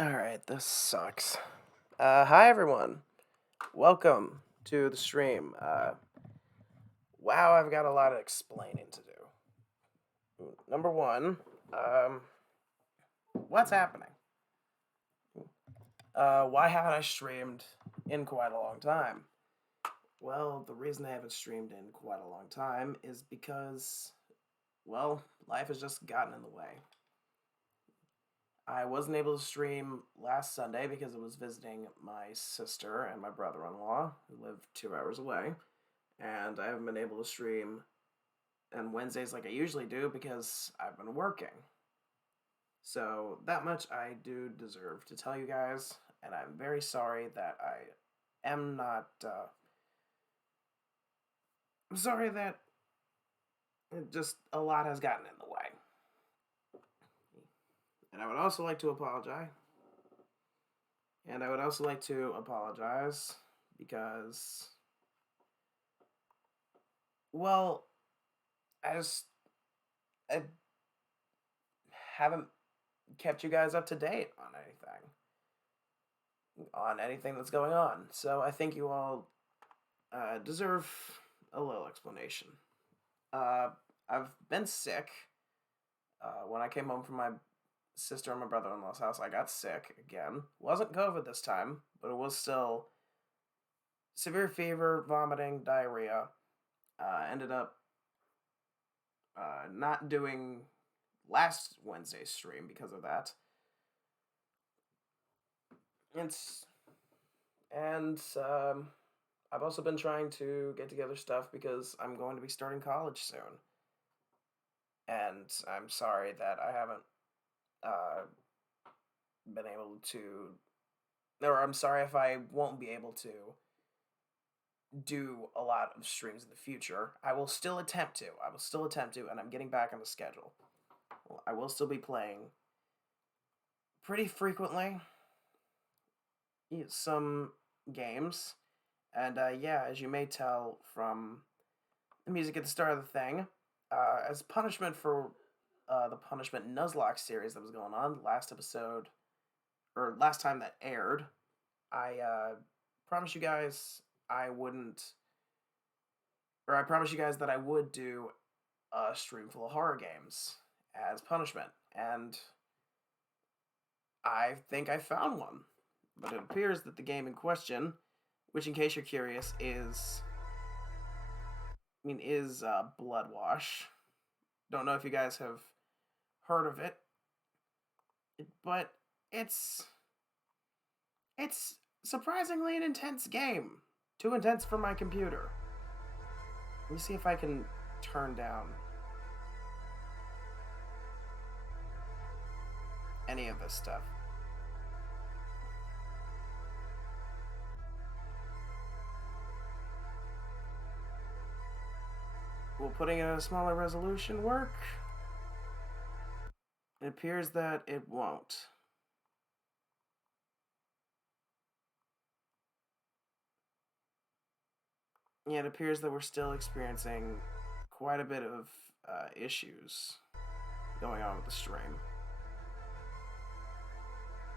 Alright, this sucks. Hi everyone. Welcome to the stream. Wow, I've got a lot of explaining to do. Number one, um, what's happening? Why haven't I streamed in quite a long time? Well, the reason I haven't streamed in quite a long time is because, well, life has just gotten in the way. I wasn't able to stream last Sunday because I was visiting my sister and my brother-in-law, who live 2 hours away. And I haven't been able to stream on Wednesdays like I usually do because I've been working. So that much I do deserve to tell you guys, and I'm very sorry that I am not. I'm sorry that just a lot has gotten in the way. And I would also like to apologize. And I would also like to apologize because, well, I just I haven't kept you guys up to date on anything that's going on. So I think you all deserve a little explanation. Uh, I've been sick. When I came home from my sister and my brother-in-law's house, I got sick again. Wasn't COVID this time, but it was still severe fever, vomiting, diarrhea. Ended up not doing last Wednesday's stream because of that. It's and I've also been trying to get together stuff because I'm going to be starting college soon, and I'm sorry that I haven't uh, been able to, or I'm sorry if I won't be able to do a lot of streams in the future. I will still attempt to. And I'm getting back on the schedule. I will still be playing pretty frequently some games, and yeah, as you may tell from the music at the start of the thing, as punishment for the Punishment Nuzlocke series that was going on last episode, or last time that aired, I promised you guys I wouldn't, or I promised you guys that I would do a stream full of horror games as punishment, and I think I found one. But it appears that the game in question, which, in case you're curious, is Bloodwash. Don't know if you guys have heard of it, but it's it's surprisingly an intense game. Too intense for my computer. Let me see if I can turn down any of this stuff. Will putting it at a smaller resolution work? It appears that it won't. Yeah, it appears that we're still experiencing quite a bit of issues going on with the stream.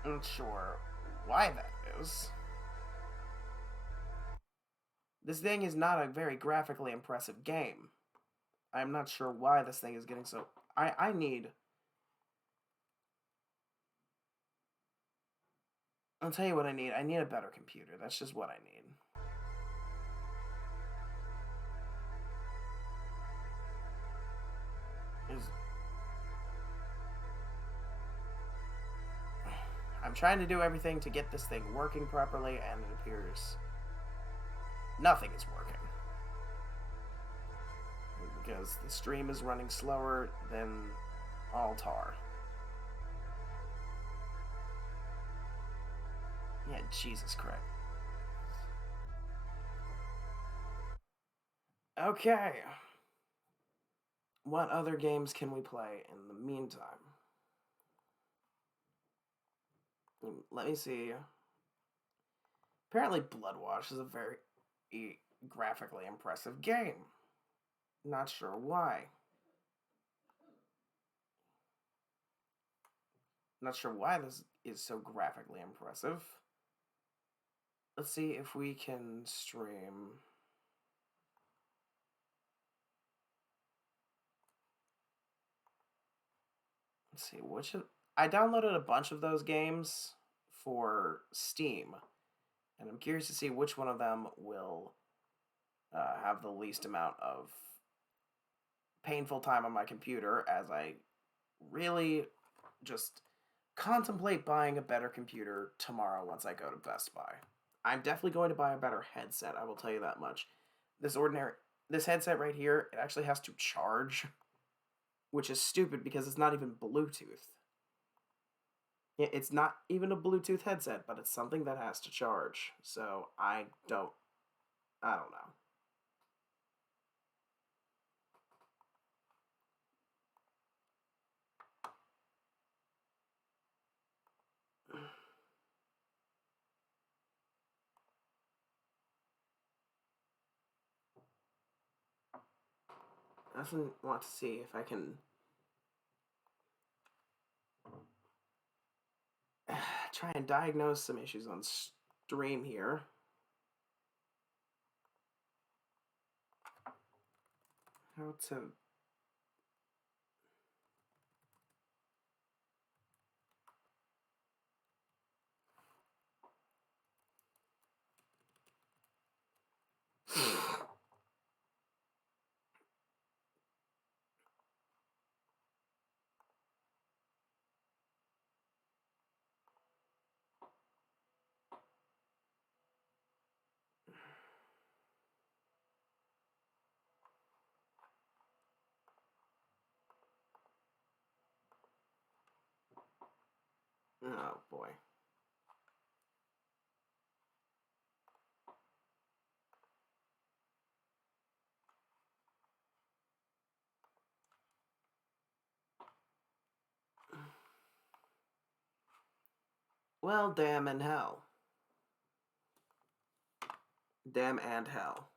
I'm not sure why that is. This thing is not a very graphically impressive game. I'm not sure why this thing is getting so. I need. I'll tell you what I need. I need a better computer. That's just what I need. Is I'm trying to do everything to get this thing working properly, and it appears nothing is working. Because the stream is running slower than Altar. Yeah, Jesus Christ. Okay. What other games can we play in the meantime? Let me see. Apparently, Bloodwash is a very graphically impressive game. Not sure why. Not sure why this is so graphically impressive. Let's see if we can stream. Let's see, I downloaded a bunch of those games for Steam, and I'm curious to see which one of them will have the least amount of painful time on my computer as I really just contemplate buying a better computer tomorrow once I go to Best Buy. I'm definitely going to buy a better headset, I will tell you that much. This headset right here, it actually has to charge, which is stupid because it's not even Bluetooth. It's not even a Bluetooth headset, but it's something that has to charge. So I don't know. I definitely want to see if I can try and diagnose some issues on stream here. How to... Oh boy. Well, damn and hell. Damn and hell.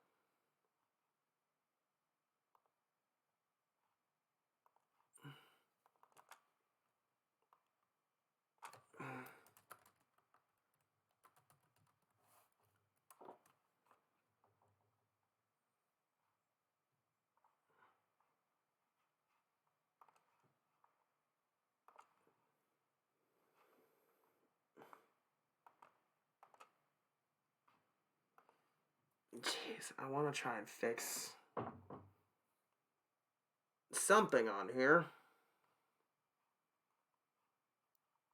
Jeez, I want to try and fix something on here.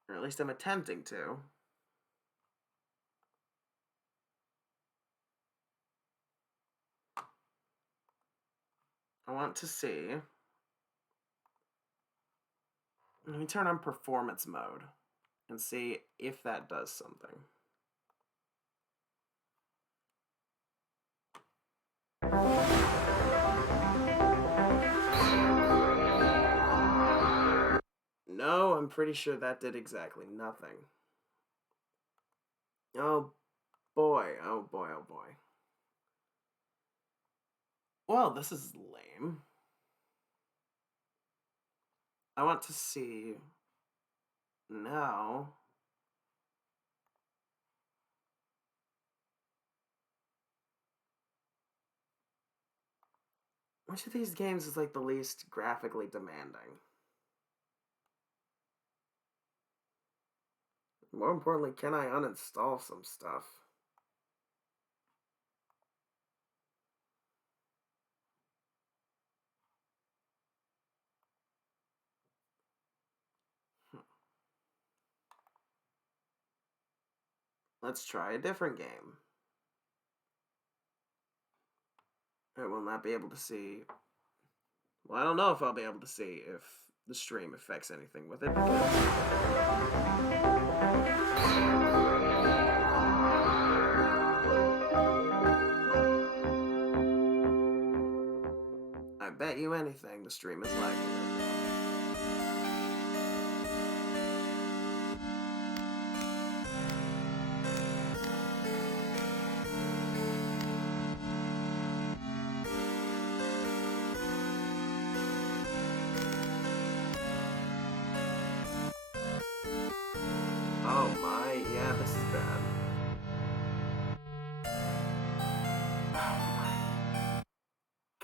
Or at least I'm attempting to. I want to see. Let me turn on performance mode and see if that does something. No, I'm pretty sure that did exactly nothing. Oh boy, oh boy, oh boy. Well, this is lame. I want to see now. Which of these games is like the least graphically demanding? More importantly, can I uninstall some stuff? Let's try a different game. I will not be able to see. Well, I don't know if I'll be able to see if the stream affects anything with it because I bet you anything the stream is lagging.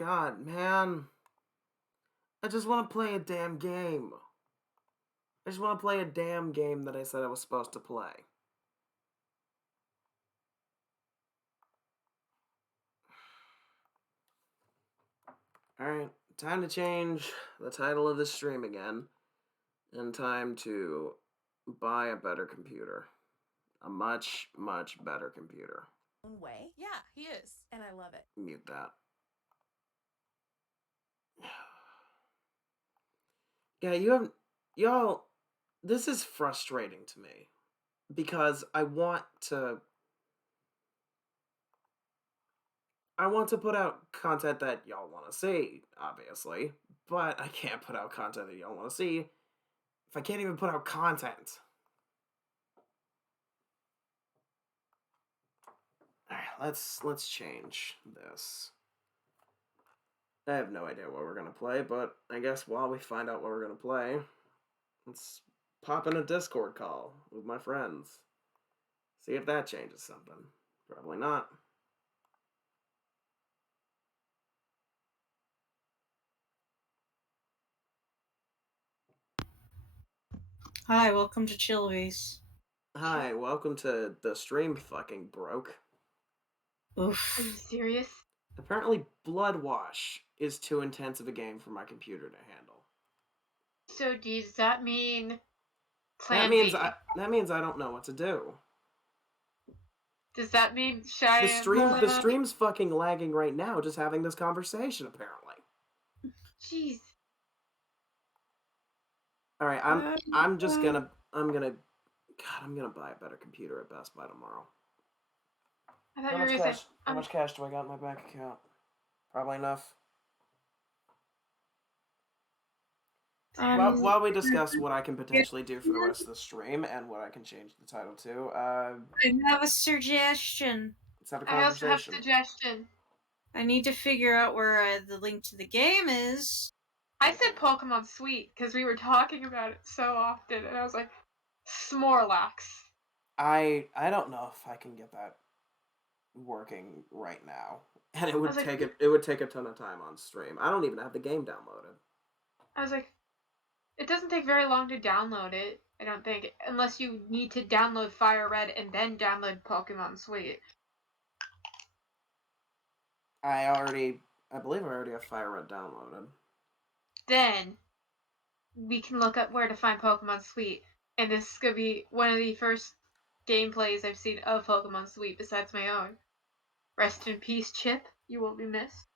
God, man. I just want to play a damn game. I just want to play a damn game that I said I was supposed to play. Alright, time to change the title of this stream again. And time to buy a better computer. A much, much better computer. Way. Yeah, he is. And I love it. Mute that. Yeah, y'all, this is frustrating to me. Because I want to put out content that y'all want to see, obviously. But I can't put out content that y'all want to see if I can't even put out content. Alright, let's change this. I have no idea what we're gonna play, but I guess while we find out what we're gonna play, let's pop in a Discord call with my friends. See if that changes something. Probably not. Hi, welcome to Chillbase. Hi, welcome to the stream fucking broke. Oof. Are you serious? Apparently Blood Wash is too intense of a game for my computer to handle. So does that mean That means I don't know what to do. Does that mean Cheyenne? The stream's fucking lagging right now just having this conversation, apparently. Jeez. Alright, I'm gonna buy a better computer at Best Buy tomorrow. I thought you were gonna say How much cash do I got in my bank account? Probably enough. While we discuss what I can potentially do for the rest of the stream and what I can change the title to, I have a suggestion. let's have a I also conversation. have a suggestion. I need to figure out where the link to the game is. I said Pokemon Sweet because we were talking about it so often, and I was like, Snorlax. I don't know if I can get that working right now, and it would take a ton of time on stream. I don't even have the game downloaded. I was like, it doesn't take very long to download it. I don't think, unless you need to download Fire Red and then download Pokemon Sweet. I believe I already have Fire Red downloaded. Then we can look up where to find Pokemon Sweet, and this is gonna be one of the first gameplays I've seen of Pokemon Sweet besides my own. Rest in peace, Chip. You will be missed.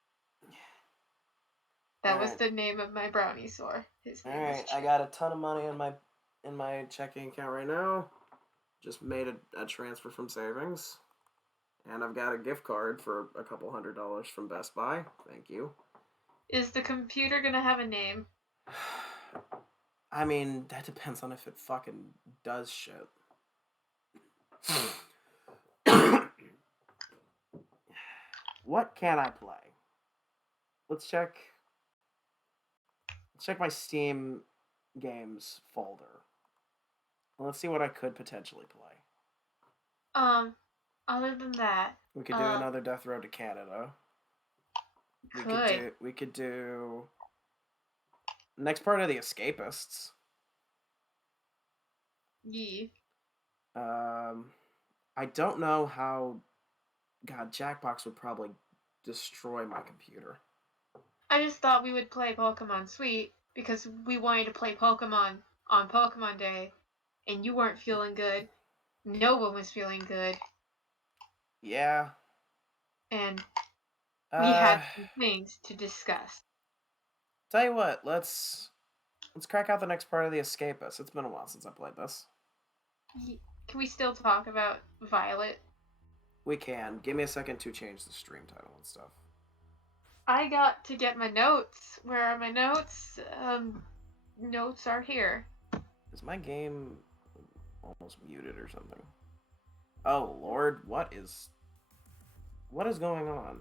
That was the name of my brownie store. His name was Chip. I got a ton of money in my checking account right now. Just made a transfer from savings. And I've got a gift card for a couple $100 from Best Buy. Thank you. Is the computer gonna have a name? I mean, that depends on if it fucking does shit. What can I play? Let's check my Steam games folder. Let's see what I could potentially play. Other than that, We could do another Death Road to Canada. We could do next part of the Escapists. Yeah. I don't know how. God, Jackbox would probably destroy my computer. I just thought we would play Pokemon Sweet because we wanted to play Pokemon on Pokemon Day, and you weren't feeling good. No one was feeling good. Yeah. And we had some things to discuss. Tell you what, let's crack out the next part of the Escapists. It's been a while since I played this. Can we still talk about Violet? We can. Give me a second to change the stream title and stuff. I got to get my notes. Where are my notes? Notes are here. Is my game almost muted or something? Oh Lord, what is going on?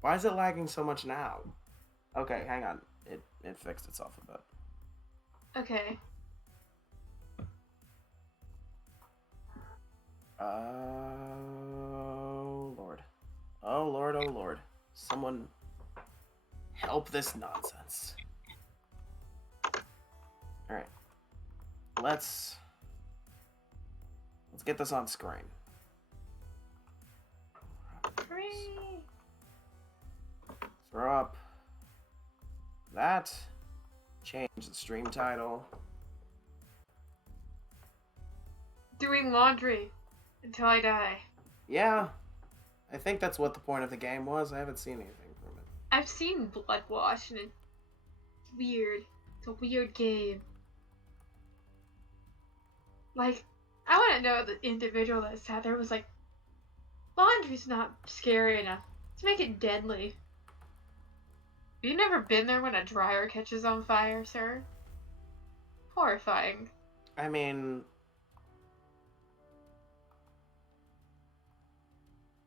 Why is it lagging so much now? Okay, hang on. It fixed itself a bit. Okay. Oh Lord. Oh Lord, oh Lord. Someone help this nonsense. Alright. Let's get this on screen. Free. Throw up that. Change the stream title. Doing laundry until I die. Yeah. I think that's what the point of the game was. I haven't seen anything from it. I've seen Blood Wash and it's weird. It's a weird game. Like, I want to know the individual that sat there was like, laundry's not scary enough. Let's make it deadly. Have you never been there when a dryer catches on fire, sir? Horrifying. I mean,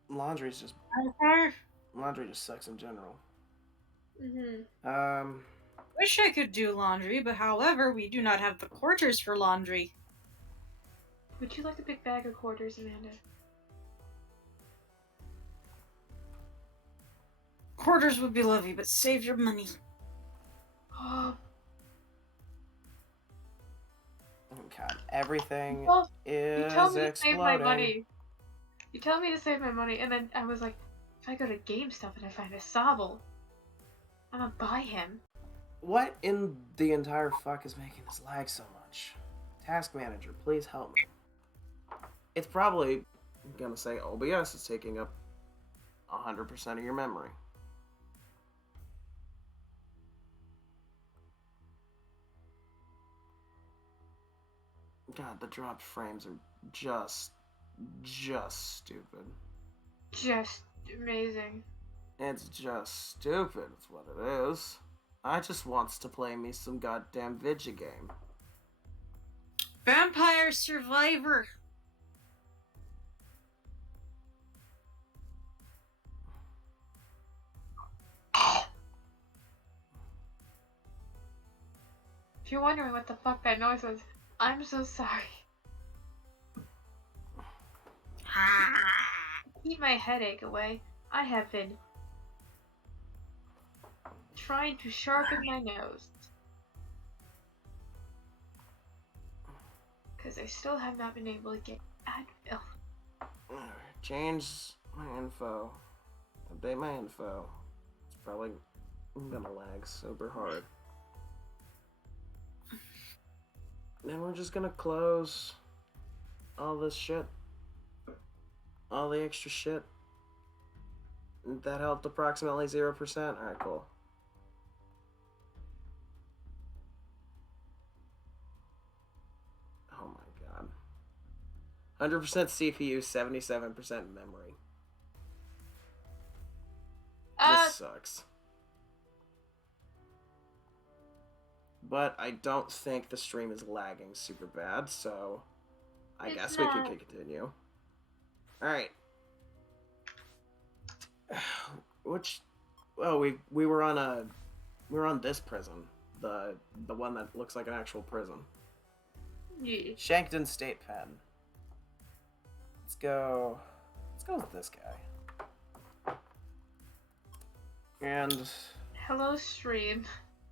laundry just sucks in general. Mm-hmm. Wish I could do laundry, but however, we do not have the quarters for laundry. Would you like a big bag of quarters, Amanda? Quarters would be lovely, but save your money. Oh, Oh god, everything well, you is told me to save my exploding. money. You told me to save my money, and then I was like, if I go to GameStop and I find a Sobble, I'm gonna buy him. What in the entire fuck is making this lag so much? Task manager, please help me. It's probably gonna say OBS is taking up 100% of your memory. God, the dropped frames are just stupid. Just amazing. It's just stupid, is what it is. I just wants to play me some goddamn video game. Vampire Survivor. If you're wondering what the fuck that noise was, I'm so sorry. Keep my headache away. I have been trying to sharpen my nose. Because I still have not been able to get Advil. Change my info. Update my info. It's probably gonna lag super hard. Then we're just gonna close all this shit. All the extra shit. That helped approximately 0%. Alright, cool. Oh my god. 100% CPU, 77% memory. This sucks. But I don't think the stream is lagging super bad, so I It's guess we not. can continue. Alright. Which we were on this prison. The one that looks like an actual prison. Yeah. Shankton State Pen. Let's go with this guy. And Hello, stream.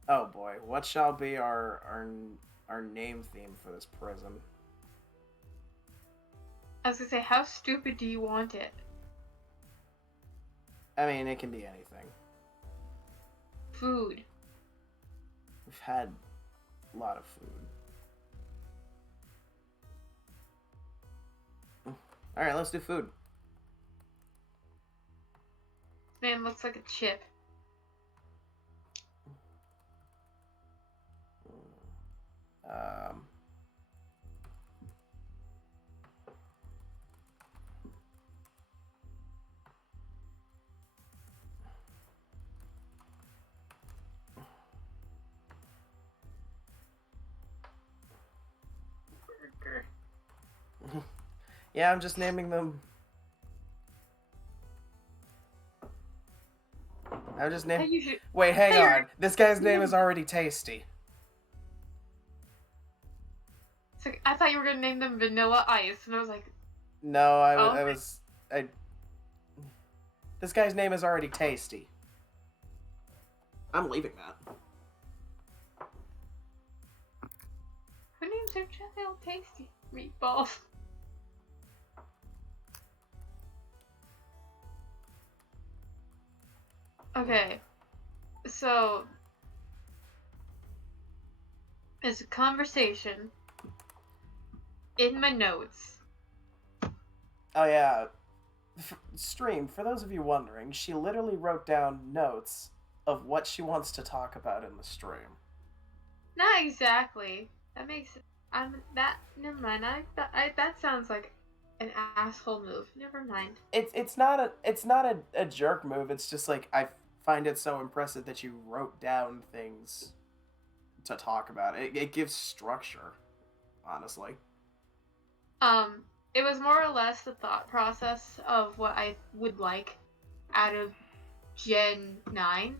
oh boy, what shall be our name theme for this prison? I was gonna say, how stupid do you want it? I mean, it can be anything. Food. We've had a lot of food. Alright, let's do food. Man looks like a chip. Um, Burger. yeah, I'm just naming them. I'm just Hey, naming. you should- Wait, hang Hey, on. This guy's name is already Tasty. it's like, I thought you were gonna name them Vanilla Ice, and I was like, No, Oh, okay. This guy's name is already Tasty. I'm leaving that. Who names their child Tasty Meatballs? Okay, so as a conversation in my notes. Oh yeah, stream. For those of you wondering, she literally wrote down notes of what she wants to talk about in the stream. Not exactly. That makes that. Never mind. That sounds like an asshole move. Never mind. It's not a jerk move. It's just like I find it so impressive that you wrote down things to talk about. It gives structure, honestly. It was more or less the thought process of what I would like out of Gen 9.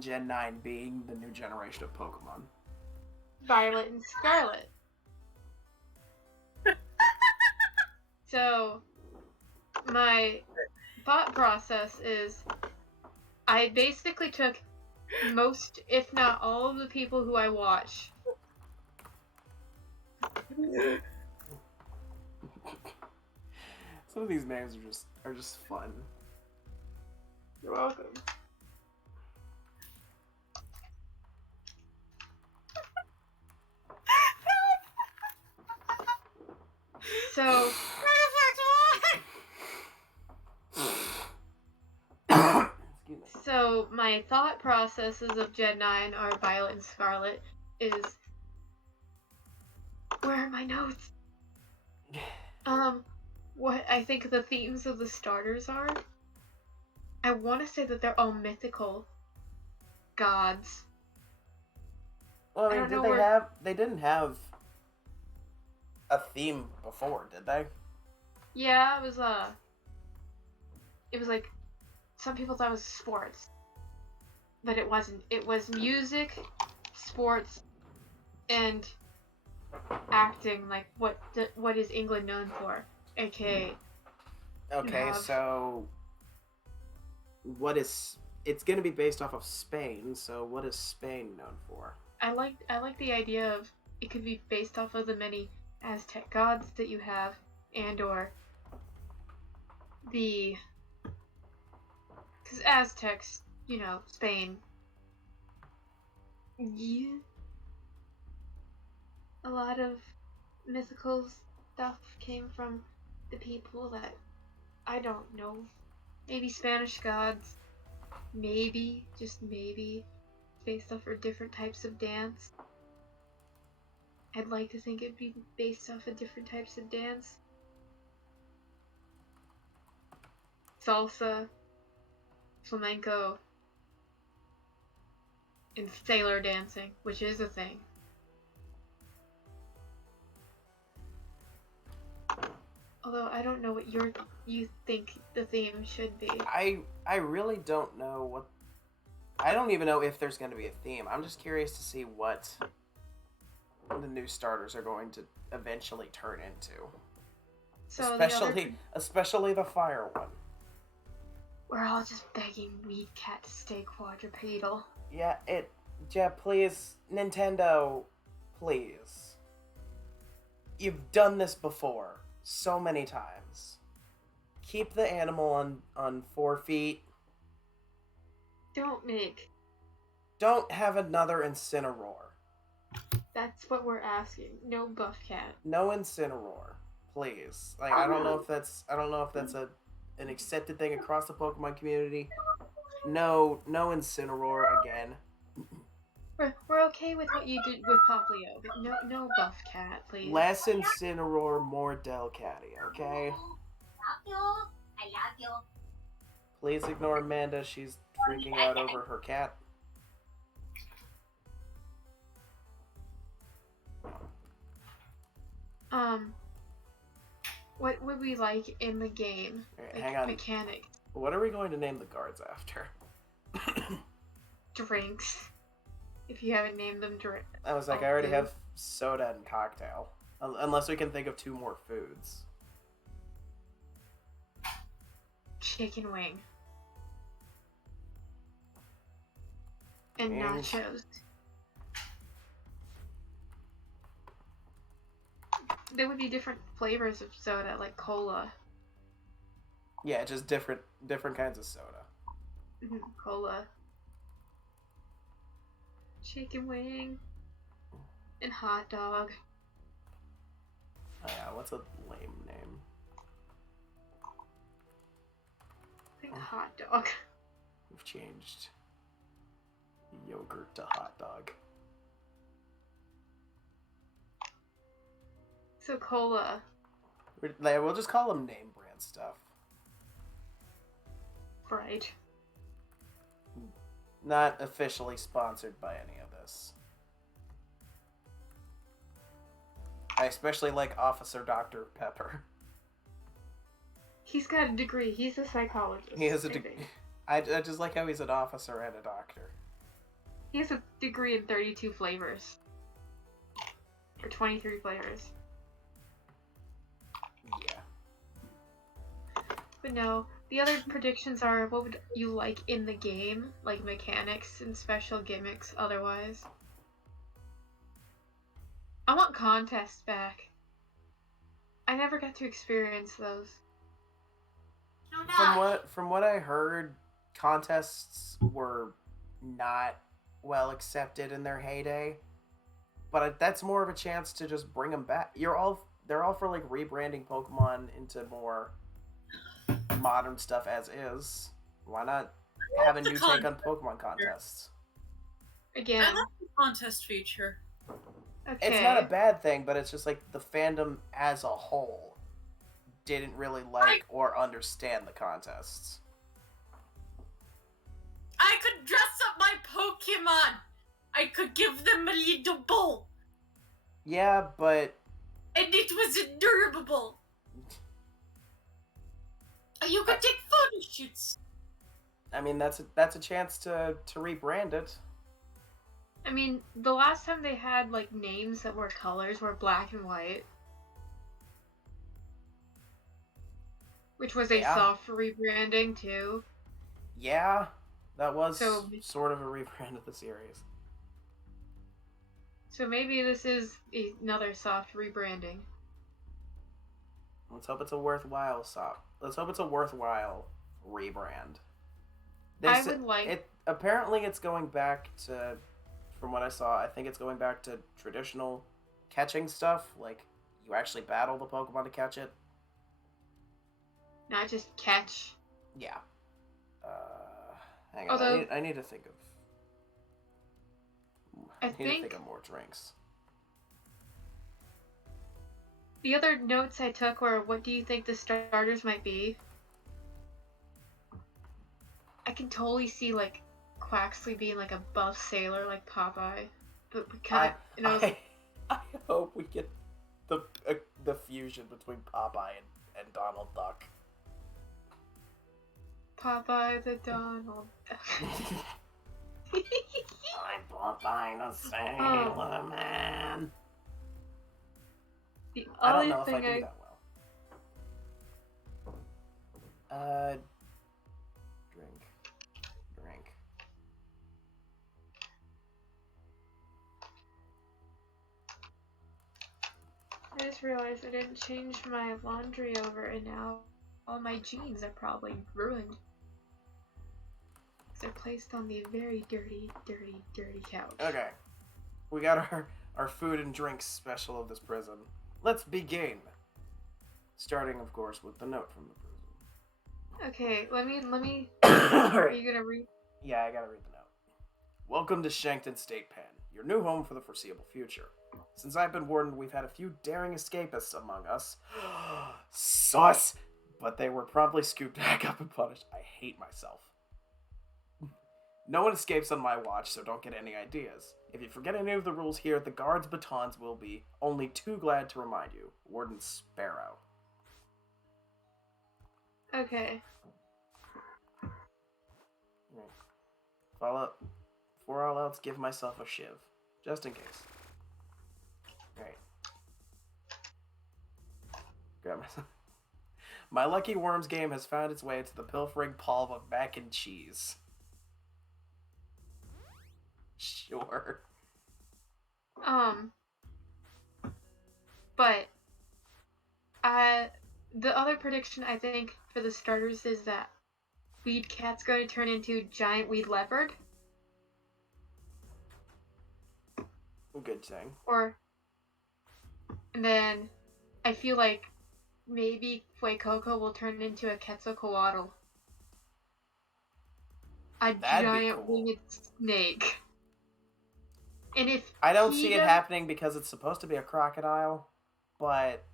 Gen 9 being the new generation of Pokemon. Violet and Scarlet. So, my thought process is I basically took most, if not all, of the people who I watch. Some of these names are just fun. You're welcome. So, Excuse me. so my thought processes of Gen 9 are Violet and Scarlet is where are my notes? What I think the themes of the starters are. I want to say that they're all mythical gods. Well, I I don't mean, know did they where- have? They didn't have a theme before, did they? Yeah, it was like some people thought it was sports, but it wasn't. It was music, sports, and acting. Like what is England known for? AKA Okay, have- so what is? It's going to be based off of Spain. So what is Spain known for? I like the idea of it could be based off of the many Aztec gods that you have, and or the because Aztecs, you know, Spain. Yeah, a lot of mythical stuff came from the people that I don't know. Maybe Spanish gods. Maybe, just maybe, based off of different types of dance. I'd like to think it'd be based off of different types of dance. Salsa, flamenco, and sailor dancing, which is a thing. Although I don't know what you think the theme should be. I really don't know what. I don't even know if there's going to be a theme. I'm just curious to see what the new starters are going to eventually turn into. So Especially the fire one. we're all just begging Weed Cat to stay quadrupedal. Yeah, please, Nintendo, please. You've done this before so many times. Keep the animal on 4 feet. Don't have another Incineroar. That's what we're asking. No Buff Cat. No Incineroar, please. Like I don't know if that's an accepted thing across the Pokemon community. No Incineroar again. We're okay with what you did with Poplio, but no Buff Cat, please. Less Incineroar, more Delcatty, okay? I love you. Please ignore Amanda. She's freaking out over her cat. What would we like in the game? Alright, Like, hang on. mechanic. What are we going to name the guards after? Drinks. If you haven't named them drink. I was like, I already have soda and cocktail. Unless we can think of 2 more foods. Chicken wing. and Wings. nachos. There would be different flavors of soda, like cola. Yeah, just different kinds of soda. Cola. Chicken wing. And hot dog. Oh yeah, what's a lame name? I think hot dog. We've changed yogurt to hot dog. So cola. We'll just call them name brand stuff. Right. Not officially sponsored by any of this. I especially like Officer Dr. Pepper. He's got a degree. He's a psychologist. He has a I degree. think. I just like how he's an officer and a doctor. He has a degree in 32 flavors. Or 23 flavors. Yeah. But no, the other predictions are what would you like in the game? Like mechanics and special gimmicks otherwise. I want contests back. I never got to experience those. From what I heard, contests were not well accepted in their heyday. But that's more of a chance to just bring them back. They're all for like rebranding Pokemon into more modern stuff as is. Why not have a new take on Pokemon contests? Again, I love the contest feature. okay. It's not a bad thing, but it's just like the fandom as a whole didn't really like or understand the contests. I could dress up my Pokemon. I could give them a little bowl. Yeah, but And it was adorable. You could take photo shoots. I mean that's a chance to rebrand it. I mean, the last time they had like names that were colors were black and white. Which was a Yeah. soft rebranding too. Yeah, that was So- sort of a rebrand of the series. So maybe this is another soft rebranding. Let's hope it's a worthwhile Let's hope it's a worthwhile rebrand. I would like- it. Apparently, it's going back to, from what I saw, I think it's going back to traditional catching stuff. Like you actually battle the Pokemon to catch it. Not just catch. Yeah. Hang on. Although- I need to think of. I need to think- think of more drinks. The other notes I took were, what do you think the starters might be? I can totally see like Quaxley being like a buff sailor like Popeye, but we kind of, and I was like, I hope we get the fusion between Popeye and Donald Duck. Popeye the Donald. I'm Popeye the Sailor Man. The I don't other know if I thing do that well. Drink. I just realized I didn't change my laundry over, and now all my jeans are probably ruined. 'Cause they're placed on the very dirty, dirty, dirty couch. Okay. We got our food and drinks special of this prison. Let's begin. Starting, of course, with the note from the prison. Okay, let me. Are Alright. you gonna read? Yeah, I gotta read the note. Welcome to Shankton State Pen, your new home for the foreseeable future. Since I've been wardened, we've had a few daring escapists among us. Sus! But they were promptly scooped back up and punished. I hate myself. No one escapes on my watch, so don't get any ideas. If you forget any of the rules here, the guards' batons will be only too glad to remind you. Warden Sparrow. Okay. Before all else, give myself a shiv. Just in case. Alright. Grab myself. My Lucky Worms game has found its way to the pilfering palm of mac and cheese. Sure. But the other prediction I think for the starters is that Weed Cat's going to turn into Giant Weed Leopard, Good thing. and then I feel like maybe Fuecoco will turn into a Quetzalcoatl, a That'd be giant cool. winged snake. And if I don't he see it does- happening because it's supposed to be a crocodile, but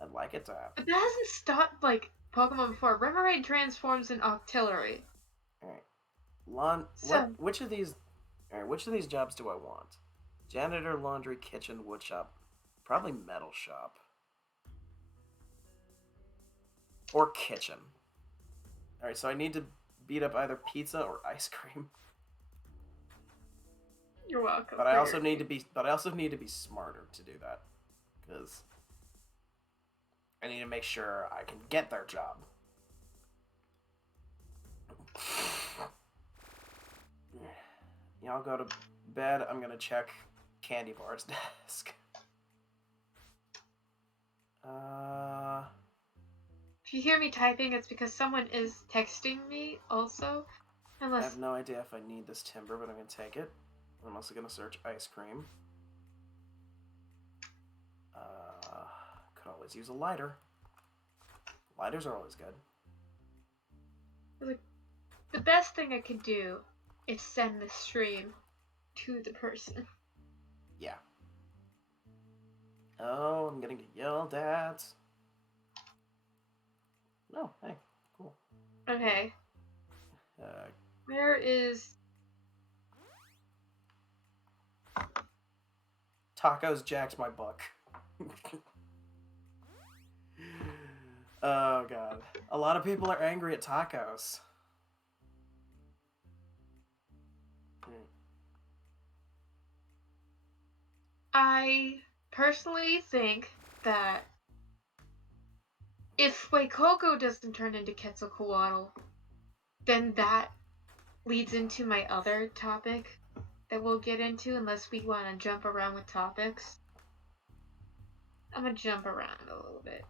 I'd like it to happen. But that hasn't stopped like Pokemon before. Remoraid transforms in Octillery. Alright. So- Which of these jobs do I want? Janitor, laundry, kitchen, wood shop. Probably metal shop. Or kitchen. Alright, so I need to beat up either pizza or ice cream. You're welcome. But I also need to be smarter to do that. Because I need to make sure I can get their job. Y'all go to bed. I'm gonna check Candy Bar's desk. If you hear me typing, it's because someone is texting me also. I Unless have no idea if I need this timber, but I'm gonna take it. I'm also gonna search ice cream. Could always use a lighter. Lighters are always good. the best thing I could do is send the stream to the person. Yeah. Oh, I'm getting yelled at. No, hey, cool. Okay, Uh, where is... Tacos jacked my buck. Oh god. A lot of people are angry at tacos. I personally think that if Fuecoco doesn't turn into Quetzalcoatl, then that leads into my other topic that we'll get into unless we want to jump around with topics. I'm gonna jump around a little bit.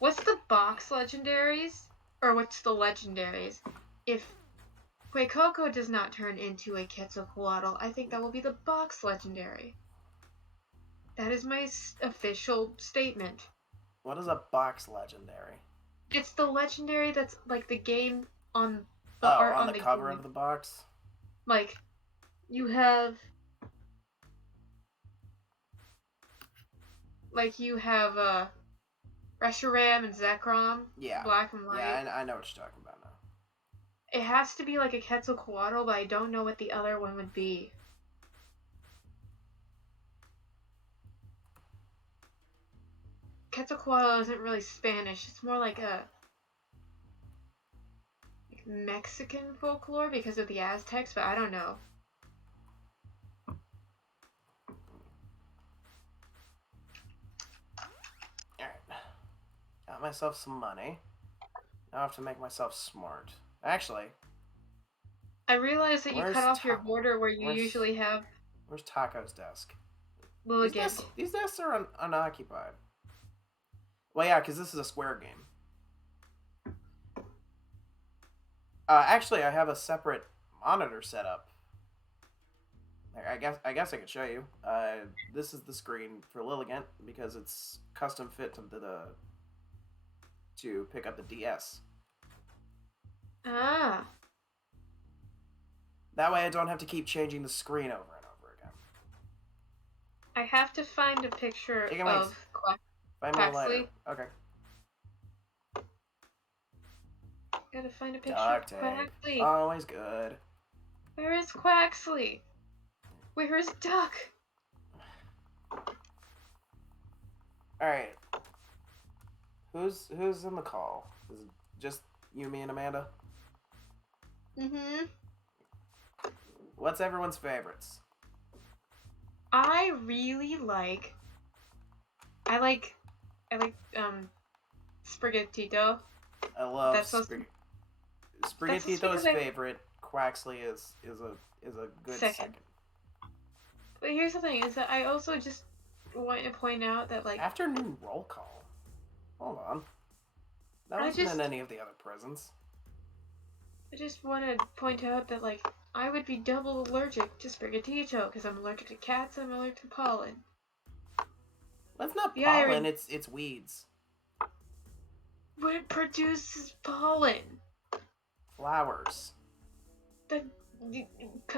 What's the box legendaries? Or what's the legendaries? If Fuecoco does not turn into a Quetzalcoatl, I think that will be the box legendary. That is my official statement. What is a box legendary? It's the legendary that's like the game on the Oh, art on the cover game. of the box? Like, you have Reshiram and Zekrom, Yeah. black and white. Yeah, I know what you're talking about now. It has to be like a Quetzalcoatl, but I don't know what the other one would be. Quetzalcoatl isn't really Spanish. It's more like a Mexican folklore because of the Aztecs, but I don't know. Alright. Got myself some money. Now I have to make myself smart. Actually, I realize that you Where's cut off your Ta- border where you where's- usually have where's Taco's desk? Lilligant. These desks are unoccupied. Well, yeah, because this is a square game. Actually, I have a separate monitor set up. I guess I could show you. This is the screen for Lilligant because it's custom fit to pick up the DS. Ah. That way, I don't have to keep changing the screen over and over again. I have to find a picture Take a minute. of Find me a lighter. Quaxley? Okay. Gotta find a picture Duct of tape. Quaxley. Always good. Where is Quaxley? Where is Duck? Alright. Who's in the call? Is it just you, me, and Amanda? Mm-hmm. What's everyone's favorites? I really like Sprigatito. I love That's so- Sprigatito's because I- favorite. Quaxley is a good Second. second. But here's the thing: is that I also just want to point out that like Afternoon roll call. Hold on. That I wasn't just- in any of the other prisons. I just want to point out that like I would be double allergic to Sprigatito because I'm allergic to cats and I'm allergic to pollen. That's not Yeah, I pollen, read- it's weeds. But it produces pollen Flowers. that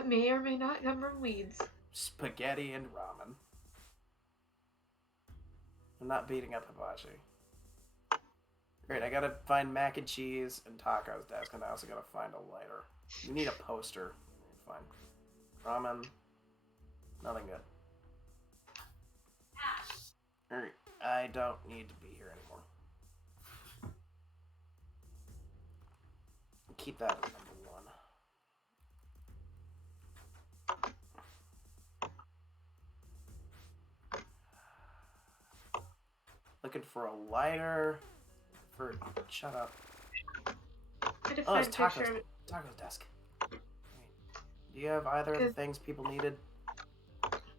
may or may not come from weeds. Spaghetti and ramen. I'm not beating up Hibachi. Great, I gotta find mac and cheese and Taco's desk, and I also gotta find a lighter. You need a poster. Fine. Ramen. Nothing good. Alright, I don't need to be here anymore. Keep that as number one. Looking for a lighter. Shut up. I had to Oh, find it's a picture of it. Taco's desk. Wait. Do you have either of the Good. things people needed?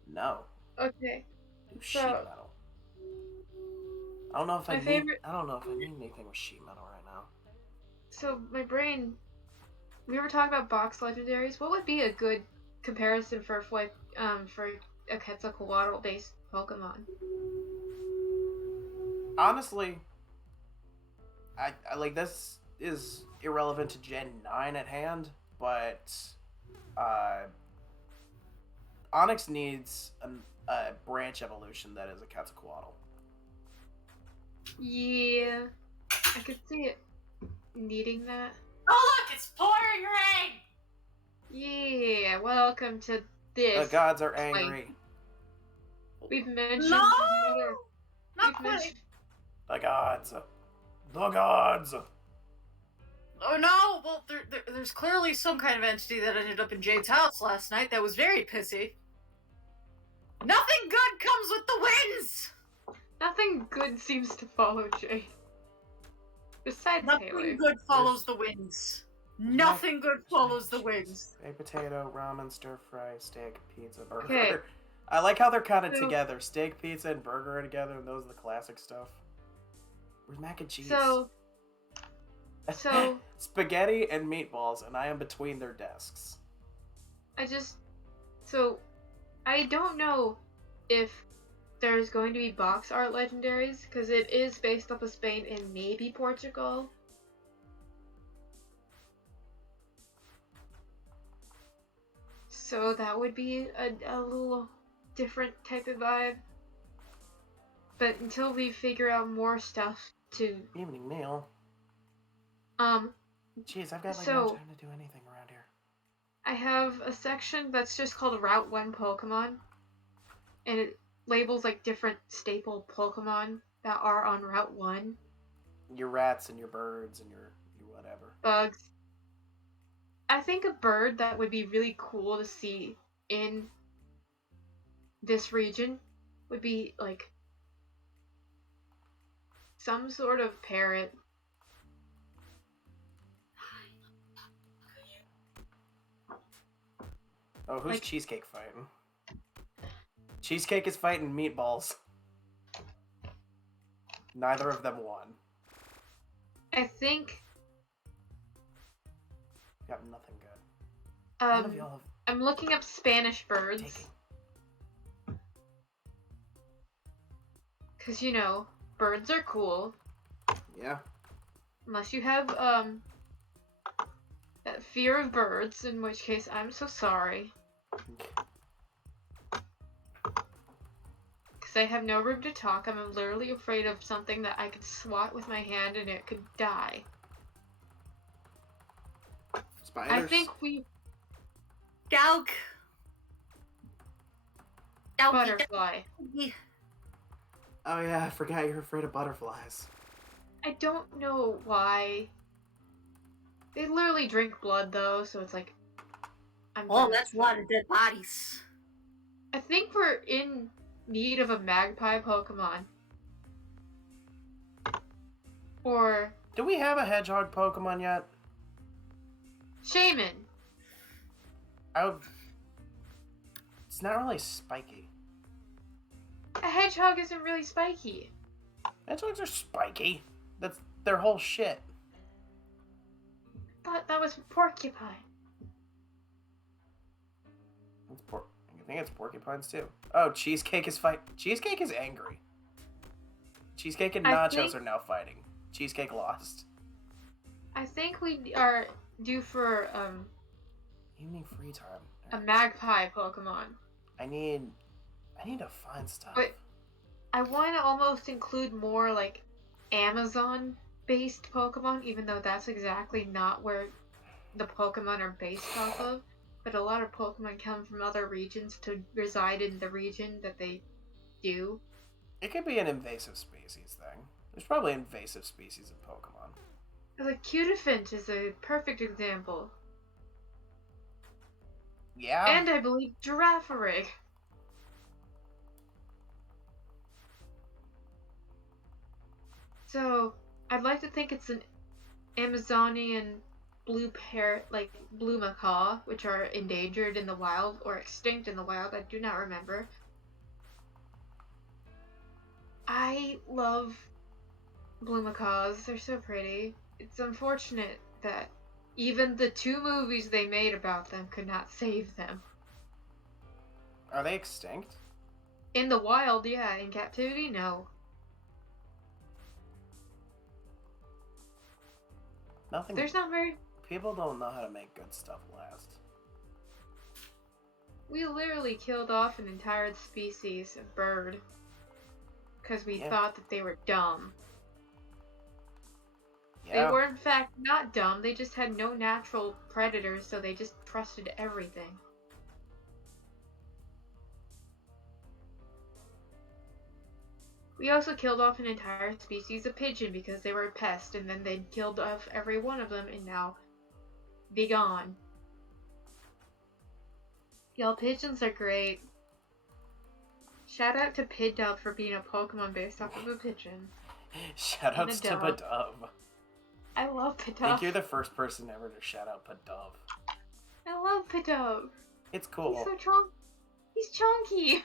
No. Okay, Do sheet So- metal. I don't know if I My need. favorite- I don't know if I need anything with sheet metal right now. so my brain. We were talking about box legendaries. What would be a good comparison for a Quetzalcoatl based Pokemon? Honestly, I like this is irrelevant to Gen 9 at hand, but Onyx needs a branch evolution that is a Quetzalcoatl. Yeah, I could see it needing that. Oh look, it's pouring rain. Yeah, welcome to The this. gods are angry. We've mentioned No, another. not We've quite. mentioned. The gods. The gods. Oh no! Well, there's clearly some kind of entity that ended up in Jade's house last night that was very pissy. Nothing good comes with the winds. Nothing good seems to follow Jade. Besides Nothing Taylor. good follows the winds. Nothing good follows the winds. Baked potato, ramen, stir fry, steak, pizza, burger. Okay. I like how they're kind of So- together. Steak, pizza, and burger are together, and those are the classic stuff. Where's mac and cheese? So Spaghetti and meatballs, and I am between their desks. I don't know if there's going to be box art legendaries because it is based off of Spain and maybe Portugal. So that would be a little different type of vibe. But until we figure out more stuff to Evening meal. Jeez, I've got like no So- time to do anything around here. I have a section that's just called Route 1 Pokemon. And it labels like different staple Pokemon that are on Route 1. Your rats and your birds and your whatever. Bugs. I think a bird that would be really cool to see in this region would be like some sort of parrot. Oh, who's Like- Cheesecake fighting? Cheesecake is fighting meatballs. Neither of them won. I think Got nothing good. None of y'all I'm looking up Spanish have birds taken. cuz you know, birds are cool Yeah. unless you have that fear of birds, in which case I'm so sorry. Because I have no room to talk. I'm literally afraid of something that I could swat with my hand and it could die. Spiders. I think we Galg. Galgy, butterfly. galgy. Oh yeah, I forgot you're afraid of butterflies. I don't know why. They literally drink blood though, so it's like I'm Oh, pretty that's a sure. lot of dead bodies. I think we're in need of a magpie Pokemon. Or Do we have a hedgehog Pokemon yet? Shaman. I would... It's not really spiky. A hedgehog isn't really spiky. Hedgehogs are spiky. That's their whole shit. But that was porcupine. It's I think it's porcupines too. Oh, Cheesecake is Cheesecake is angry. Cheesecake and Nachos are now fighting. Cheesecake lost. I think we are due for Evening free time. a magpie Pokemon. I need to find stuff. But I want to almost include more like Amazon-based Pokemon, even though that's exactly not where the Pokemon are based off of. But a lot of Pokemon come from other regions to reside in the region that they do. It could be an invasive species thing. There's probably invasive species of Pokemon. Like Cutiphant is a perfect example. Yeah. And I believe Girafarig. So, I'd like to think it's an Amazonian blue blue macaw, which are endangered in the wild or extinct in the wild. I do not remember. I love blue macaws. They're so pretty. It's unfortunate that even the 2 movies they made about them could not save them. Are they extinct? In the wild, yeah. In captivity, no. Nothing. There's not very... People don't know how to make good stuff last. We literally killed off an entire species of bird. Because we thought that they were dumb. Yeah. They were in fact not dumb, they just had no natural predators, so they just trusted everything. We also killed off an entire species of pigeon because they were a pest, and then they killed off every one of them, and now be gone. Y'all, pigeons are great. Shout out to Pidove for being a Pokemon based off of a pigeon. Shoutouts to Pidove. I love I Pidove. think you're the first person ever to shout out Pidove. I love Pidove. It's cool. He's so He's chunky.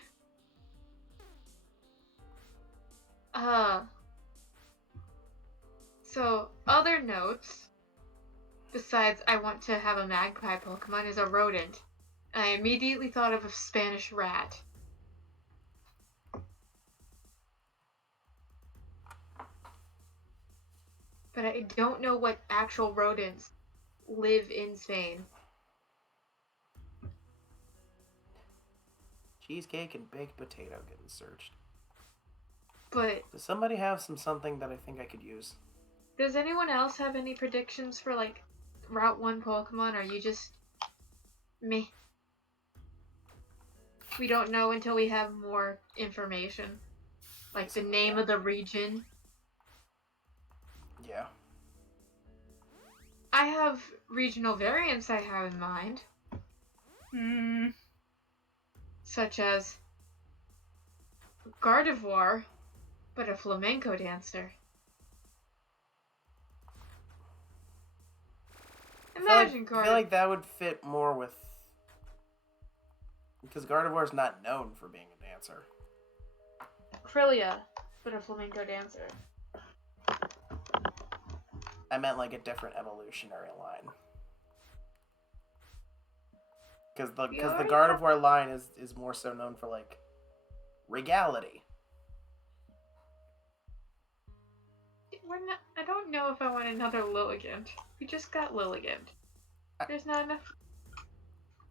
So, other notes, besides I want to have a magpie Pokemon, is a rodent. I immediately thought of a Spanish rat. But I don't know what actual rodents live in Spain. Cheesecake and baked potato getting searched. But Does somebody have something that I think I could use? does anyone else have any predictions for, like, Route 1 Pokemon? Or are you just me? We don't know until we have more information. Like the name of the region. Yeah. I have regional variants I have in mind. Such as Gardevoir, but a flamenco dancer. Imagine I feel like that would fit more with... Because Gardevoir's not known for being a dancer. Krillia, but a flamenco dancer. I meant like a different evolutionary line. Because the Gardevoir line is more so known for like regality. I don't know if I want another Lilligant. We just got Lilligant. There's not enough.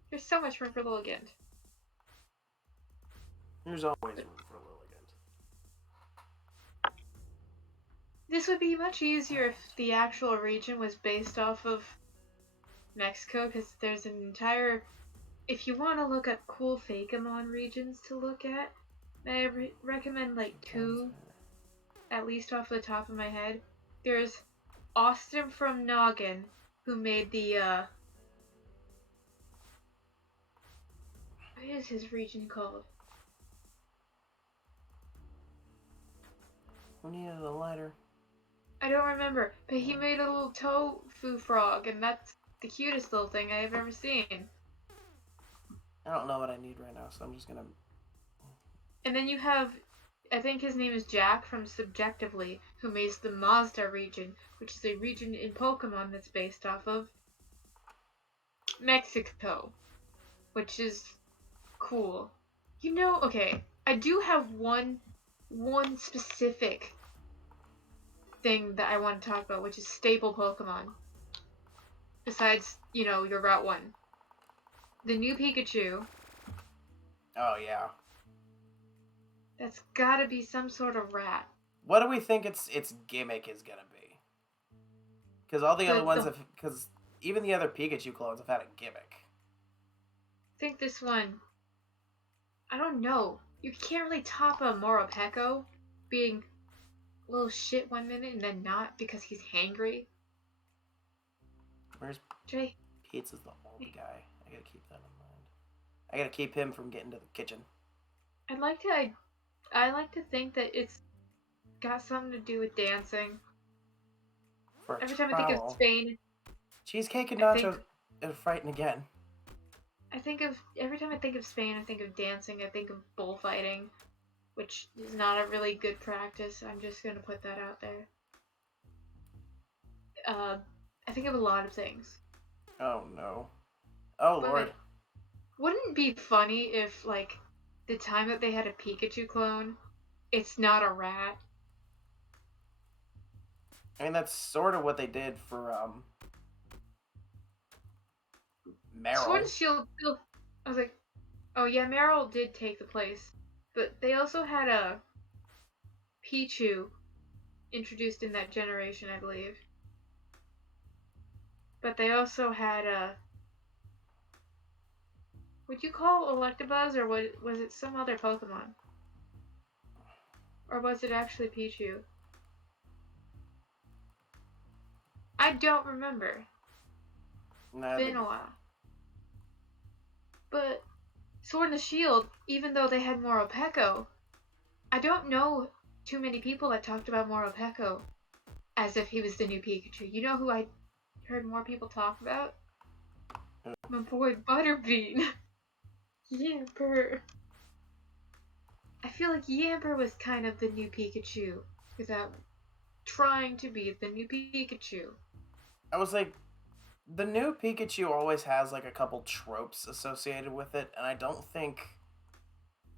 There's so much room for Lilligant. There's always room for Lilligant. This would be much easier if the actual region was based off of Mexico, because there's an entire... If you want to look at cool Fakemon regions to look at, I recommend like 2, at least off the top of my head. There's Austin from Noggin, who made the, what is his region called? We needed a lighter. I don't remember, but he made a little tofu frog, and that's the cutest little thing I have ever seen. I don't know what I need right now, so I'm just gonna. And then you have, I think his name is Jack from Subjectively, who makes the Mazda region, which is a region in Pokemon that's based off of Mexico, which is cool. You know, okay, I do have one specific thing that I want to talk about, which is staple Pokemon. Besides, you know, your Route 1. The new Pikachu, Oh yeah. that's gotta be some sort of rat. What do we think its gimmick is gonna be? Because all the other ones the- have. Because even the other Pikachu clones have had a gimmick. I think this one, I don't know. You can't really top a Morpeko being a little shit one minute and then not because he's hangry. Where's Jay, Pizza's the old guy? I gotta keep that in mind. I gotta keep him from getting to the kitchen. I like to think that it's got something to do with dancing. For a Every time I think of trowel. Spain, Cheesecake and I nachos are fighting again. every time I think of Spain, I think of dancing, I think of bullfighting, which is not a really good practice. I'm just gonna put that out there. I think of a lot of things. Oh no. Oh Wait, lord. wait. Wouldn't it be funny if, like, the time that they had a Pikachu clone, it's not a rat? I mean, that's sort of what they did for Sword and Meryl. Shield, I was like, oh yeah, Meryl did take the place. But they also had a Pichu introduced in that generation, I believe. But they also had a... Would you call Electabuzz, or was it some other Pokemon? Or was it actually Pichu? I don't remember. Nah, Been a while. But Sword and Shield, even though they had Morpeko, I don't know too many people that talked about Morpeko as if he was the new Pikachu. You know who I heard more people talk about? My boy Butterbean. Yamper. I feel like Yamper was kind of the new Pikachu without trying to be the new Pikachu. I was like, the new Pikachu always has like a couple tropes associated with it, and I don't think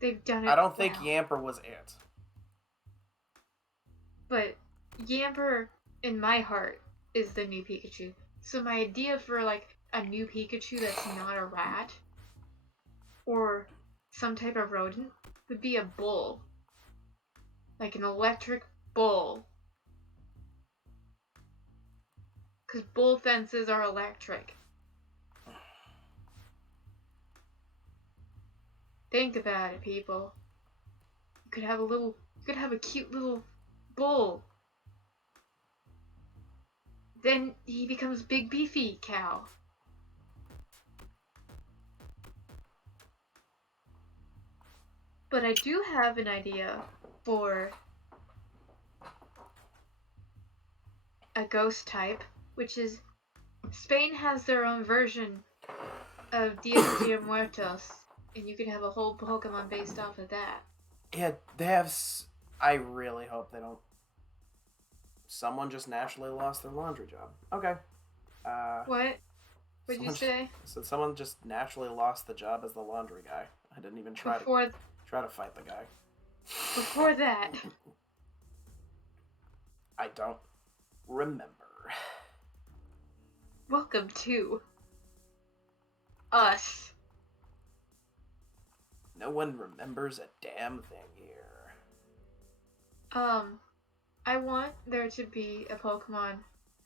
They've done it. I don't think well. Yamper was it. But Yamper, in my heart, is the new Pikachu. So my idea for like a new Pikachu that's not a rat or some type of rodent would be a bull. Like an electric bull. Because bull fences are electric. Think about it, people. You could have a cute little bull. Then he becomes big beefy cow. But I do have an idea for a ghost type, which is Spain has their own version of Dia de Muertos, and you can have a whole Pokemon based off of that. Yeah, they have. I really hope they don't. Someone just naturally lost their laundry job. Okay. What? What'd you someone say? So someone just naturally lost the job as the laundry guy. I didn't even try to fight the guy. Before that, I don't remember. welcome to us. No one remembers a damn thing here. I want there to be a Pokemon.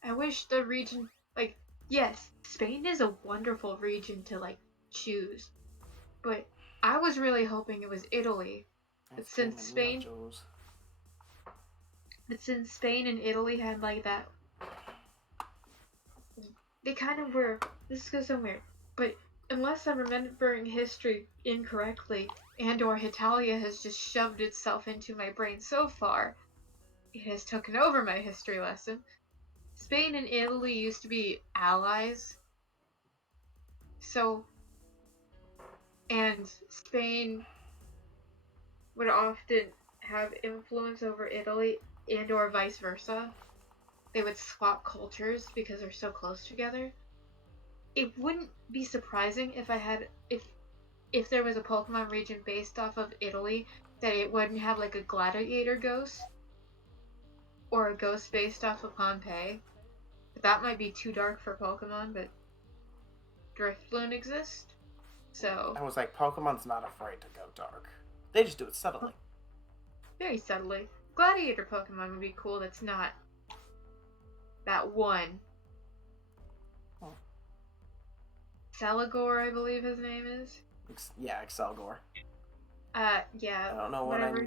I wish the region, like, yes, Spain is a wonderful region to, like, choose. But I was really hoping it was Italy. But since Spain and Italy had, like, that, they kind of were, this goes somewhere, but unless I'm remembering history incorrectly, and/or Hitalia has just shoved itself into my brain so far, it has taken over my history lesson. Spain and Italy used to be allies. So, and Spain would often have influence over Italy and or vice versa. They would swap cultures because they're so close together. It wouldn't be surprising if I had if there was a Pokemon region based off of Italy that it wouldn't have like a gladiator ghost or a ghost based off of Pompeii. But that might be too dark for Pokemon, but Drifloon exists. So I was like, Pokemon's not afraid to go dark. They just do it subtly. very subtly. Gladiator Pokemon would be cool that's not that one. Oh. Salagor, I believe his name is. Yeah, Excelgor. Yeah. I don't know whatever.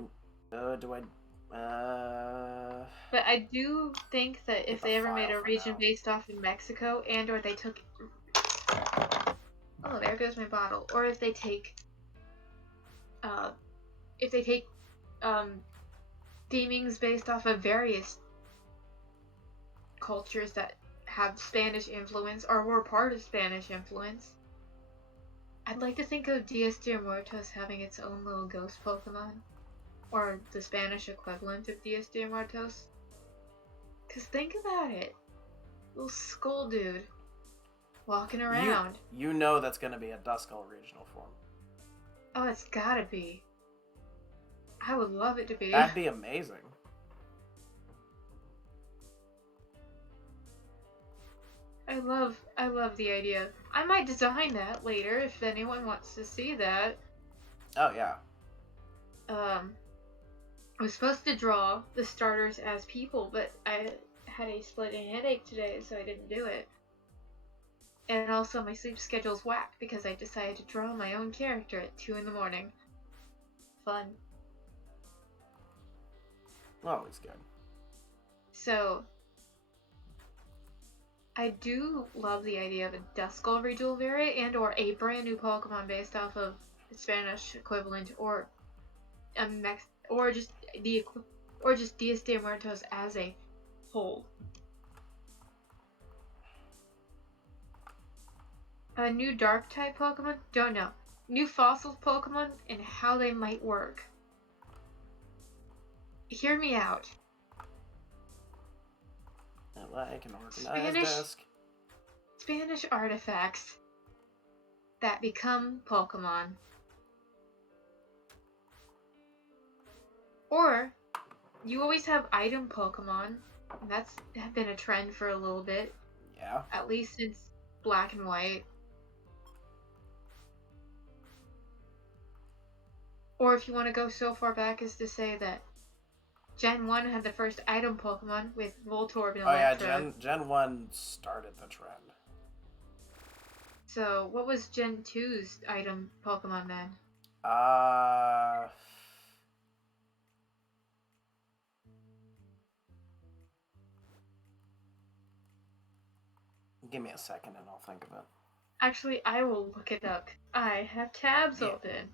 But I do think that if Keep a they ever made file a for region now. based off in Mexico and or they took oh, there goes my bottle. Or if they take themings based off of various cultures that have Spanish influence or were part of Spanish influence. I'd like to think of Dias de Muertos having its own little ghost Pokemon. Or the Spanish equivalent of Dias de Muertos. Cause think about it. Little skull dude. Walking around. You know that's gonna be a Duskull regional form. Oh, it's gotta be. I would love it to be. That'd be amazing. I love the idea. I might design that later if anyone wants to see that. Oh yeah. I was supposed to draw the starters as people, but I had a splitting headache today, so I didn't do it. And also my sleep schedule's whacked because I decided to draw my own character at 2 in the morning. Fun. Always good. So, I do love the idea of a Duskull regional variant and or a brand new Pokemon based off of the Spanish equivalent or just Dias de Muertos as a whole. A new dark type Pokemon? Don't know. New fossil Pokemon and how they might work. Hear me out. I like an organized Spanish- desk. Spanish artifacts that become Pokemon. Or, you always have item Pokemon. And that's been a trend for a little bit. Yeah. At least since Black and White. Or if you want to go so far back as to say that Gen 1 had the first item Pokemon with Voltorb and Oh yeah, Electra. Gen 1 started the trend. So, what was Gen 2's item Pokemon then? Give me a second and I'll think of it. Actually, I will look it up. I have tabs Yeah. open.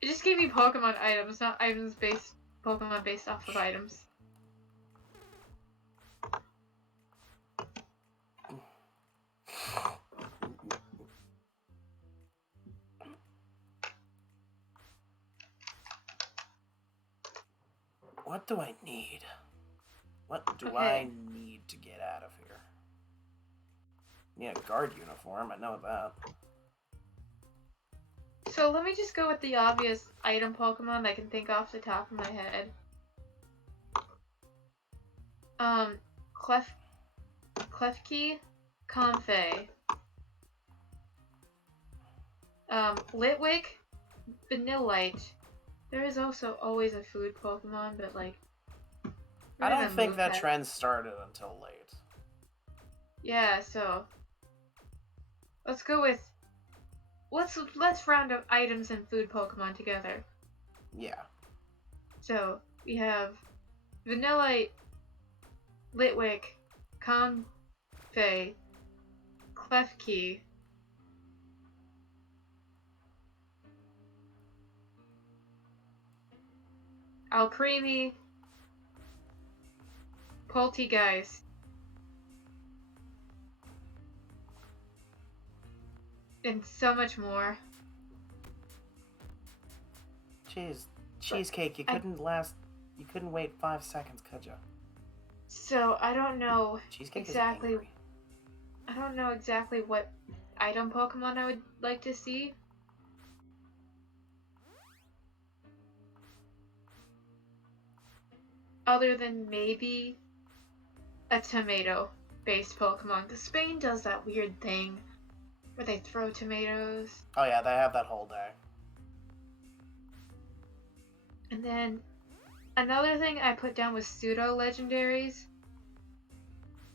It just gave me Pokemon items, not items based Pokemon based off of items. What do I need? What do Okay. I need to get out of here? Need a guard uniform, I know that. So let me just go with the obvious item Pokemon I can think off the top of my head. Klefki, Comfey. Litwick, Vanillite. There is also always a food Pokemon, but like... I we're don't gonna think move that trend started until late. Yeah, so... Let's go with... Let's round up items and food Pokemon together. Yeah. So, we have Vanillite, Litwick, Comfey, Klefki. Alcremie, Poltegeist, and so much more. Jeez, Cheesecake, you I- couldn't wait 5 seconds, could you? So I don't know Cheesecake exactly. is angry. I don't know exactly what item Pokemon I would like to see. Other than maybe a tomato-based Pokemon. Because Spain does that weird thing where they throw tomatoes. Oh yeah, they have that whole day. And then another thing I put down was pseudo-legendaries.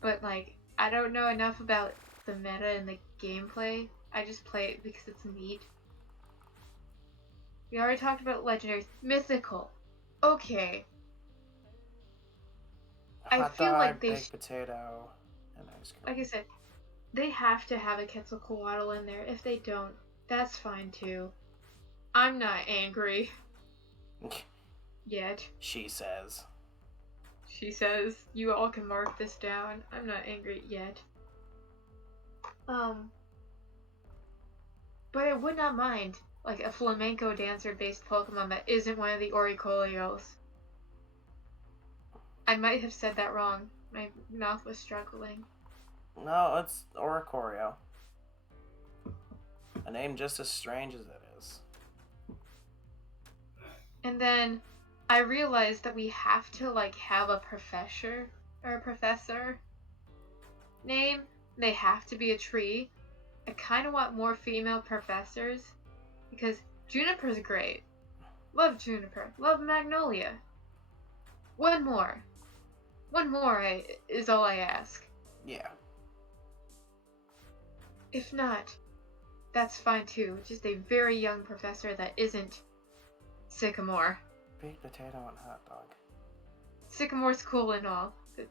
But, like, I don't know enough about the meta and the gameplay. I just play it because it's neat. We already talked about legendaries. Mythical. Okay. I Hot feel dog, like they baked potato, and ice cream. like I said, they have to have a Quetzalcoatl in there. If they don't, that's fine too. I'm not angry yet. She says. She says, you all can mark this down. I'm not angry yet. But I would not mind, like, a flamenco dancer-based Pokemon that isn't one of the Oricolios. I might have said that wrong. My mouth was struggling. No, it's Oricorio. A name just as strange as it is. And then I realized that we have to, like, have a professor name. They have to be a tree. I kind of want more female professors because Juniper's great. Love Juniper. Love Magnolia. One more is all I ask. Yeah. If not, that's fine too. Just a very young professor that isn't Sycamore. Baked potato and hot dog. Sycamore's cool and all. But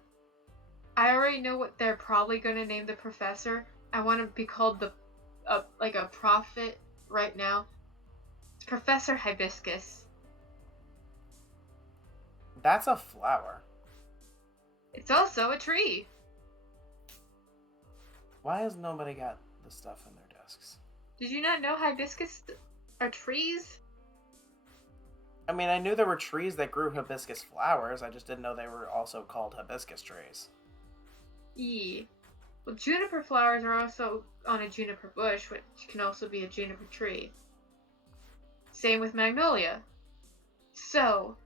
I already know what they're probably gonna name the professor. I want to be called like a prophet right now. It's Professor Hibiscus. That's a flower. It's also a tree. Why has nobody got the stuff in their desks? Did you not know hibiscus are trees? I mean, I knew there were trees that grew hibiscus flowers. I just didn't know they were also called hibiscus trees. Yeah. Well, juniper flowers are also on a juniper bush, which can also be a juniper tree. Same with magnolia. So,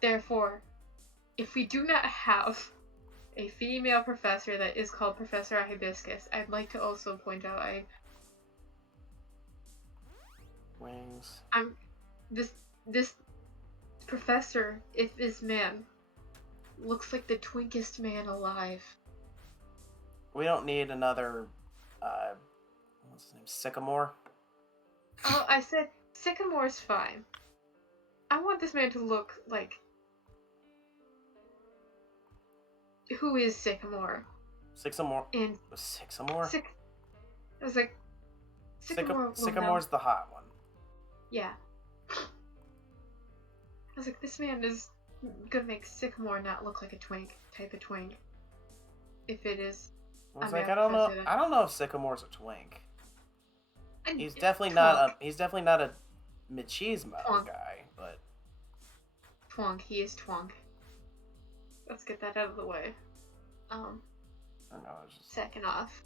therefore, if we do not have a female professor that is called Professor Hibiscus, I'd like to also point out Wings. this professor, if this man, looks like the twinkest man alive. We don't need another, what's his name? Sycamore? Oh, I said Sycamore's fine. I want this man to look like... Who is Sycamore? Sycamore? And Sycamore? I was like... Sycamore will Sycamore's know. the hot one. Yeah. I was like, this man is gonna make Sycamore not look like a type of twink. If it is... I was I'm like, gonna I professor don't know if Sycamore's a twink. And He's it's definitely Twonk. not a machismo Twonk. guy, but Twonk, he is Twonk. Let's get that out of the way. I don't know. It's just Second off,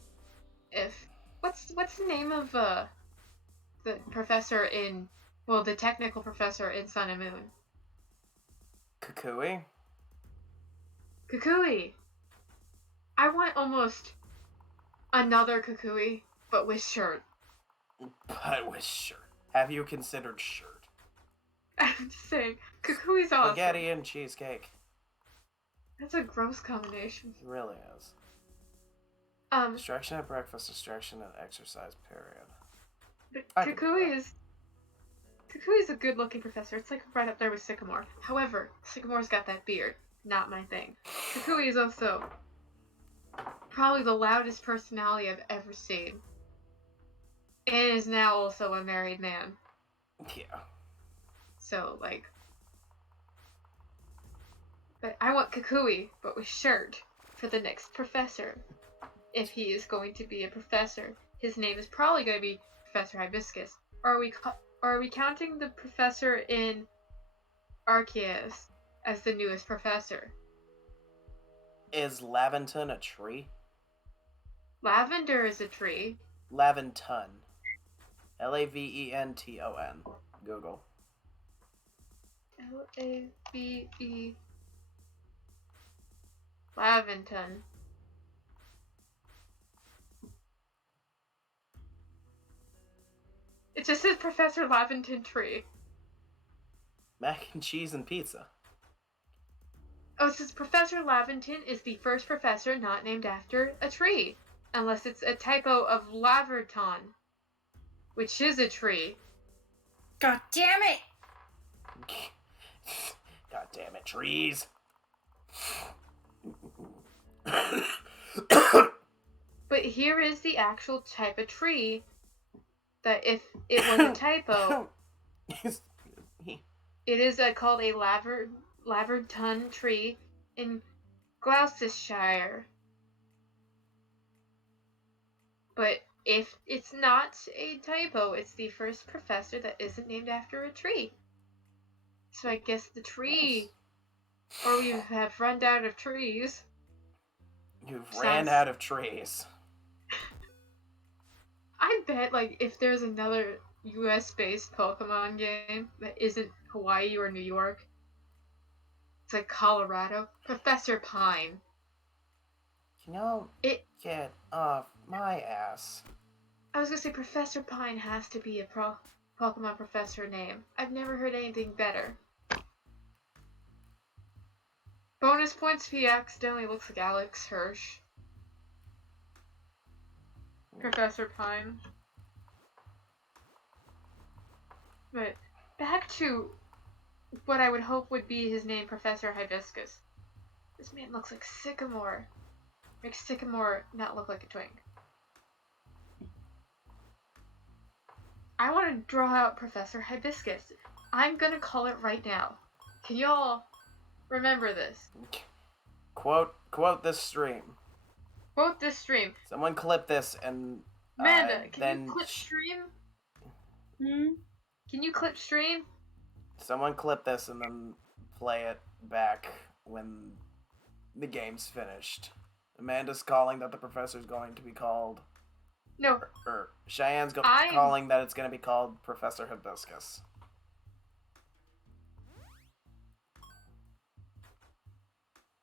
what's the name of the professor in the technical professor in Sun and Moon? Kukui. Kukui. I want almost another Kukui, but with shirt. But with shirt. Have you considered shirt? I'm just saying, Kukui's awesome. Spaghetti and cheesecake. That's a gross combination. It really is. Distraction at breakfast, distraction at exercise period. But I can do Kukui's a good-looking professor. It's like right up there with Sycamore. However, Sycamore's got that beard. Not my thing. Kukui is also probably the loudest personality I've ever seen. And is now also a married man. Yeah. So, like, But I want Kukui, but with shirt, for the next professor. If he is going to be a professor, his name is probably going to be Professor Hibiscus. Or are we counting the professor in Arceus as the newest professor? Is Laventon a tree? Lavender is a tree. Laventon. Laventon. Google. Lave. Laventon. It just says Professor Laventon Tree. Mac and cheese and pizza. Oh, it says Professor Laventon is the first professor not named after a tree. Unless it's a typo of Laverton, which is a tree. God damn it! God damn it, trees. But here is the actual type of tree that if it was a typo, it is called a Laverton tree in Gloucestershire. But if it's not a typo, it's the first professor that isn't named after a tree. So I guess the tree, or we have run out of trees. You've ran out of trees. I bet, like, if there's another US-based Pokemon game that isn't Hawaii or New York, it's like Colorado, Professor Pine. Can y'all get off my ass? I was gonna say Professor Pine has to be a Pokemon professor name. I've never heard anything better. Bonus points if he accidentally looks like Alex Hirsch. Professor Pine. But back to what I would hope would be his name, Professor Hibiscus. This man looks like Sycamore. Makes Sycamore not look like a twink. I want to draw out Professor Hibiscus. I'm gonna call it right now. Can y'all remember this? Quote this stream. Quote this stream. Someone clip this and Amanda, can then you clip stream? Can you clip stream? someone clip this and then play it back when the game's finished. Amanda's calling that the professor's going to be called. No. Or Cheyenne's I'm- calling that it's going to be called Professor Hibiscus.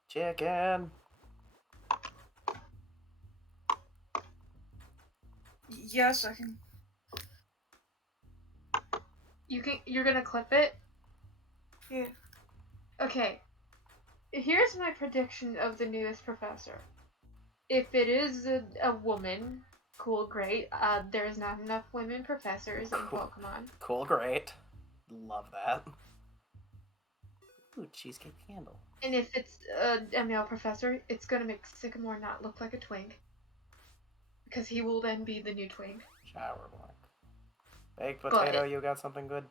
Chicken. Yes, I can. You're gonna clip it? Yeah. Okay. Here's my prediction of the newest professor. If it is a woman, cool, great. There's not enough women professors in Pokemon. Cool, great. Love that. Ooh, cheesecake candle. And if it's a male professor, it's gonna make Sycamore not look like a twink. Because he will then be the new twink. Shower block. Baked potato, you got something good?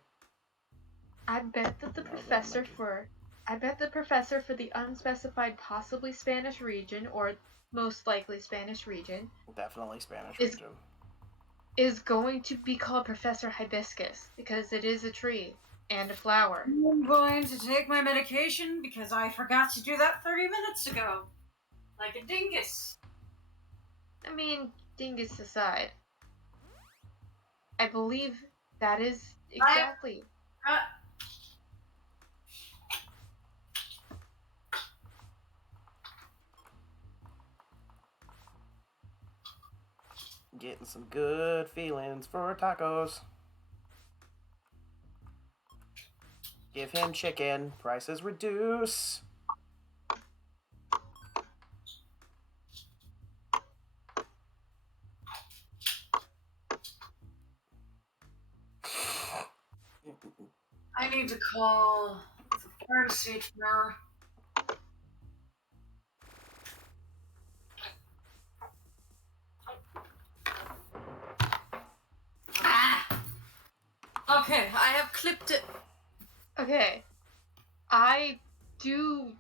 I bet that the No, professor thank you. for the unspecified possibly Spanish region, or most likely Spanish region, Definitely Spanish Is- region. is going to be called Professor Hibiscus, because it is a tree and a flower. I'm going to take my medication because I forgot to do that 30 minutes ago. Like a dingus. I mean, dingus aside. I believe that is exactly. Getting some good feelings for tacos. Give him chicken. Prices reduce. I need to call the pharmacy tomorrow. I have clipped it. Okay. I do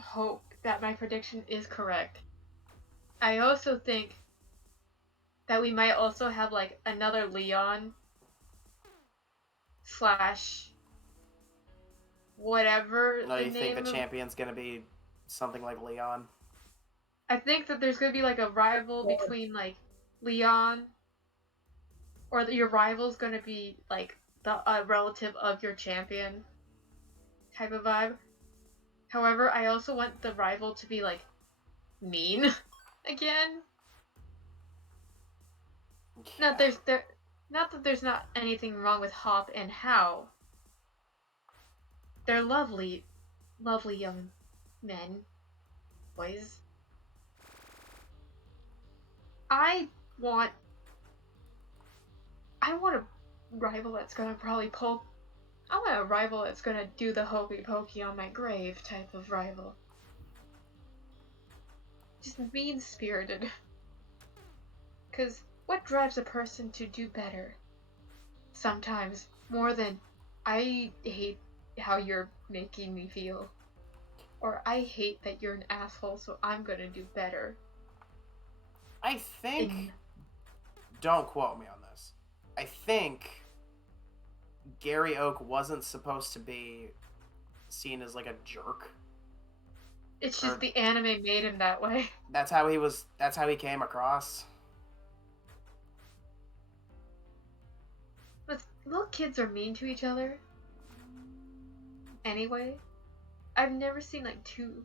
hope that my prediction is correct. I also think that we might also have like another Leon slash whatever No, the you think name the of... champion's gonna be something like Leon? I think that there's gonna be like a rival between like Leon, or your rival's gonna be like the relative of your champion type of vibe. However, I also want the rival to be like mean again. Not that there's not anything wrong with Hop and How. They're lovely, lovely young men, boys. I want a rival that's gonna probably pull. I want a rival that's gonna do the hokey pokey on my grave type of rival. Just mean spirited. Cause what drives a person to do better? Sometimes more than I hate how you're making me feel. Or I hate that you're an asshole, so I'm gonna do better. I think. Don't quote me on this. I think Gary Oak wasn't supposed to be seen as like a jerk. It's just the anime made him that way. That's how he was. That's how he came across. But little kids are mean to each other. Anyway, I've never seen like two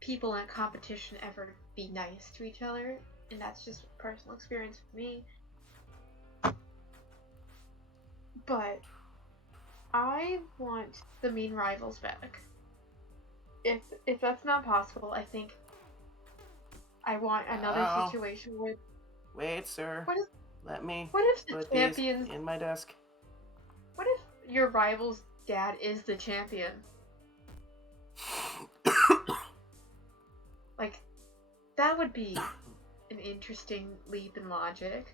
people in a competition ever be nice to each other, and that's just personal experience with me. But I want the mean rivals back. If that's not possible, I think I want another Oh. situation where... Wait, sir. What if the put champions... these in my desk. What if your rival's dad is the champion? Like, that would be an interesting leap in logic.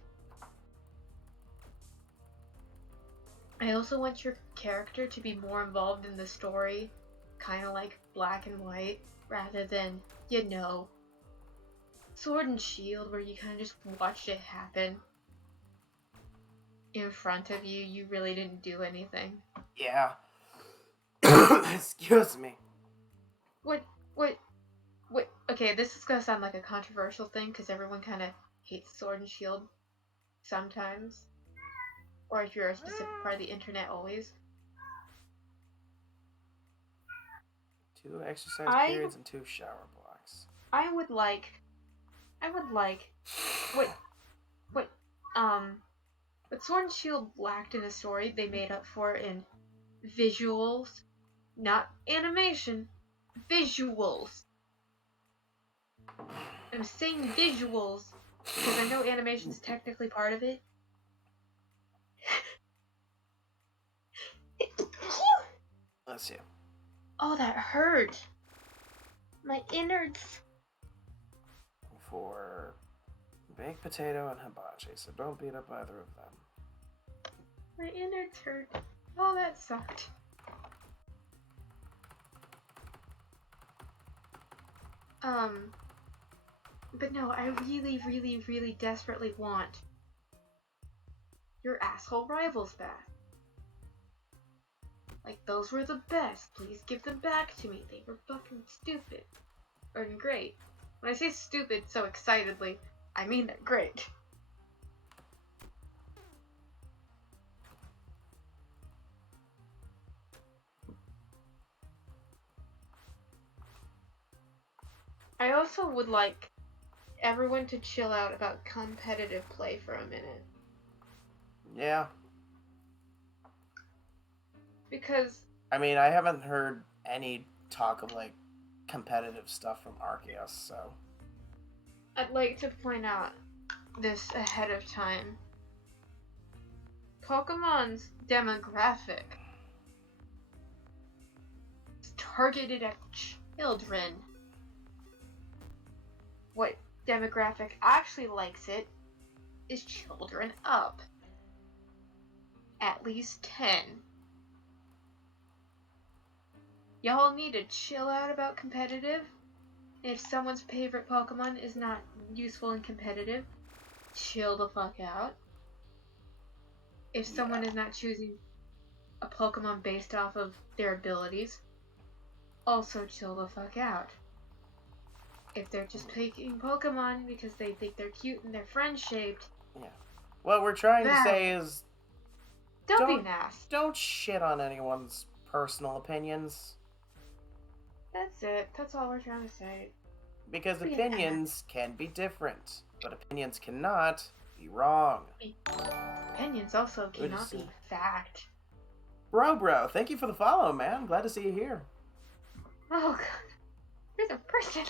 I also want your character to be more involved in the story, kind of like Black and White, rather than, you know, Sword and Shield, where you kind of just watched it happen in front of you. You really didn't do anything. Yeah. Excuse me. What? Okay, this is gonna sound like a controversial thing, because everyone kind of hates Sword and Shield sometimes. Or if you're a specific part of the internet, always. 2 exercise periods and 2 shower blocks. I would like what Sword and Shield lacked in the story, they made up for in visuals, not animation, visuals. I'm saying visuals because I know animation's technically part of it. Let's see. Oh, that hurt. My innards. For baked potato and hibachi, so don't beat up either of them. My innards hurt. Oh, that sucked. But no, I really, really, really desperately want your asshole rivals back. Like, those were the best. Please give them back to me. They were fucking stupid. Or great. When I say stupid so excitedly, I mean they're great. I also would like everyone to chill out about competitive play for a minute. Yeah. Because... I mean, I haven't heard any talk of, like, competitive stuff from Arceus, so... I'd like to point out this ahead of time. Pokemon's demographic is targeted at children. What demographic actually likes it is children up. At least 10. y'all need to chill out about competitive. If someone's favorite Pokemon is not useful and competitive, chill the fuck out. If someone is not choosing a Pokemon based off of their abilities, also chill the fuck out. If they're just picking Pokemon because they think they're cute and they're friend-shaped, Yeah. What we're trying to That- say is don't be Don't- an ass. don't shit on anyone's personal opinions. That's it. That's all we're trying to say. Because Be an opinions can be different, but opinions cannot be wrong. Opinions also What did you cannot be say? fact. Bro, thank you for the follow, man. Glad to see you here. Oh god. There's a person.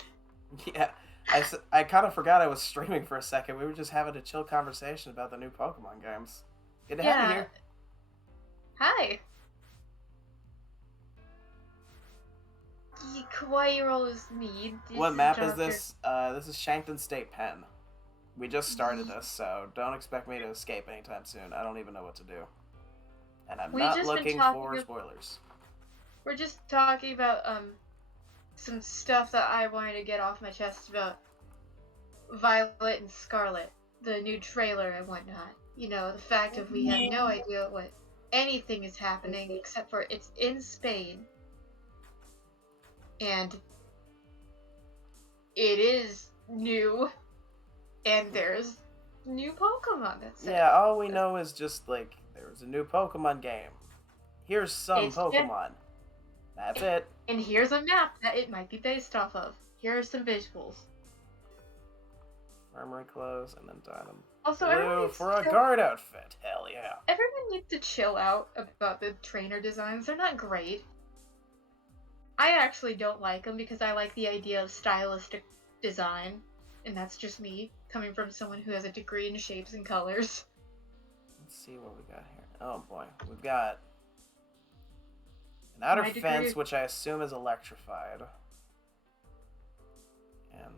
Yeah, I kind of forgot I was streaming for a second. We were just having a chill conversation about the new Pokemon games. Good to have you here. Hi. Kawaii roll is me. What map is this? This is Shankton State Pen. We just started this, so don't expect me to escape anytime soon. I don't even know what to do. And I'm We not just been looking talking for ab- spoilers. We're just talking about some stuff that I wanted to get off my chest about Violet and Scarlet, the new trailer and whatnot. You know, the fact of we have no idea what anything is happening except for it's in Spain. And it is new. And there's new Pokemon. That's it. Yeah, all we know is just like there's a new Pokemon game. Here's some It's just- Pokemon. That's it. And here's a map that it might be based off of. Here are some visuals. Armory clothes and then dye them Also, blue everyone needs for to a chill- guard outfit. Hell yeah. Everyone needs to chill out about the trainer designs. They're not great. I actually don't like them because I like the idea of stylistic design. And that's just me, coming from someone who has a degree in shapes and colors. Let's see what we got here. Oh boy, we've got an outer My degree fence, is- which I assume is electrified, and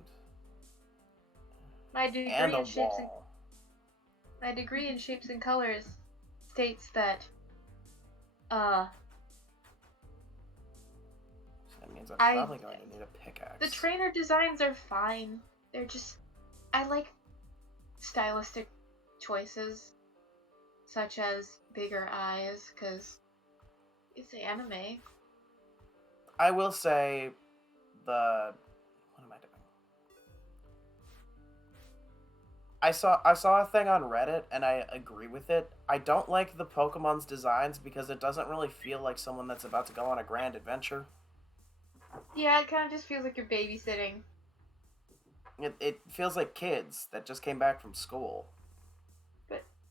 My degree a in shapes and wall. my degree in shapes and colors states that So that means I'm I- probably going to need a pickaxe. the trainer designs are fine. They're just I like stylistic choices such as bigger eyes cuz it's anime. I will say what am I doing? I saw a thing on Reddit and I agree with it. I don't like the Pokemon's designs because it doesn't really feel like someone that's about to go on a grand adventure. Yeah, it kind of just feels like you're babysitting. It feels like kids that just came back from school.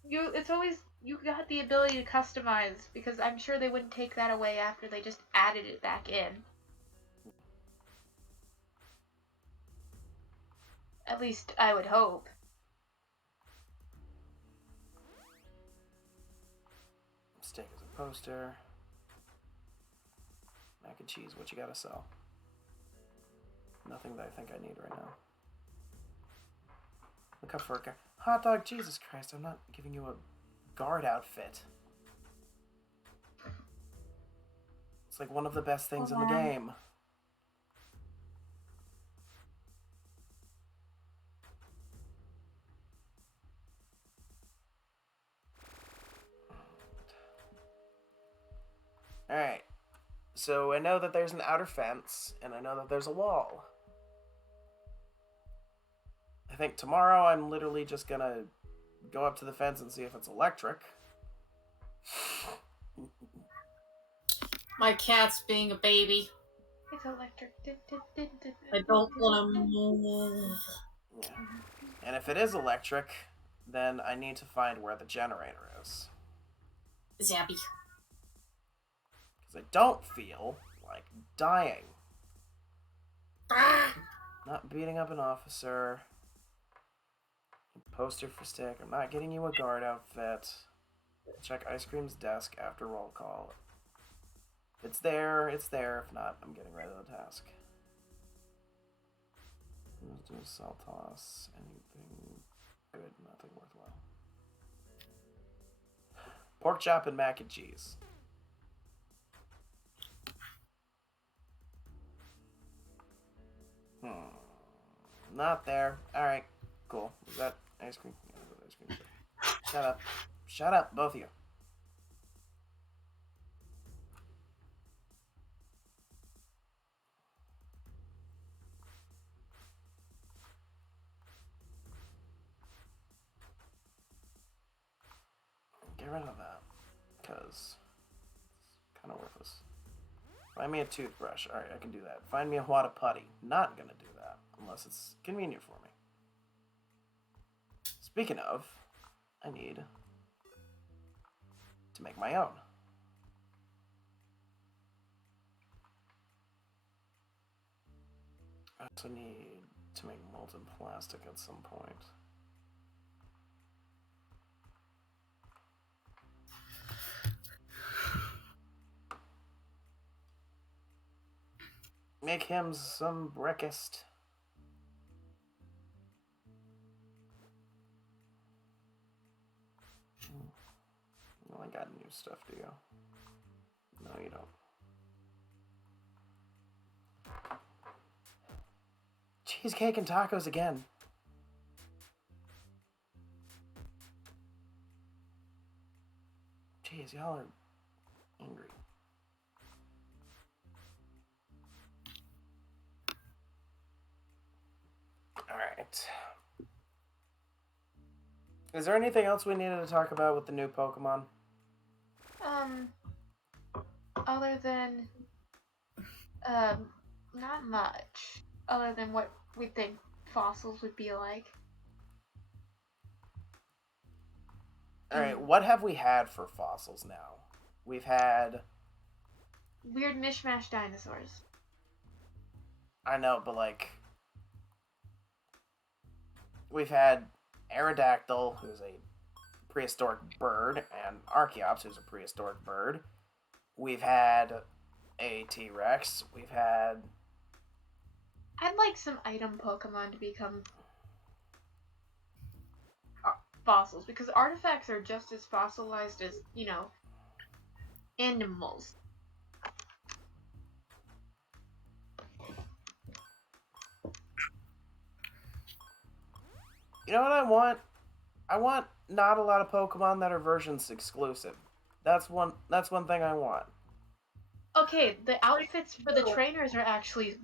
You got the ability to customize because I'm sure they wouldn't take that away after they just added it back in. At least I would hope. Steak as a poster. Mac and cheese, what you gotta sell? Nothing that I think I need right now. Look up for a guy. Hot dog, Jesus Christ, I'm not giving you a guard outfit. It's like one of the best things in the Hold on. game. Alright. So I know that there's an outer fence, and I know that there's a wall. I think tomorrow I'm literally just gonna go up to the fence and see if it's electric. My cat's being a baby. It's electric. I don't want to move. Yeah. And if it is electric, then I need to find where the generator is. Zappy. Because I don't feel like dying. Ah! Not beating up an officer. Poster for stick. I'm not getting you a guard outfit. Check Ice Cream's desk after roll call. If it's there, it's there. If not, I'm getting right to the task. Let's do a cell toss. Anything good, nothing worthwhile. Pork chop and mac and cheese. Not there. Alright, cool. Is that ice cream? Yeah, that's ice cream. Shut up. Shut up, both of you. Get rid of that, because it's kind of worthless. Find me a toothbrush. Alright, I can do that. Find me a wad of putty. Not gonna do that, unless it's convenient for me. Speaking of, I need to make my own. I also need to make molten plastic at some point. Make him some breakfast. You only got new stuff, do you? No, you don't. Cheesecake and tacos again. Jeez, y'all are angry. Alright. Is there anything else we needed to talk about with the new Pokemon? Other than, not much. Other than what we think fossils would be like. Alright, what have we had for fossils now? We've had... Weird mishmash dinosaurs. I know, but like... We've had Aerodactyl, who's a prehistoric bird, and Archeops, who's a prehistoric bird. We've had a T-Rex. We've had... I'd like some item Pokemon to become fossils, because artifacts are just as fossilized as, you know, animals. You know what I want? I want not a lot of Pokemon that are versions exclusive. That's one thing I want. Okay, the outfits for the trainers are actually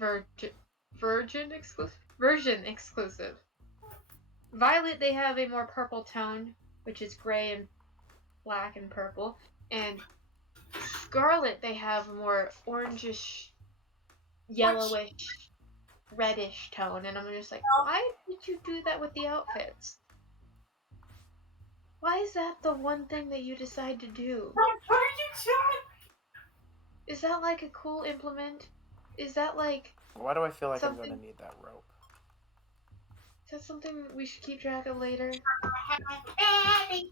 version exclusive. Violet, they have a more purple tone, which is gray and black and purple. And Scarlet, they have a more orangish, yellowish, reddish tone. And I'm just like, why did you do that with the outfits? Why is that the one thing that you decide to do? What are you doing? Is that like a cool implement? Is that like... Why do I feel like I'm Something- gonna need that rope? Is that something we should keep track of later? I have my baby.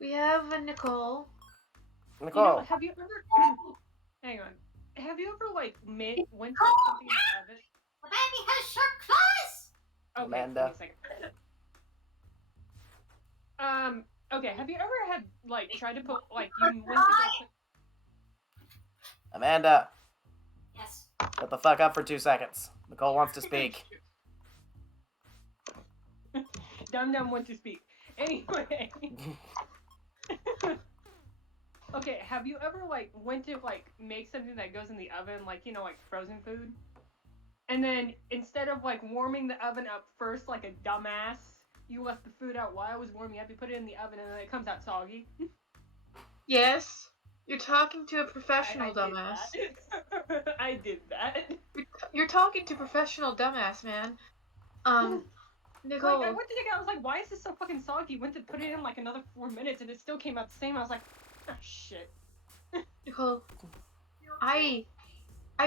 We have a Nicole. You Nicole, know, have you ever? Hang on. Have you ever like went to something in the oven? The baby has sharp claws. Okay, Amanda. give me a second. Okay. Have you ever had like tried to put like you went to go put... Amanda, Yes. shut the fuck up for 2 seconds. Nicole wants to speak. Dum Dum went to speak. Anyway. Okay, have you ever like went to like make something that goes in the oven, like, you know, like frozen food? And then instead of like warming the oven up first like a dumbass, you left the food out while it was warming up, you put it in the oven and then it comes out soggy? Yes? You're talking to a professional dumbass. I did that. You're talking to professional dumbass, man. Nicole. Like, I went to take it, I was like, why is this so fucking soggy? Went to put it in like another 4 minutes and it still came out the same. I was like, oh shit. Nicole, I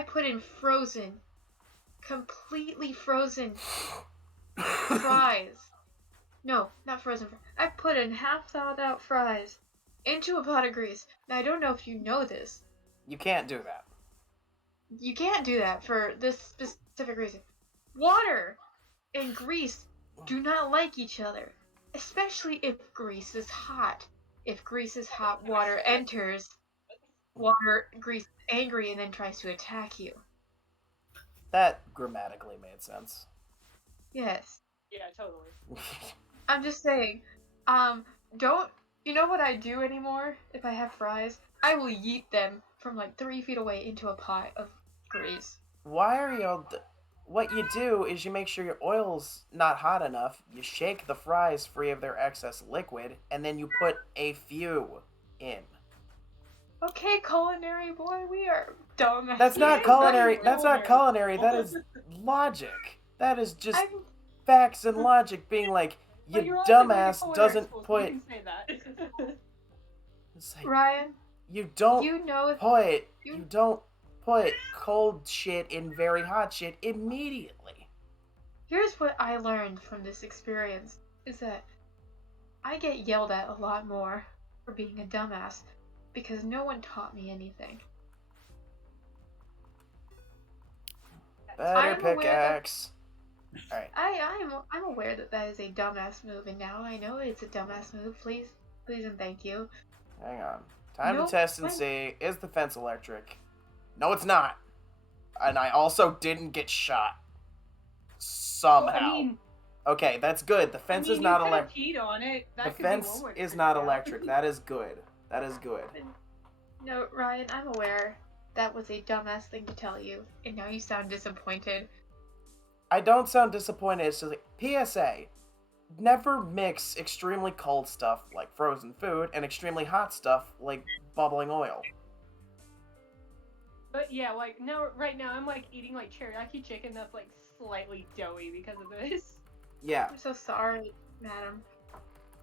put in completely frozen fries. No, not frozen fries. I put in half thawed out fries into a pot of grease. Now, I don't know if you know this. You can't do that. You can't do that for this specific reason. Water and grease do not like each other, especially if grease is hot. If grease is hot, water enters. Grease is angry and then tries to attack you. That grammatically made sense. Yes. Yeah, totally. I'm just saying, don't, you know what I do anymore if I have fries? I will yeet them from like 3 feet away into a pot of grease. Why are you? What you do is you make sure your oil's not hot enough. You shake the fries free of their excess liquid, and then you put a few in. Okay, culinary boy, we are dumb. That's not It is culinary. very That's not culinary. That is logic. That is just I'm, facts and logic being like, But you you're also going to dumbass culinary doesn't school, so put. You can say that. It's like, Ryan, you don't you know put. you- You don't put cold shit in very hot shit immediately. here's what I learned from this experience, is that I get yelled at a lot more for being a dumbass because no one taught me anything. Better I'm aware that- pickaxe. Alright. I'm aware that that is a dumbass move, and now I know it's a dumbass move. Please and thank you. Hang on. Time Nope. to test and see. Is the fence electric? No, it's not. And I also didn't get shot. Somehow. Well, I mean, Okay, that's good. The fence is you not could have electric. keyed on it. That The could be fence one way to is figure not it out. electric. That is good. That is good. No, Ryan, I'm aware that was a dumbass thing to tell you, and now you sound disappointed. I don't sound disappointed. It's just like, PSA. Never mix extremely cold stuff like frozen food and extremely hot stuff like bubbling oil. But yeah, like now, right now, I'm like eating like teriyaki chicken that's like slightly doughy because of this. Yeah. I'm so sorry, madam.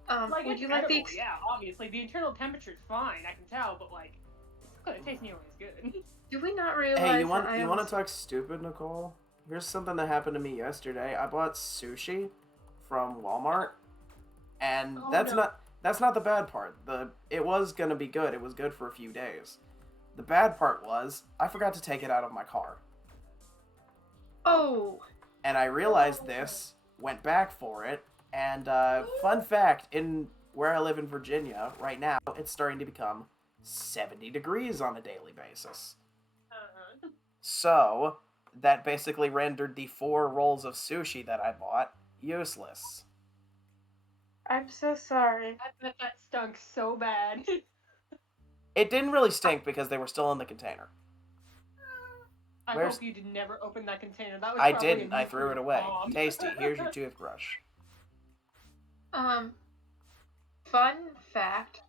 Like, Would it's you like the edible, yeah, obviously the internal temperature's fine. I can tell, but like, it's gonna taste nearly as good. Do we not realize Hey, you that want I you am want to talk stupid, Nicole? Here's something that happened to me yesterday. I bought sushi from Walmart, and Oh, that's no. not the bad part. It was gonna be good. It was good for a few days. The bad part was I forgot to take it out of my car, Oh, and I realized this. Went back for it, and fun fact: in where I live in Virginia right now, it's starting to become 70 degrees on a daily basis. Uh-huh. So, that basically rendered the 4 rolls of sushi that I bought useless. I'm so sorry. I bet that stunk so bad. It didn't really stink because they were still in the container. I Where's- hope you did never open that container. That was I probably a didn't. I threw it nuclear away. bomb. Tasty. Here's your toothbrush. Fun fact.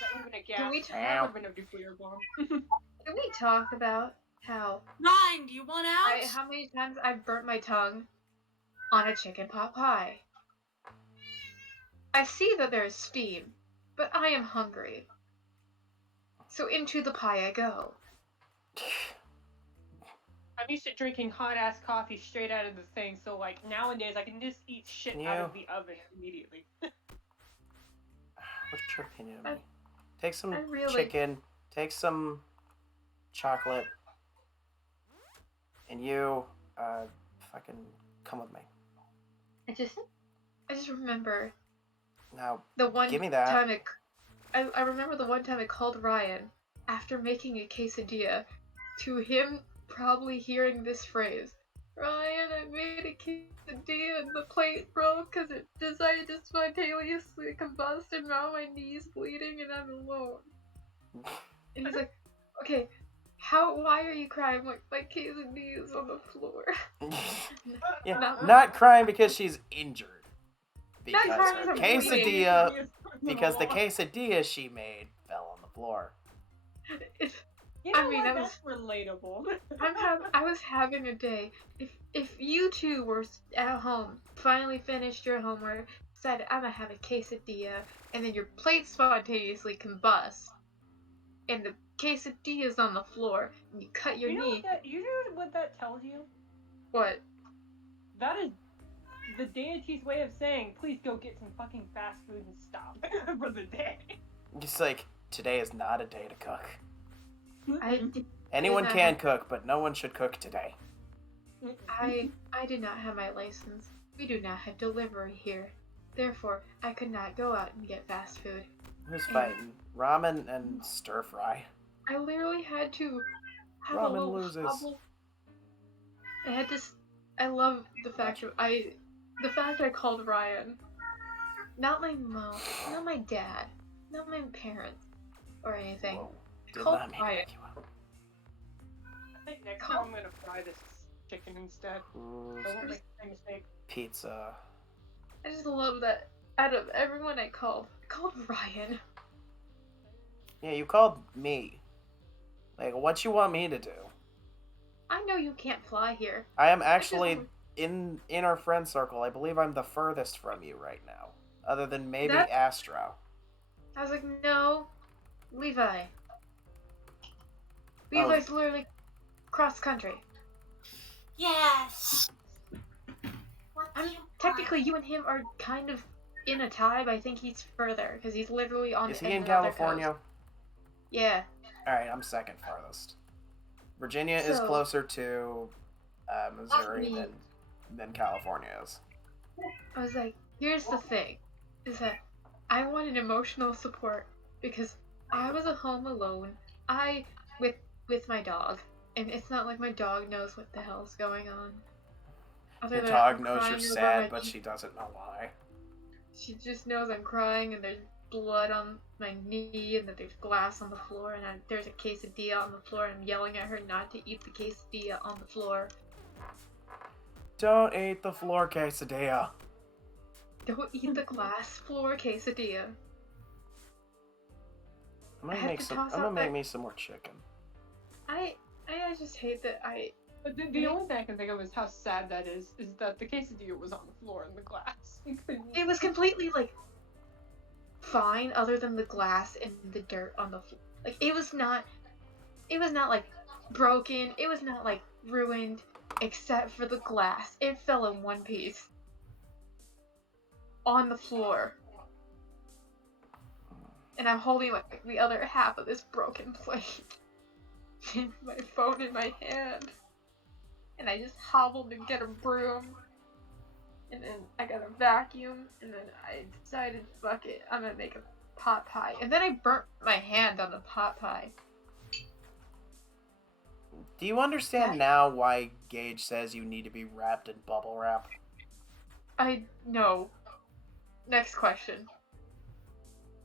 That would have been a gas. Can we that would have been a nuclear bomb. Can we talk about how Ryan, do you want out? how many times I've burnt my tongue on a chicken pot pie? I see that there is steam, but I am hungry. So into the pie I go. I'm used to drinking hot ass coffee straight out of the thing, so like nowadays I can just eat shit out of the oven immediately. What's your opinion of I- me? Take some I really- chicken. Take some chocolate. And you, fucking come with me. I just remember Now, the one Give me that. time I remember the one time I called Ryan after making a quesadilla to him probably hearing this phrase. Ryan, I made a quesadilla and the plate broke because it decided to spontaneously combust and now my knee's bleeding and I'm alone. And he's like, okay, why are you crying? I'm like, my quesadilla's on the floor. yeah, Not- not crying because she's injured. Not Because crying her because I'm bleeding. quesadilla, because the quesadilla she made fell on the floor. You know I mean, what? that was- That's relatable. I was having a day. If you two were at home, finally finished your homework, decided I'm gonna have a quesadilla, and then your plate spontaneously combusts, and the quesadilla's on the floor, and you cut your you know knee. you know what that tells you? What? That is the deity's way of saying, please go get some fucking fast food and stop for the day. It's like, today is not a day to cook. I Anyone not- can cook, but no one should cook today. I did not have my license. We do not have delivery here. Therefore, I could not go out and get fast food. Who's fighting? Ramen and stir fry. I literally had to have Ramen a little loses. hobble. I had to. I love the fact that I the fact I called Ryan, not my mom, not my dad, not my parents, or anything. Whoa. I Did called not mean to Ryan. wake you up. I think next time I'm gonna fry this chicken instead. Ooh, I won't make the same mistake. pizza. I just love that out of everyone I called Ryan. Yeah, you called me. Like, what you want me to do? I know you can't fly here. I am I just actually want- in our friend circle. I believe I'm the furthest from you right now, other than maybe That- Astro. I was like, no, Levi. Oh. Levi's literally cross country. Yes. What do I'm you want? technically you and him are kind of in a tie, but I think he's further because he's literally on. Is he in another California? coast. Yeah. All right, I'm second farthest. Virginia is So- closer to Missouri me. than California is. I was like, here's the thing, is that I wanted emotional support because I was at home alone. With my dog, and it's not like my dog knows what the hell's going on. Other Your than dog I'm knows crying you're over sad, my but knee. she doesn't know why. She just knows I'm crying, and there's blood on my knee, and that there's glass on the floor, and there's a quesadilla on the floor, and I'm yelling at her not to eat the quesadilla on the floor. Don't eat the floor quesadilla. Don't eat the glass floor quesadilla. I'm I gonna had make to some. toss I'm gonna out make that- me some more chicken. I just hate that But the only thing I can think of is how sad that is that the quesadilla was on the floor in the glass. it was completely like fine other than the glass and the dirt on the floor. Like it was not like broken, it was not like ruined except for the glass. It fell in one piece on the floor. And I'm holding like the other half of this broken plate. And my phone in my hand. And I just hobbled to get a broom. And then I got a vacuum. And then I decided, fuck it, I'm gonna make a pot pie. And then I burnt my hand on the pot pie. Do you understand now why Gage says you need to be wrapped in bubble wrap? I know. Next question.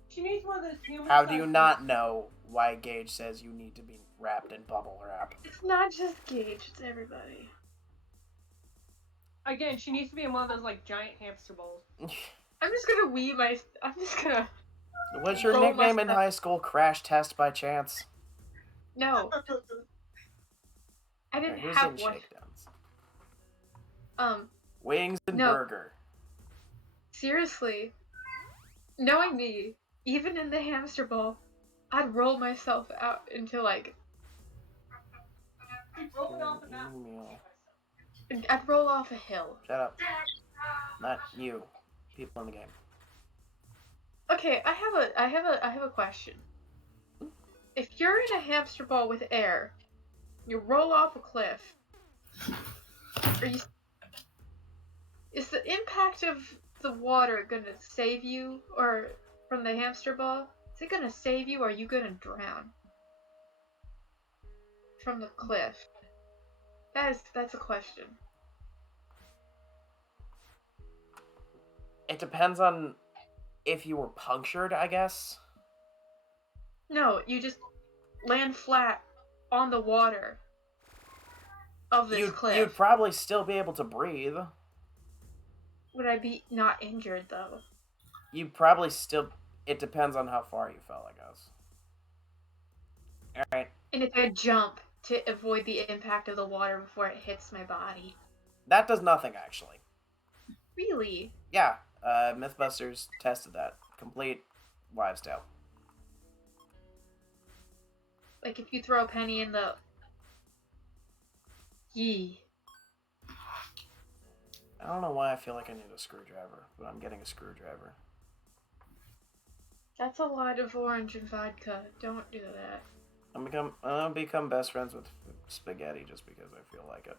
She needs one of those human. How do you not know why Gage says you need to be wrapped in bubble wrap? It's not just Gage, it's everybody. Again, she needs to be in one of those like giant hamster balls. I'm just gonna I'm just gonna. Was your Roll nickname in mustache. high school Crash Test by chance? No. I Alright, didn't who's have in one. shakedowns? Wings and No. burger. Seriously. Knowing me, even in the hamster ball, I'd roll myself out into like. Meal. I'd roll off a hill. Shut up. Not you. People in the game. Okay, I have a question. If you're in a hamster ball with air, you roll off a cliff. Is the impact of the water gonna save you, or from the hamster ball? Is it gonna save you, or are you gonna drown from the cliff? That's a question. It depends on if you were punctured, I guess. No, you just land flat on the water of this cliff. You'd probably still be able to breathe. Would I be not injured though? You'd probably still. It depends on how far you fell, I guess. Alright. And if I jump to avoid the impact of the water before it hits my body. That does nothing, actually. Really? Yeah, Mythbusters tested that. Complete wives' tale. Like if you throw a penny in the. Yee. I don't know why I feel like I need a screwdriver, but I'm getting a screwdriver. That's a lot of orange and vodka. Don't do that. I'm gonna become best friends with spaghetti just because I feel like it.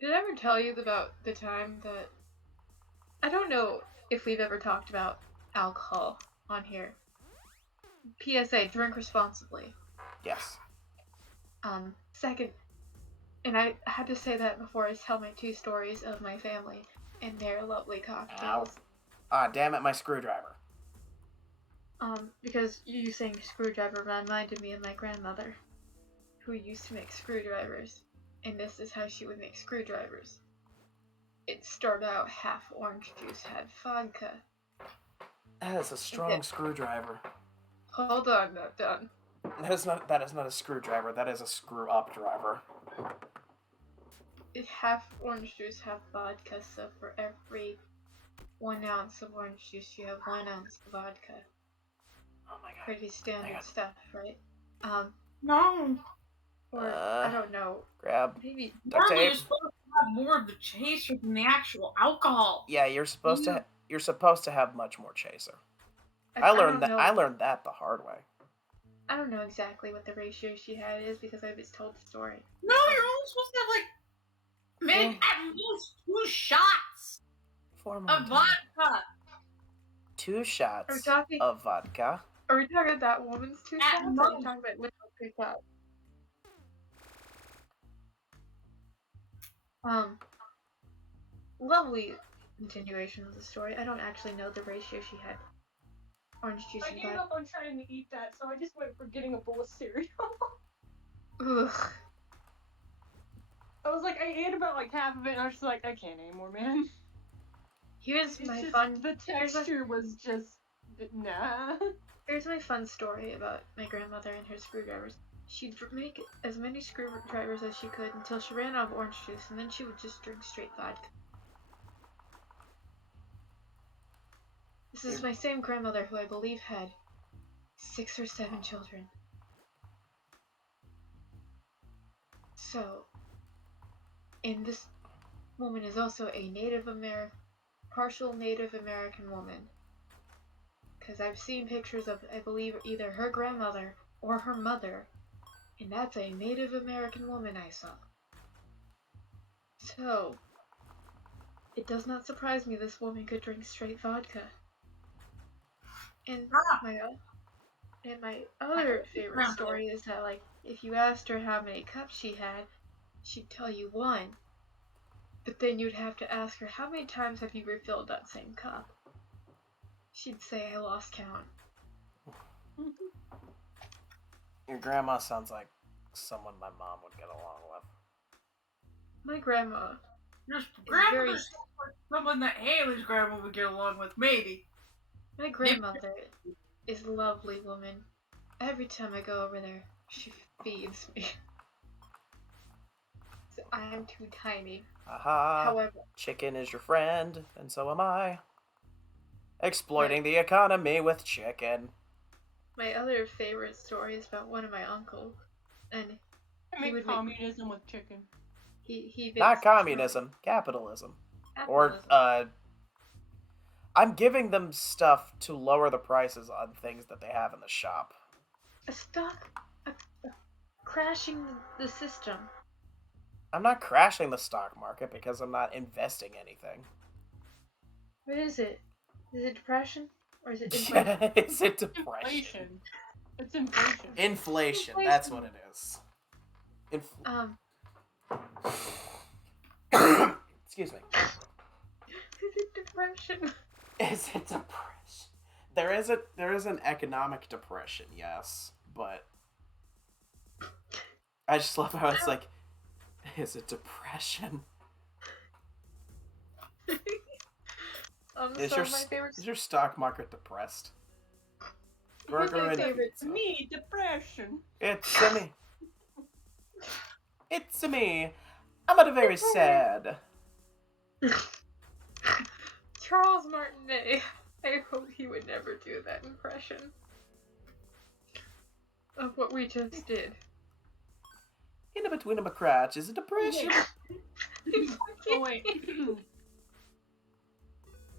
Did I ever tell you about the time that. I don't know if we've ever talked about alcohol on here. PSA, drink responsibly. Yes. Second, and I had to say that before I tell my two stories of my family. and their lovely cocktails. Ah, damn it, my screwdriver. Because you saying screwdriver reminded me of my grandmother, who used to make screwdrivers, and this is how she would make screwdrivers. It started out half orange juice, had vodka. That is a strong Yeah. screwdriver. Hold on, not done. That is not a screwdriver, that is a screw up driver. It half orange juice, half vodka, so for every 1 ounce of orange juice, you have 1 ounce of vodka. Oh my god. Pretty standard God. stuff, right? No. Or, I don't know, Grab maybe... duct Normally you're tape. supposed to have more of the chaser than the actual alcohol. Yeah, you're supposed to have much more chaser. I don't learned that know- I learned that the hard way. I don't know exactly what the ratio she had is because I was told the story. No, you're only supposed to have like at least 2 shots Four more of times. vodka. 2 Are we shots talking? of vodka. Are we talking about that woman's 2 At shots? Or are we most. talking about literal 2 shots? Lovely continuation of the story. I don't actually know the ratio she had. Orange juice I and gave vodka. up on trying to eat that, so I just went for getting a bowl of cereal. Ugh. I was like, I ate about like half of it, and I was just like, I can't anymore, man. Here's It's my just, fun. the here's my- texture was just nah. Here's my fun story about my grandmother and her screwdrivers. She'd make as many screwdrivers as she could until she ran out of orange juice, and then she would just drink straight vodka. This is my same grandmother who I believe had 6 or 7 children. So, and this woman is also a partial Native American woman. Because I've seen pictures of, I believe, either her grandmother or her mother, and that's a Native American woman I saw. So, it does not surprise me this woman could drink straight vodka. And my other favorite story is that, like, if you asked her how many cups she had, she'd tell you 1. But then you'd have to ask her, how many times have you refilled that same cup? She'd say, I lost count. Your grandma sounds like someone my mom would get along with. My grandma. Your very- grandmother sounds like someone that Haley's grandma would get along with, maybe. My grandmother is a lovely woman. Every time I go over there, she feeds me. So I am too tiny. Aha. However, Chicken is your friend, and so am I. Exploiting the economy with chicken. my other favorite story is about one of my uncles, and I He make would make- communism with chicken. he Not makes communism, capitalism. Or, capitalism. I'm giving them stuff to lower the prices on things that they have in the shop. Crashing the system. I'm not crashing the stock market because I'm not investing anything. What is it? Is it depression or is it inflation? Is it depression? Inflation. It's inflation. Inflation, that's what it is. Excuse me. Is it depression? Is it depression? There is an economic depression, yes, but I just love how it's like, is it depression? Is So your my favorite. is your stock market depressed? Here's Burger my and favorite. pizza. Me, depression. It's me. It's me. I'm at a very sad. Charles Martinet. I hope he would never do that impression of what we just did. In between my crotch is a depression. Oh wait.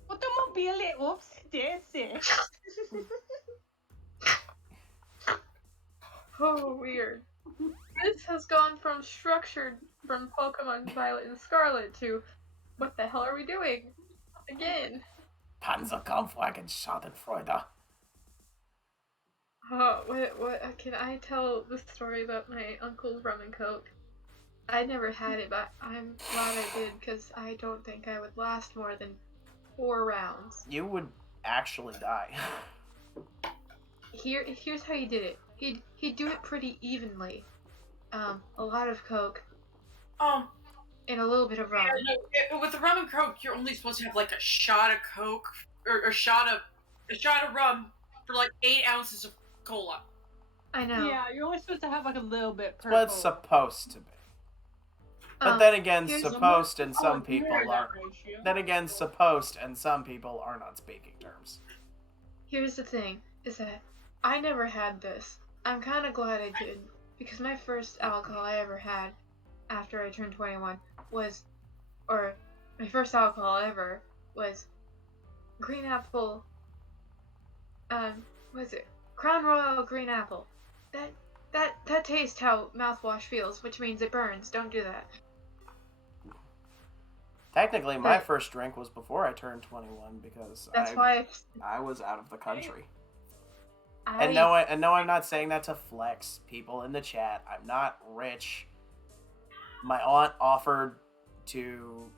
Automobile upstairs. Oh, weird. This has gone from structured from Pokemon Violet and Scarlet to what the hell are we doing? Again. Panzerkampfwagen Schadenfreude. Oh, what can I tell the story about my uncle's rum and coke? I never had it, but I'm glad I did because I don't think I would last more than 4 rounds. You would actually die. Here's how he did it. He'd do it pretty evenly. A lot of Coke and a little bit of rum. With the rum and Coke, you're only supposed to have like a shot of Coke or a shot of rum for like 8 ounces of cola. I know. Yeah, you're only supposed to have like a little bit per. What it's coke. supposed to be. But then again, here's- supposed and Oh, some it's people more that are. ratio. Then again, supposed and some people are not speaking terms. Here's the thing, is that I never had this. I'm kind of glad I did, because my first alcohol I ever had after I turned 21 was, or my first alcohol ever was green apple, what is it? Crown Royal green apple. That tastes how mouthwash feels, which means it burns. Don't do that. Technically, my But- first drink was before I turned 21 because That's why I was out of the country. I And no, I'm not saying that to flex people in the chat. I'm not rich. My aunt offered to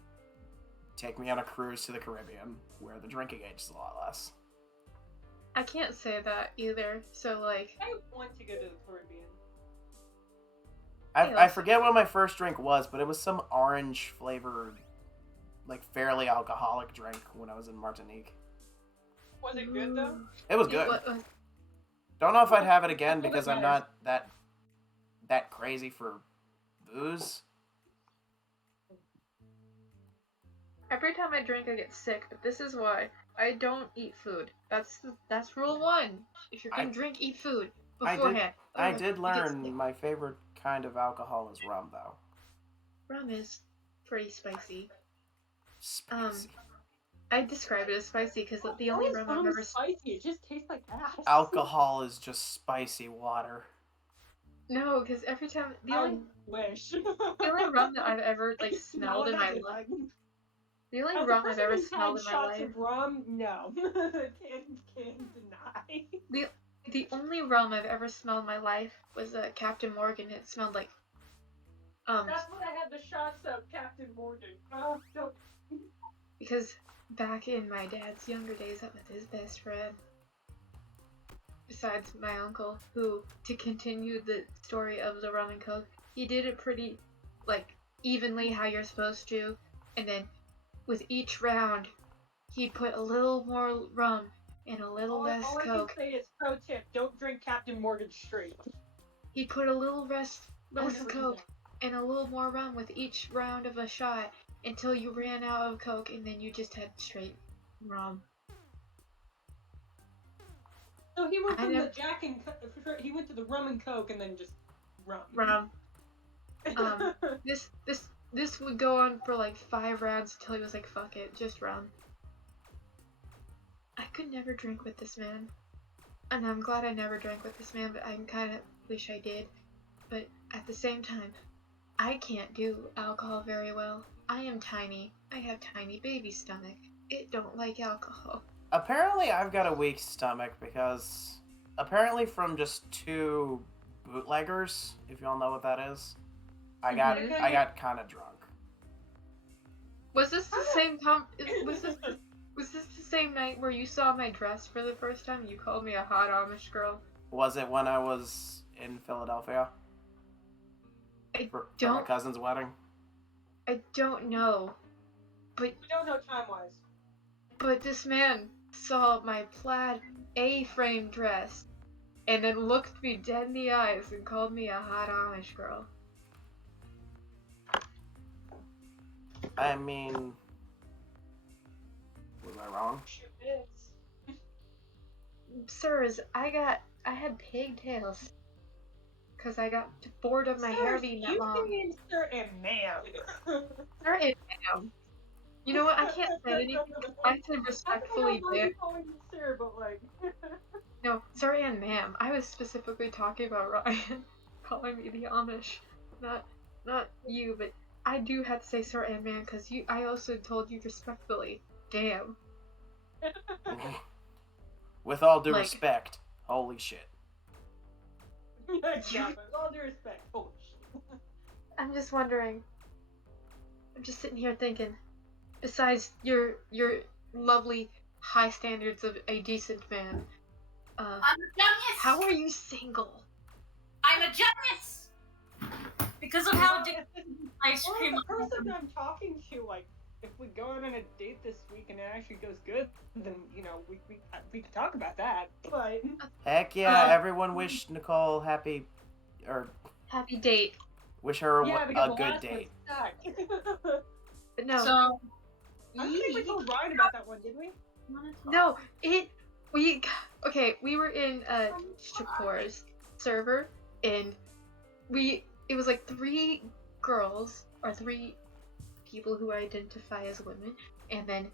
take me on a cruise to the Caribbean, where the drinking age is a lot less. I can't say that either. So like, I want to go to the Caribbean. Hey, I let's- forget what my first drink was, but it was some orange flavored, like fairly alcoholic drink when I was in Martinique. Was it good though? It was it good. was- Don't know if I'd have it again Well, that because I'm matters. not that crazy for booze. Every time I drink, I get sick, but this is why I don't eat food. That's rule 1. If you're gonna I- drink, eat food I did- beforehand. I Otherwise, did you get learn sick. my favorite kind of alcohol is rum, though. Rum is pretty spicy. Spicy. I describe it as spicy because the How only is rum I've rum ever spicy. It just tastes like ass. Alcohol is just spicy water. no, because every time the I only wish. the only rum that I've ever like smelled in my life. The only rum I've ever smelled in my shots life. of rum, no, can't deny. The only rum I've ever smelled in my life was Captain Morgan. It smelled like That's what I had the shots of, Captain Morgan. Oh, don't. because back in my dad's younger days, up with his best friend, besides my uncle, who, to continue the story of the rum and coke, he did it pretty, like, evenly how you're supposed to, and then with each round, he'd put a little more rum and a little less all I coke. can say is pro tip: don't drink Captain Morgan straight. He'd put a little less I would never do coke that. and a little more rum with each round of a shot until you ran out of coke, and then you just had straight rum. So he went I from never- the Jack and he went to the rum and coke and then just rum. Rum. This would go on for like 5 rounds until he was like, fuck it, just rum. I could never drink with this man. And I'm glad I never drank with this man, but I kind of wish I did. But at the same time, I can't do alcohol very well. I am tiny. I have tiny baby stomach. It don't like alcohol. Apparently, I've got a weak stomach because apparently from just 2 bootleggers, if y'all know what that is, I got Mhm. kind of drunk. Was this the same was this the same night where you saw my dress for the first time? You called me a hot Amish girl. Was it when I was in Philadelphia I for my don't cousin's wedding? I don't know. We don't know time wise. But this man saw my plaid A-frame dress and then looked me dead in the eyes and called me a hot Amish girl. I mean, was I wrong? Sirs, I had pigtails. Cause I got bored of my hair being that long. You sir and ma'am. Sir and ma'am. You know what? I can't say anything. I said respectfully, I don't know why dear. you're calling me sir, but like. No, sir and ma'am. I was specifically talking about Ryan calling me the Amish, not you. But I do have to say sir and ma'am because I also told you respectfully. Damn. With all due Like- respect, holy shit. Yeah, but with all due respect, holy shit. I'm just wondering. I'm just sitting here thinking. Besides your lovely high standards of a decent man, I'm a genius. how are you single? I'm a genius. Because of how addicted ice Well, cream. the person I'm talking to, like, if we go out on a date this week and it actually goes good, then we can talk about that. But Heck yeah! Everyone wish Nicole happy, or Happy date. wish her yeah, a because the good last date. one sucked. But no. So, I don't think we told Ryan about that one, did we? No, we were in Shakur's server, and it was like 3 girls or 3 people who identify as women, and then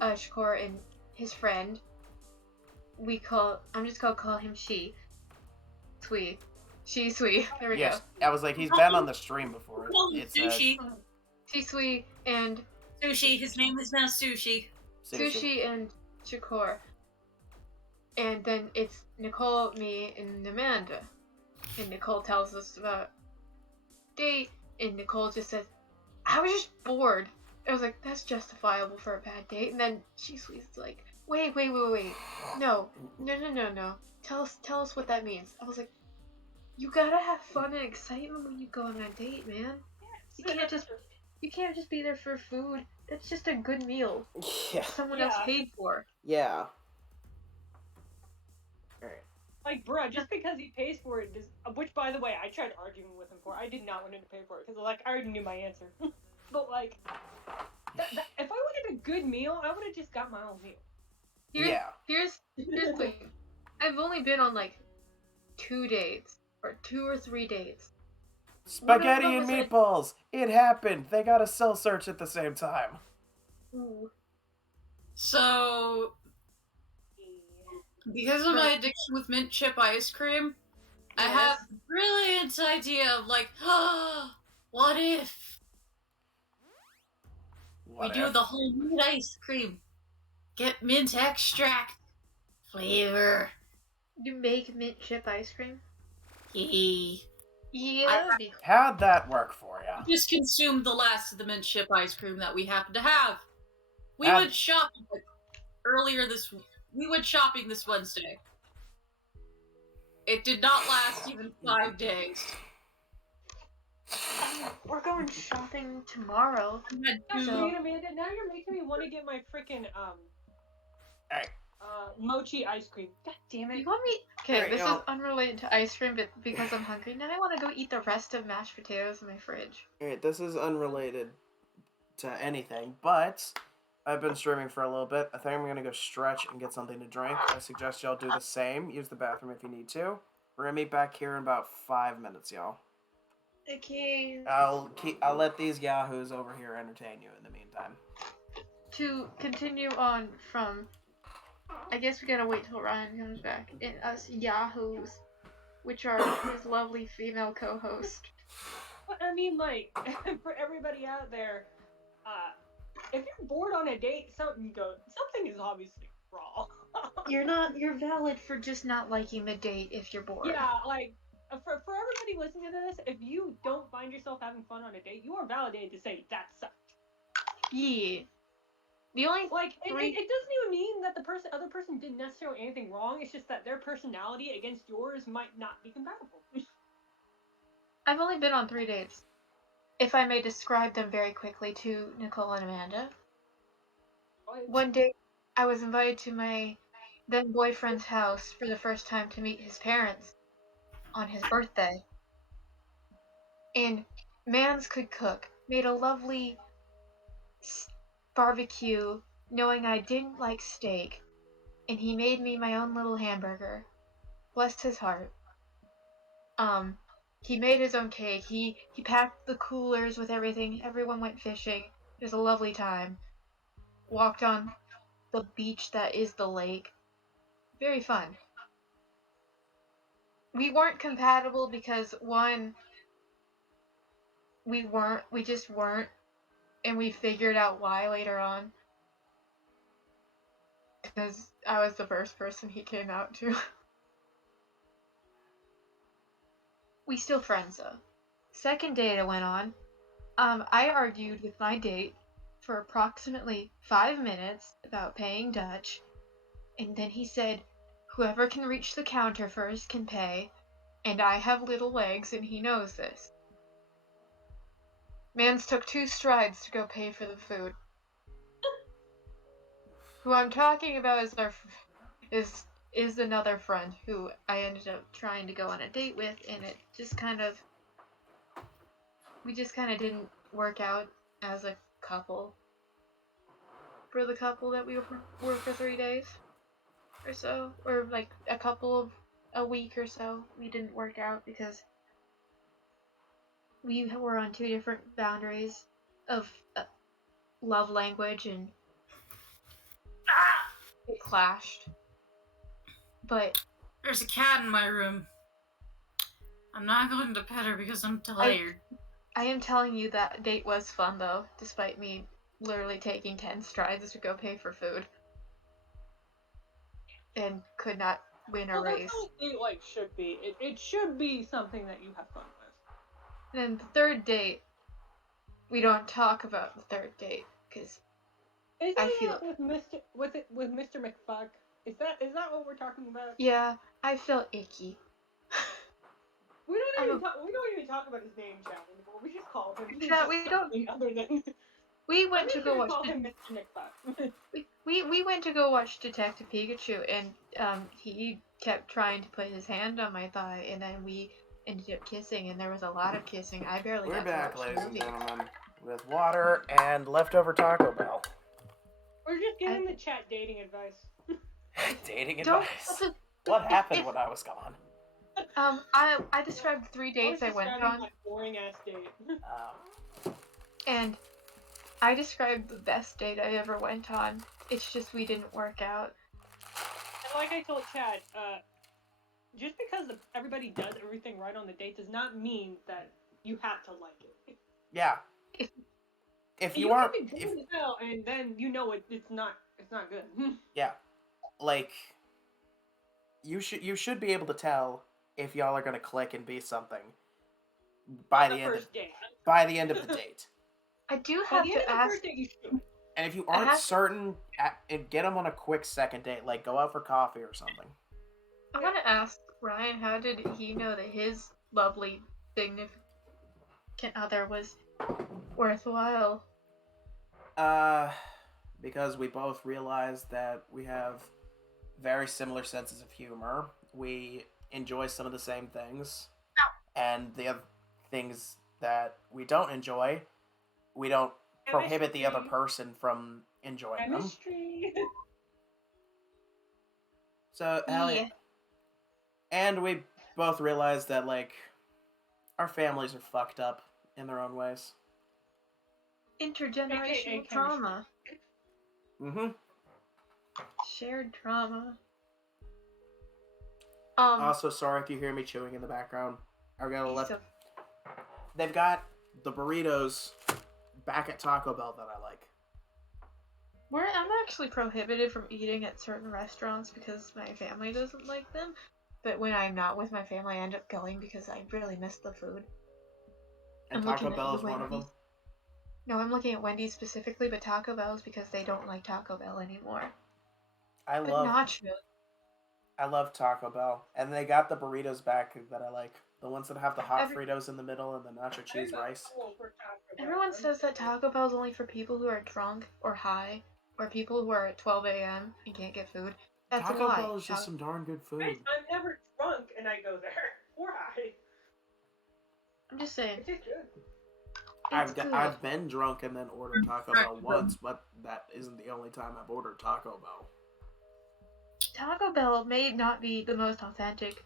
Shakur and his friend. I'm just gonna call him she. Sweet. She sweet. There we Yes, go. I was like, he's been on the stream before. Call him It's Sushi. She sweet and Sushi. His name is now Sushi. Sushi and Shakur. And then it's Nicole, me, and Amanda. And Nicole tells us about date, and Nicole just says, I was just bored. I was like, that's justifiable for a bad date. And then she sweet's like, wait. No. Tell us what that means. I was like, you gotta have fun and excitement when you go on a date, man. You can't just be there for food. That's just a good meal. Yeah. Someone else Yeah. paid for. Yeah. Alright. Like, bruh, just because he pays for it, which, by the way, I tried arguing with him for. I did not want him to pay for it because, like, I already knew my answer. But like, if I wanted a good meal, I would have just got my own meal. Here's the thing. I've only been on like 2 dates or 2 or 3 dates. Spaghetti One and of them was meatballs! It happened! They got a cell search at the same time. Ooh. so because of my addiction with mint chip ice cream, I Yes. have a brilliant idea of like, what if we do the whole mint ice cream? Get mint extract flavor. You make mint chip ice cream? Yee. Yeah, that would be cool. How'd that work for ya? Just consumed the last of the mint chip ice cream that we happen to have. We Ab- went shopping We went shopping this Wednesday. It did not last even 5 days. We're going shopping tomorrow. We had God, two- dang, Amanda, now you're making me want to get my freaking Alright. mochi ice cream. God damn You it. want me? Okay, Alright, this is y'all. unrelated to ice cream, but because I'm hungry now, I want to go eat the rest of mashed potatoes in my fridge. Alright, this is unrelated to anything, but I've been streaming for a little bit. I think I'm gonna go stretch and get something to drink. I suggest y'all do the same. Use the bathroom if you need to. We're gonna meet back here in about 5 minutes, y'all. Okay. I'll let these yahoos over here entertain you in the meantime. To continue on from, I guess we gotta wait till Ryan comes back. And us yahoos, which are his lovely female co-host. But I mean, like, for everybody out there, if you're bored on a date, something is obviously wrong. You're valid for just not liking the date if you're bored. Yeah, like, for everybody listening to this, if you don't find yourself having fun on a date, you are validated to say that sucked. Yeah. The only Like, it Three- doesn't even mean that the other person did necessarily anything wrong. It's just that their personality against yours might not be compatible. I've only been on 3 dates. If I may describe them very quickly to Nicole and Amanda. One day, I was invited to my then boyfriend's house for the first time to meet his parents on his birthday. And Mans could cook, made a lovely barbecue, knowing I didn't like steak, and he made me my own little hamburger. Bless his heart. He made his own cake. He packed the coolers with everything. Everyone went fishing. It was a lovely time. Walked on the beach that is the lake. Very fun. We weren't compatible because one, we just weren't, and we figured out why later on. Because I was the first person he came out to. We still friends though. second date I went on, I argued with my date for approximately 5 minutes about paying Dutch, and then he said, "Whoever can reach the counter first can pay, and I have little legs, and he knows this." Mans took 2 strides to go pay for the food. Who I'm talking about is is another friend who I ended up trying to go on a date with, and it just kind of we just kind of didn't work out as a couple. For the couple that we were for 3 days or so, or like a week or so, we didn't work out because we were on 2 different boundaries of love language, and it clashed. But There's a cat in my room. I'm not going to pet her because I'm tired. I am telling you that date was fun though, despite me literally taking 10 strides to go pay for food and could not win a Well, race. that's how a date like should be. It should be something that you have fun with. And then the third date, we don't talk about the third date because Isn't I feel- that with Mr. McFuck? Is that what we're talking about? yeah, I feel icky. We don't I'm even talk about his name, Chad, anymore. We just call him. Chad, we don't- something other than. We I'm went to just go gonna watch. call him Mr. McFuck. We went to go watch Detective Pikachu, and he kept trying to put his hand on my thigh, and then we ended up kissing, and there was a lot of kissing. I barely We're got back, to watch ladies the and movie. gentlemen, with water and leftover Taco Bell. We're just giving the chat dating advice. Dating Don't. advice. What happened when I was gone? I described 3 dates I went on, My boring ass date. and I described the best date I ever went on. It's just we didn't work out. And like I told Chad, just because everybody does everything right on the date does not mean that you have to like it. Yeah. If- If You you aren't, can be good as hell, and then you know it's not good. yeah, like you should be able to tell if y'all are gonna click and be something by the end of first date. the date. I do By have the end to of the ask. first date, you should. And if you I aren't have- certain, and get them on a quick second date, like go out for coffee or something. I want to ask Ryan, how did he know that his lovely, significant other was worthwhile? Because we both realized that we have very similar senses of humor. We enjoy some of the same things, and the other things that we don't enjoy, we don't prohibit the other person from enjoying them. Chemistry. So, Allie, Yeah. and we both realized that, like, our families are fucked up in their own ways. Intergenerational chemistry. trauma. Mm-hmm. Shared trauma. Also, sorry if you hear me chewing in the background. I've got a left. so- They've got the burritos back at Taco Bell that I like. I'm actually prohibited from eating at certain restaurants because my family doesn't like them. But when I'm not with my family, I end up going because I really miss the food. And I'm Taco looking at Bell the is one of them. Wendy's. No, I'm looking at Wendy's specifically, but Taco Bell's because they don't like Taco Bell anymore. I But love Taco Bell. And they got the burritos back that I like. The ones that have the hot Fritos in the middle and the nacho cheese rice. Everyone says that Taco Bell's only for people who are drunk or high, or people who are at 12 a.m. and can't get food. That's a Taco lie. Bell is just some darn good food. I'm never drunk and I go there. Or high. I'm just saying. It's just good. It's good. I've been drunk and then ordered Taco Bell once, but that isn't the only time I've ordered Taco Bell. Taco Bell may not be the most authentic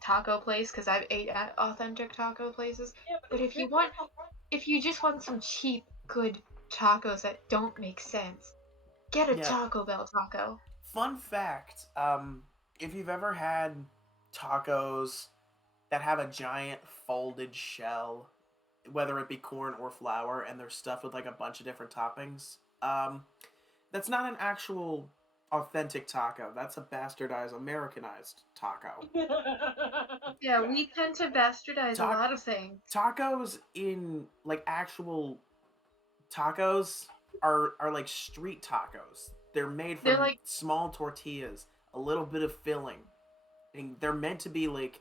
taco place because I've ate at authentic taco places. Yeah, But if you just want some cheap, good tacos that don't make sense, get a Yeah. Taco Bell taco. Fun fact, if you've ever had tacos that have a giant folded shell, whether it be corn or flour, and they're stuffed with like a bunch of different toppings, that's not an actual authentic taco. That's a bastardized, Americanized taco. Yeah, we tend to bastardize a Tac- lot of things. Tacos in like actual tacos are like street tacos. They're made from They're like- small tortillas, a little bit of filling, and they're meant to be like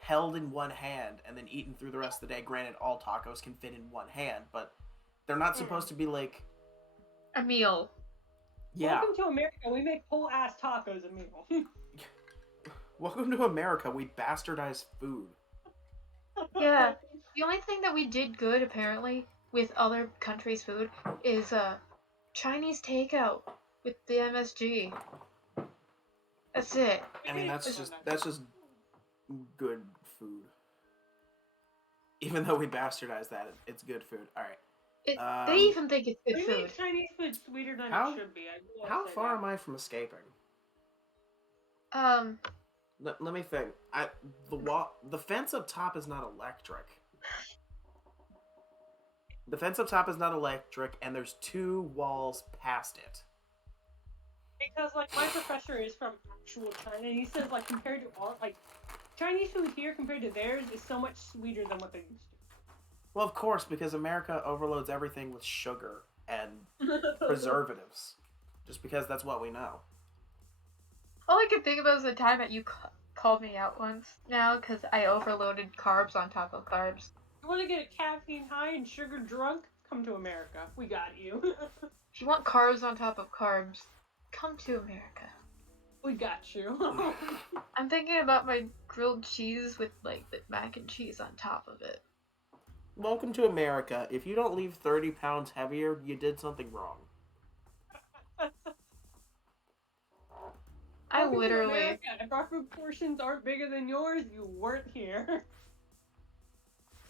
held in one hand and then eaten through the rest of the day. Granted, all tacos can fit in one hand, but they're not supposed to be like A meal. yeah. Welcome to America. We make whole ass tacos a meal. Welcome to America. We bastardize food. Yeah. The only thing that we did good, apparently, with other countries' food is Chinese takeout with the MSG. That's it. I mean, that's just good food. Even though we bastardize that, it's good food. All right. They even think it's good We food. make Chinese food sweeter than How- it should be. How far am I from escaping? Let me think. The fence up top is not electric. The fence up top is not electric, and there's 2 walls past it. Because like my professor is from actual China, and he says like compared to all like Chinese food here compared to theirs is so much sweeter than what they used Well, of course, because America overloads everything with sugar and to. preservatives. Just because that's what we know. All I can think about is the time that you called me out once now because I overloaded carbs on top of carbs. You want to get a caffeine high and sugar drunk? Come to America. We got you. If you want carbs on top of carbs, come to America. We got you. I'm thinking about my grilled cheese with like the mac and cheese on top of it. Welcome to America. If you don't leave 30 pounds heavier, you did something wrong. I Welcome to literally. America. If our food portions aren't bigger than yours, you weren't here.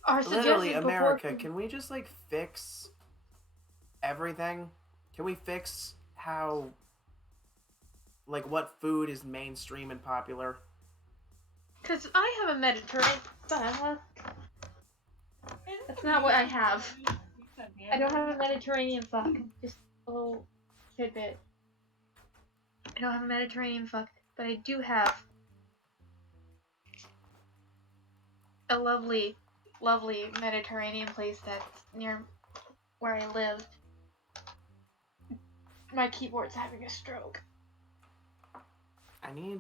Our Literally, suggested America, proportion- can we just like fix everything? Can we fix how, like, what food is mainstream and popular? Cause I have a Mediterranean. That's not what I have. I don't have a Mediterranean fuck. Just a little tidbit. I don't have a Mediterranean fuck, but I do have a lovely, lovely Mediterranean place that's near where I live. My keyboard's having a stroke. I need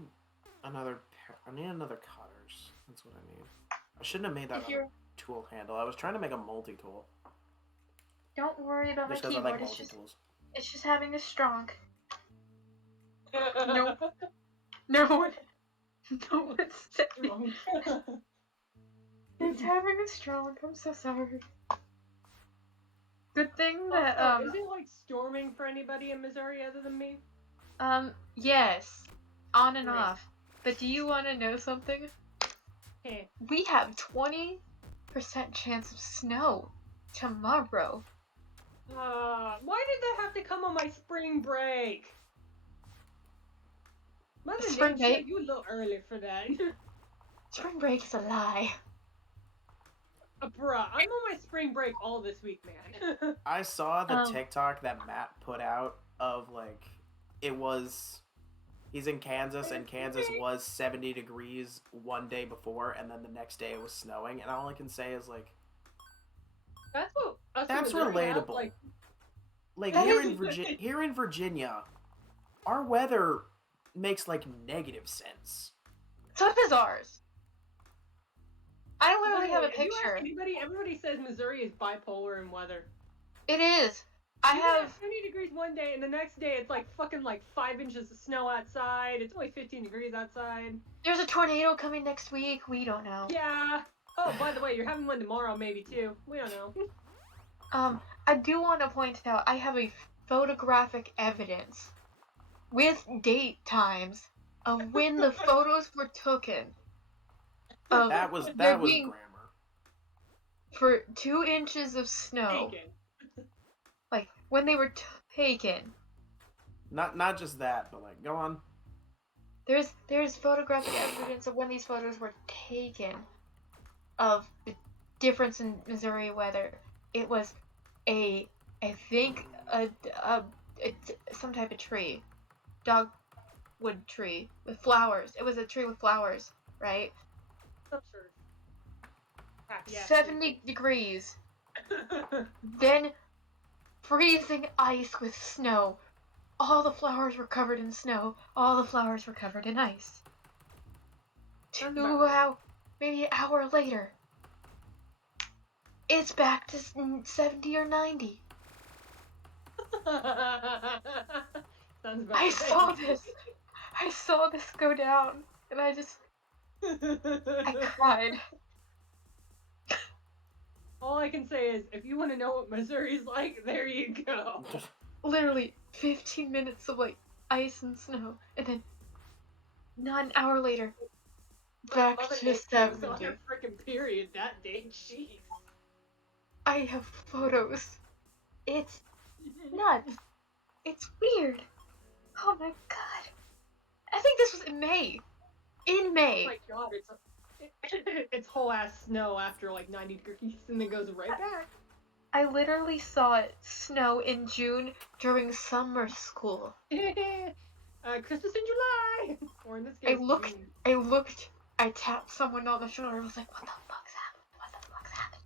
another cutters. That's what I need. I shouldn't have made that If you're, other tool handle. I was trying to make a multi-tool. don't worry about my Just because I keyboard. like It's just having a stroke. No. No one. No one said it. It's having a stroke. I'm so sorry. Good thing that Is it like storming for anybody in Missouri other than me? yes, on and Great. off. But do you want to know something? Hey. We have 20% chance of snow tomorrow. Why did that have to come on my spring break? Mother Spring Nature, break? you a little early for that. Spring break is a lie. Bruh, I'm on my spring break all this week, man. I saw the Um, TikTok that Matt put out of like he's in Kansas and Kansas was 70 degrees one day before and then the next day it was snowing and all I can say is like That's what us in that's Missouri have, relatable. like, Like That here is- in Virginia, our weather makes like negative sense. So does ours. I literally have a if you ask picture. everybody says Missouri is bipolar in weather. It is. I You can have. 70 degrees one day, and the next day it's like fucking like 5 inches of snow outside. It's only 15 degrees outside. There's a tornado coming next week. We don't know. Yeah. Oh, by the way, you're having one tomorrow, maybe too. We don't know. I do want to point out I have a photographic evidence with date times of when the photos were taken. Of That was there grammar. for 2 inches of snow. Taken. Like when they were taken. Not just that, but like go on. There's photographic evidence of when these photos were taken of the difference in Missouri weather. It was I think some type of tree. dogwood tree with flowers. It was a tree with flowers, right? Some sort of happy ass 70 degrees. Then freezing ice with snow. All the flowers were covered in snow. All the flowers were covered in ice. Sounds about right. Maybe an hour later, it's back to 70 or 90. Sounds about I right. saw this. I saw this go down, and I cried. All I can say is, if you want to know what Missouri's like, there you go. Literally 15 minutes of like ice and snow, and then not an hour later, back Mother to Nature was 70. on her freaking period that day. Jeez. I have photos. It's nuts. It's weird. Oh my god. I think this was in May. In Oh May. my god, it's whole ass snow after like 90 degrees and then goes right back. I literally saw it snow in June during summer school. Christmas in July! Or in this case, June. I looked, I tapped someone on the shoulder and was like, what the fuck's happened? What the fuck's happened?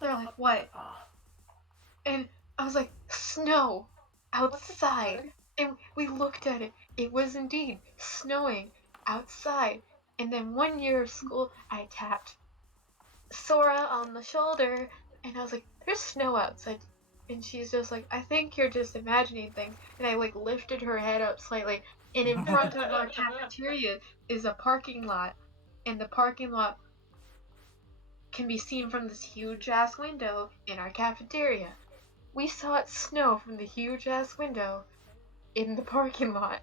They're like, what? And I was like, snow outside. And we looked at it. It was indeed snowing outside. And then one year of school, I tapped Sora on the shoulder, and I was like, there's snow outside. And she's just like, I think you're just imagining things. And I like lifted her head up slightly, and in front of our cafeteria is a parking lot. And the parking lot can be seen from this huge ass window in our cafeteria. We saw it snow from the huge ass window in the parking lot.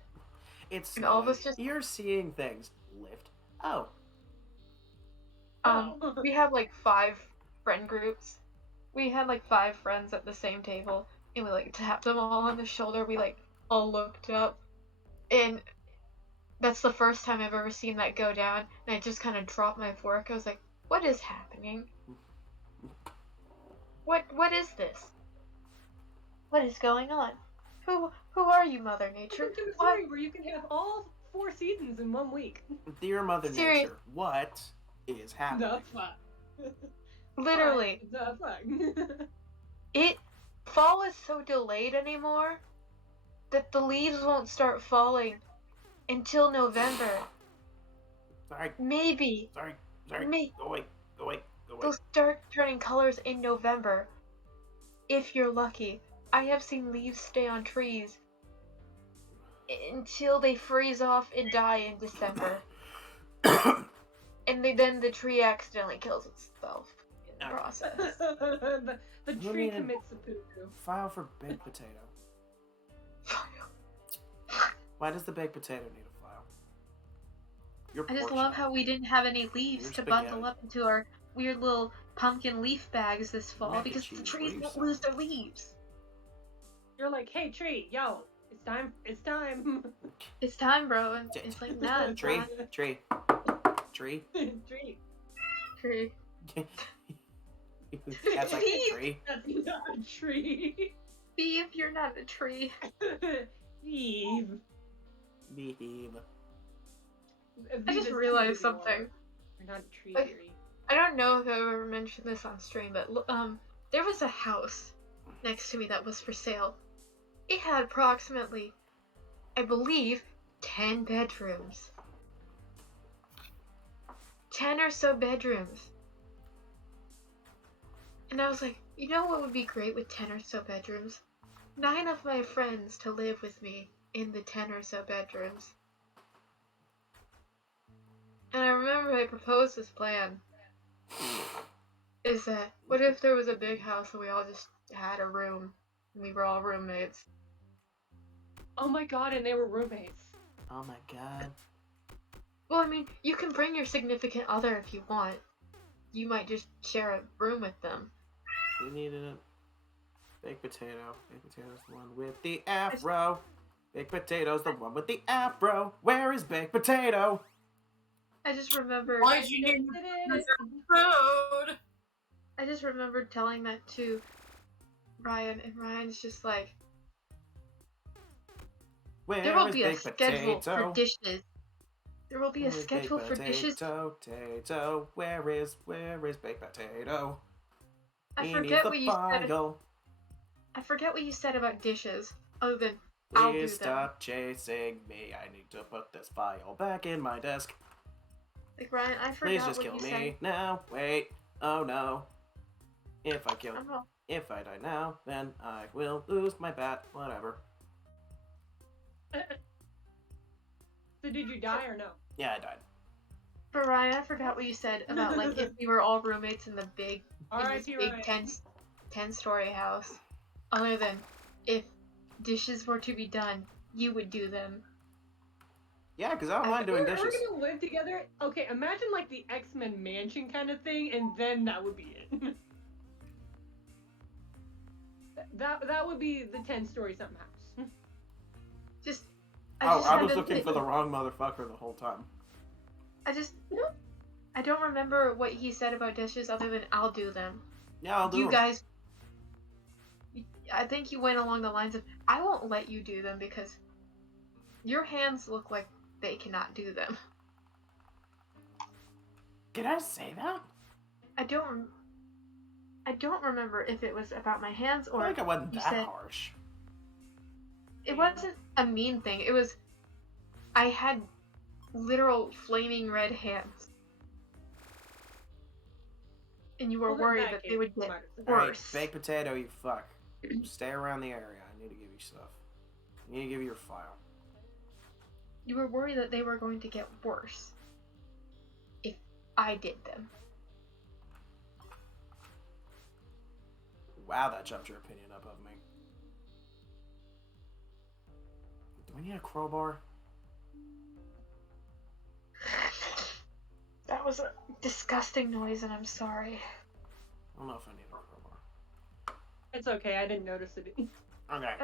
It's And all of us snowing. just- You're seeing things. Lift. Oh. We have like 5 friend groups. We had like 5 friends at the same table, and we like tapped them all on the shoulder. We like all looked up, and that's the first time I've ever seen that go down. And I just kind of dropped my fork. I was like, "What is happening? What is this? What is going on? Who are you, Mother Nature? Welcome to Why- Missouri, where you can have all 4 seasons in 1 week. Dear Mother Siri- Nature, what is happening? The fuck? Literally, The fuck? fall is so delayed anymore that the leaves won't start falling until November. Sorry, Maybe sorry. Go away. they'll start turning colors in November. If you're lucky. I have seen leaves stay on trees until they freeze off and die in December. And then the tree accidentally kills itself in the process. the You tree need a- commits seppuku. File for baked potato. Why does the baked potato need a file? Your I just pork love chop. how we didn't have any leaves Your to spaghetti. bundle up into our weird little pumpkin leaf bags this fall Mac and because cheese, the what trees are you won't selling? lose their leaves. You're like, hey tree, yo, it's time. It's time, bro. And it's like, nah, it's Tree, not. tree, tree. Tree. Tree. That's like a tree. That's not a tree. Eve, you're not a tree. Eve. Behave. I just realized something. You're not a tree, Like- tree. I don't know if I've ever mentioned this on stream, but there was a house next to me that was for sale. It had approximately, I believe, 10 bedrooms. 10 or so bedrooms. And I was like, you know what would be great with 10 or so bedrooms? 9 of my friends to live with me in the 10 or so bedrooms. And I remember I proposed this plan. Is that, what if there was a big house and we all just had a room and we were all roommates? Oh my god, and they were roommates. Oh my god. Well, I mean, you can bring your significant other if you want. You might just share a room with them. We needed a baked potato. Baked potato's the one with the afro. Baked potato's the one with the afro. Where is baked potato? I just remember. Why'd you name this episode? I just remembered telling that to Ryan, and Ryan's just like, There will Where is be a baked schedule for potato? dishes. There will be a Where is schedule baked for dishes. Potato. Where is baked potato? I He needs forget the what you said. file. I forget what you said about dishes. Other than I'll do Please them. stop chasing me. I need to put this file back in my desk. Like Ryan, I Please forgot just what kill you me said. now. Wait. Oh no. If I Oh, die now, then I will lose my bat. Whatever. So did you die or no? Yeah, I died. but Ryan, I forgot what you said about like if we were all roommates in the big in this R.I.P. big Ryan. 10-story house. Other than if dishes were to be done, you would do them. Yeah, because I don't mind doing We're dishes. gonna live together. Okay, imagine like the X-Men mansion kind of thing, and then that would be it. that would be the 10-story something house. Just Oh, just I had was to looking think- for the wrong motherfucker the whole time. I don't remember what he said about dishes other than I'll do them. Yeah, I'll do You them. guys, I think you went along the lines of I won't let you do them because your hands look like they cannot do them. Did I say that? I don't remember if it was about my hands I or feel like I wasn't you that said- harsh. it wasn't a mean thing. It was I had literal flaming red hands. And you were Well, in worried that that they case, would get might as Alright, worse. baked potato, you fuck. Stay around the area. I need to give you stuff. I need to give you your file. You were worried that they were going to get worse if I did them. Wow, that jumped your opinion up of me. Do we need a crowbar? That was a disgusting noise, and I'm sorry. I don't know if I need a crowbar. It's okay. I didn't notice it. Okay.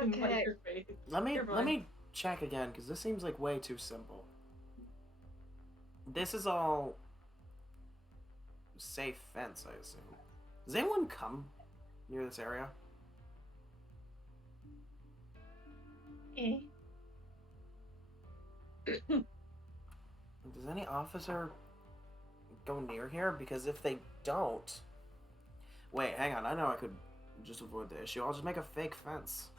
in like, Okay. your face. Let You're fine. me check again, because this seems like way too simple. This is all safe fence, I assume. Does anyone come near this area? Eh? Does any officer go near here? Because if they don't... Wait, hang on. I know I could just avoid the issue. I'll just make a fake fence.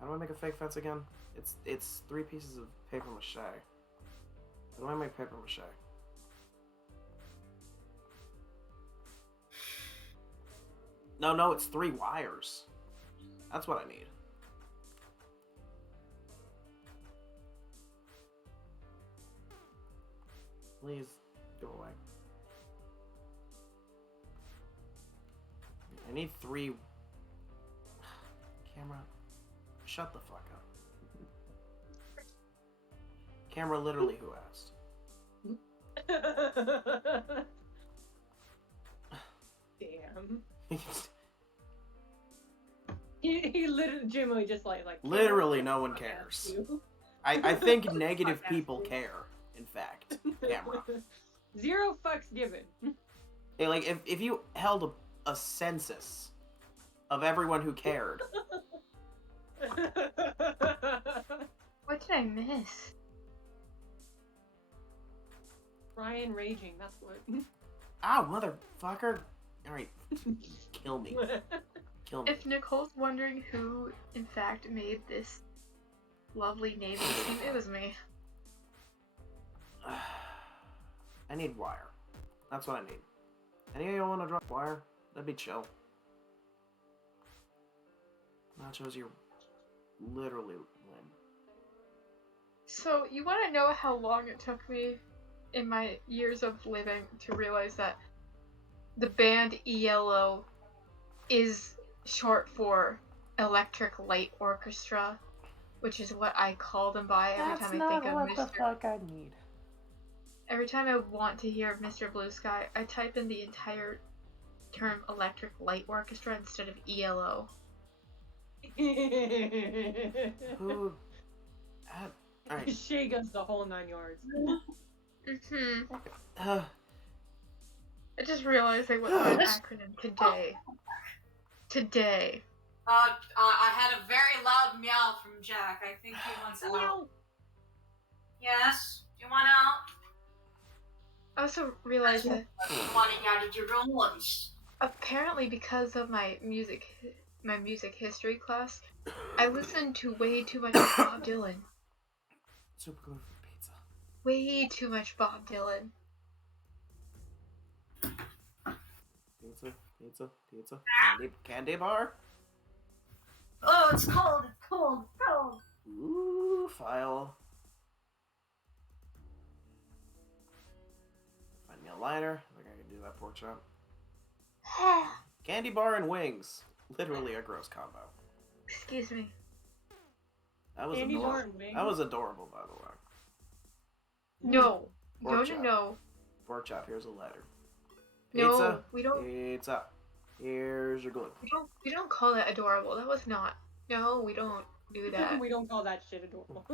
How do I make a fake fence again? It's 3 pieces of paper mache. How do I make paper mache? No, it's 3 wires. That's what I need. Please go away. I need 3. Camera, shut the fuck up. Camera, literally, who asked? Damn. He legitimately just like Literally, no one cares. I think negative Fuck people ass you. care. In fact, camera. 0 fucks given. Hey, like if you held a census of everyone who cared, What did I miss? Ryan raging. That's what. ow, motherfucker! All right, kill me, kill me. If Nicole's wondering who, in fact, made this lovely navy theme, it was me. I need wire. That's what I need. Any of y'all want to drop wire? That'd be chill. Nachos, you're literally lame. So, you want to know how long it took me in my years of living to realize that the band ELO is short for Electric Light Orchestra, which is what I call them by every time I think of Mr. fuck I need. Every time I want to hear Mr. Blue Sky, I type in the entire term Electric Light Orchestra instead of ELO. Who? Alright. Shay goes the whole 9 yards. I just realized I went through an acronym today. Today. I had a very loud meow from Jack. I think he wants out. Meow. Yes? Do you want out? I also realized that Wanting out of your own voice. apparently because of my music history class, I listened to way too much Bob Dylan. Super glue for pizza. Way too much Bob Dylan. Pizza. Candy bar. Oh, it's cold. It's cold. Cold. Ooh, file. Find me a lighter. I think I can do that pork chop. Candy bar and wings. Literally a gross combo. Excuse me. That was Candy bar adorable. and wings? That was adorable, by the way. No. Pork chop. No. Pork chop. Here's a letter. No, Pizza. we don't. Pizza. Here's your glue. We don't call that adorable. That was not. No, we don't do that. We don't call that shit adorable.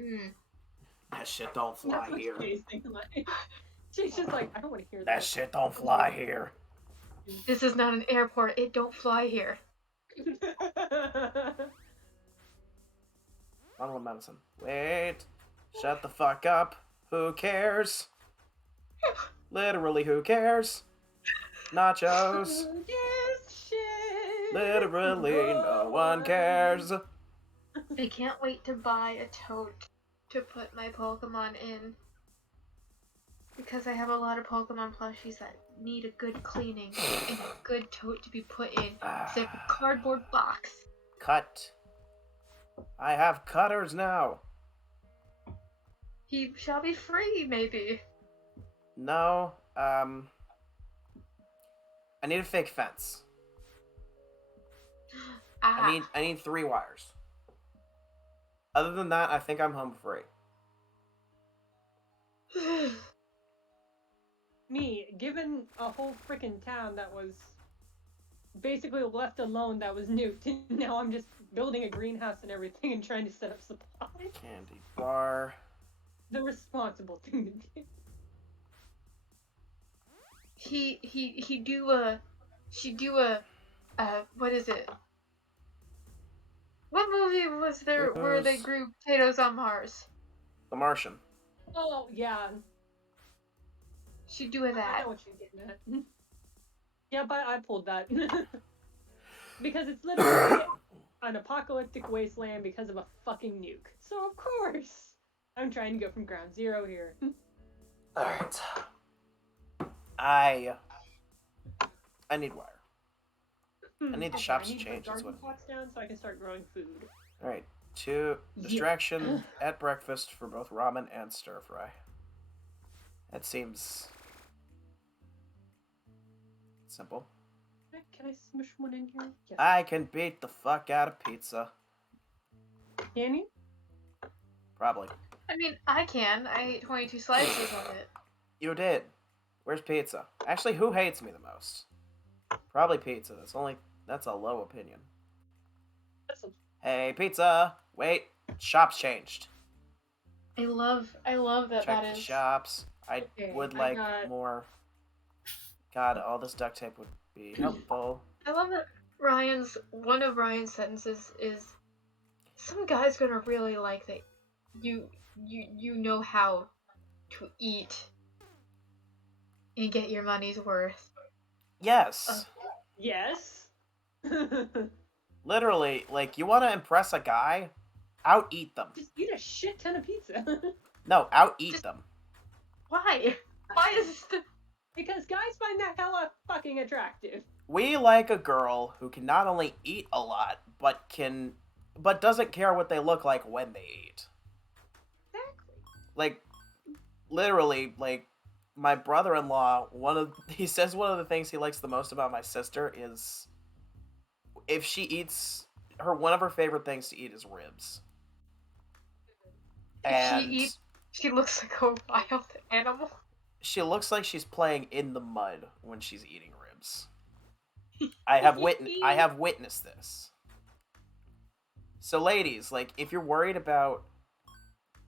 Mm. That shit don't fly That's what here. Jay's thinking, like, she's just like, I don't want to hear That shit don't fly here. This is not an airport. It don't fly here. Bottle of medicine. Wait. Shut the fuck up. Who cares? Literally, who cares? Nachos. Yes, shit. Literally, no one cares. I can't wait to buy a tote to put my Pokemon in. Because I have a lot of Pokemon plushies that need a good cleaning and a good tote to be put in instead of a cardboard box. Cut. I have cutters now. He shall be free, maybe. No, I need a fake fence. Ah, I need 3 wires. Other than that, I think I'm home free. Me, given a whole freaking town that was basically left alone that was nuked, and now I'm just building a greenhouse and everything and trying to set up supply. Candy bar. The responsible thing to do. She do a what is it? What movie was there where they Potatoes. grew potatoes on Mars? The Martian. Oh, yeah. She do a I that. know what you're getting at. Yeah, but I pulled that. Because it's literally an apocalyptic wasteland because of a fucking nuke. So, of course, I'm trying to go from ground zero here. Alright. I need wire. I need the Okay, shops I need to to put change, that's garden what- plots down so I can start growing food. Alright. 2 Yeah. distraction at breakfast for both ramen and stir fry. That seems simple. Can I smush one in here? Yes. I can beat the fuck out of pizza. Can you? Probably. I mean, I can. I ate 22 slices of it. You did. Where's pizza? Actually, who hates me the most? Probably pizza. That's a low opinion. That's a... Hey, pizza! Wait, shop's changed. I love that Check that the is. shops. I Okay, would I like got- more. God, all this duct tape would be helpful. I love that one of Ryan's sentences is some guy's gonna really like that you know how to eat and get your money's worth. Yes. Yes. Literally, like, you want to impress a guy? Out-eat them. Just eat a shit ton of pizza. No, out-eat Just- them. Why? Why is the Because guys find that hella fucking attractive. We like a girl who can not only eat a lot, but doesn't care what they look like when they eat. Exactly. Like, literally, like, my brother-in-law, he says one of the things he likes the most about my sister is if she eats, one of her favorite things to eat is ribs. And she looks like a wild animal. she looks like she's playing in the mud when she's eating ribs. I have witnessed this. So ladies, like, if you're worried about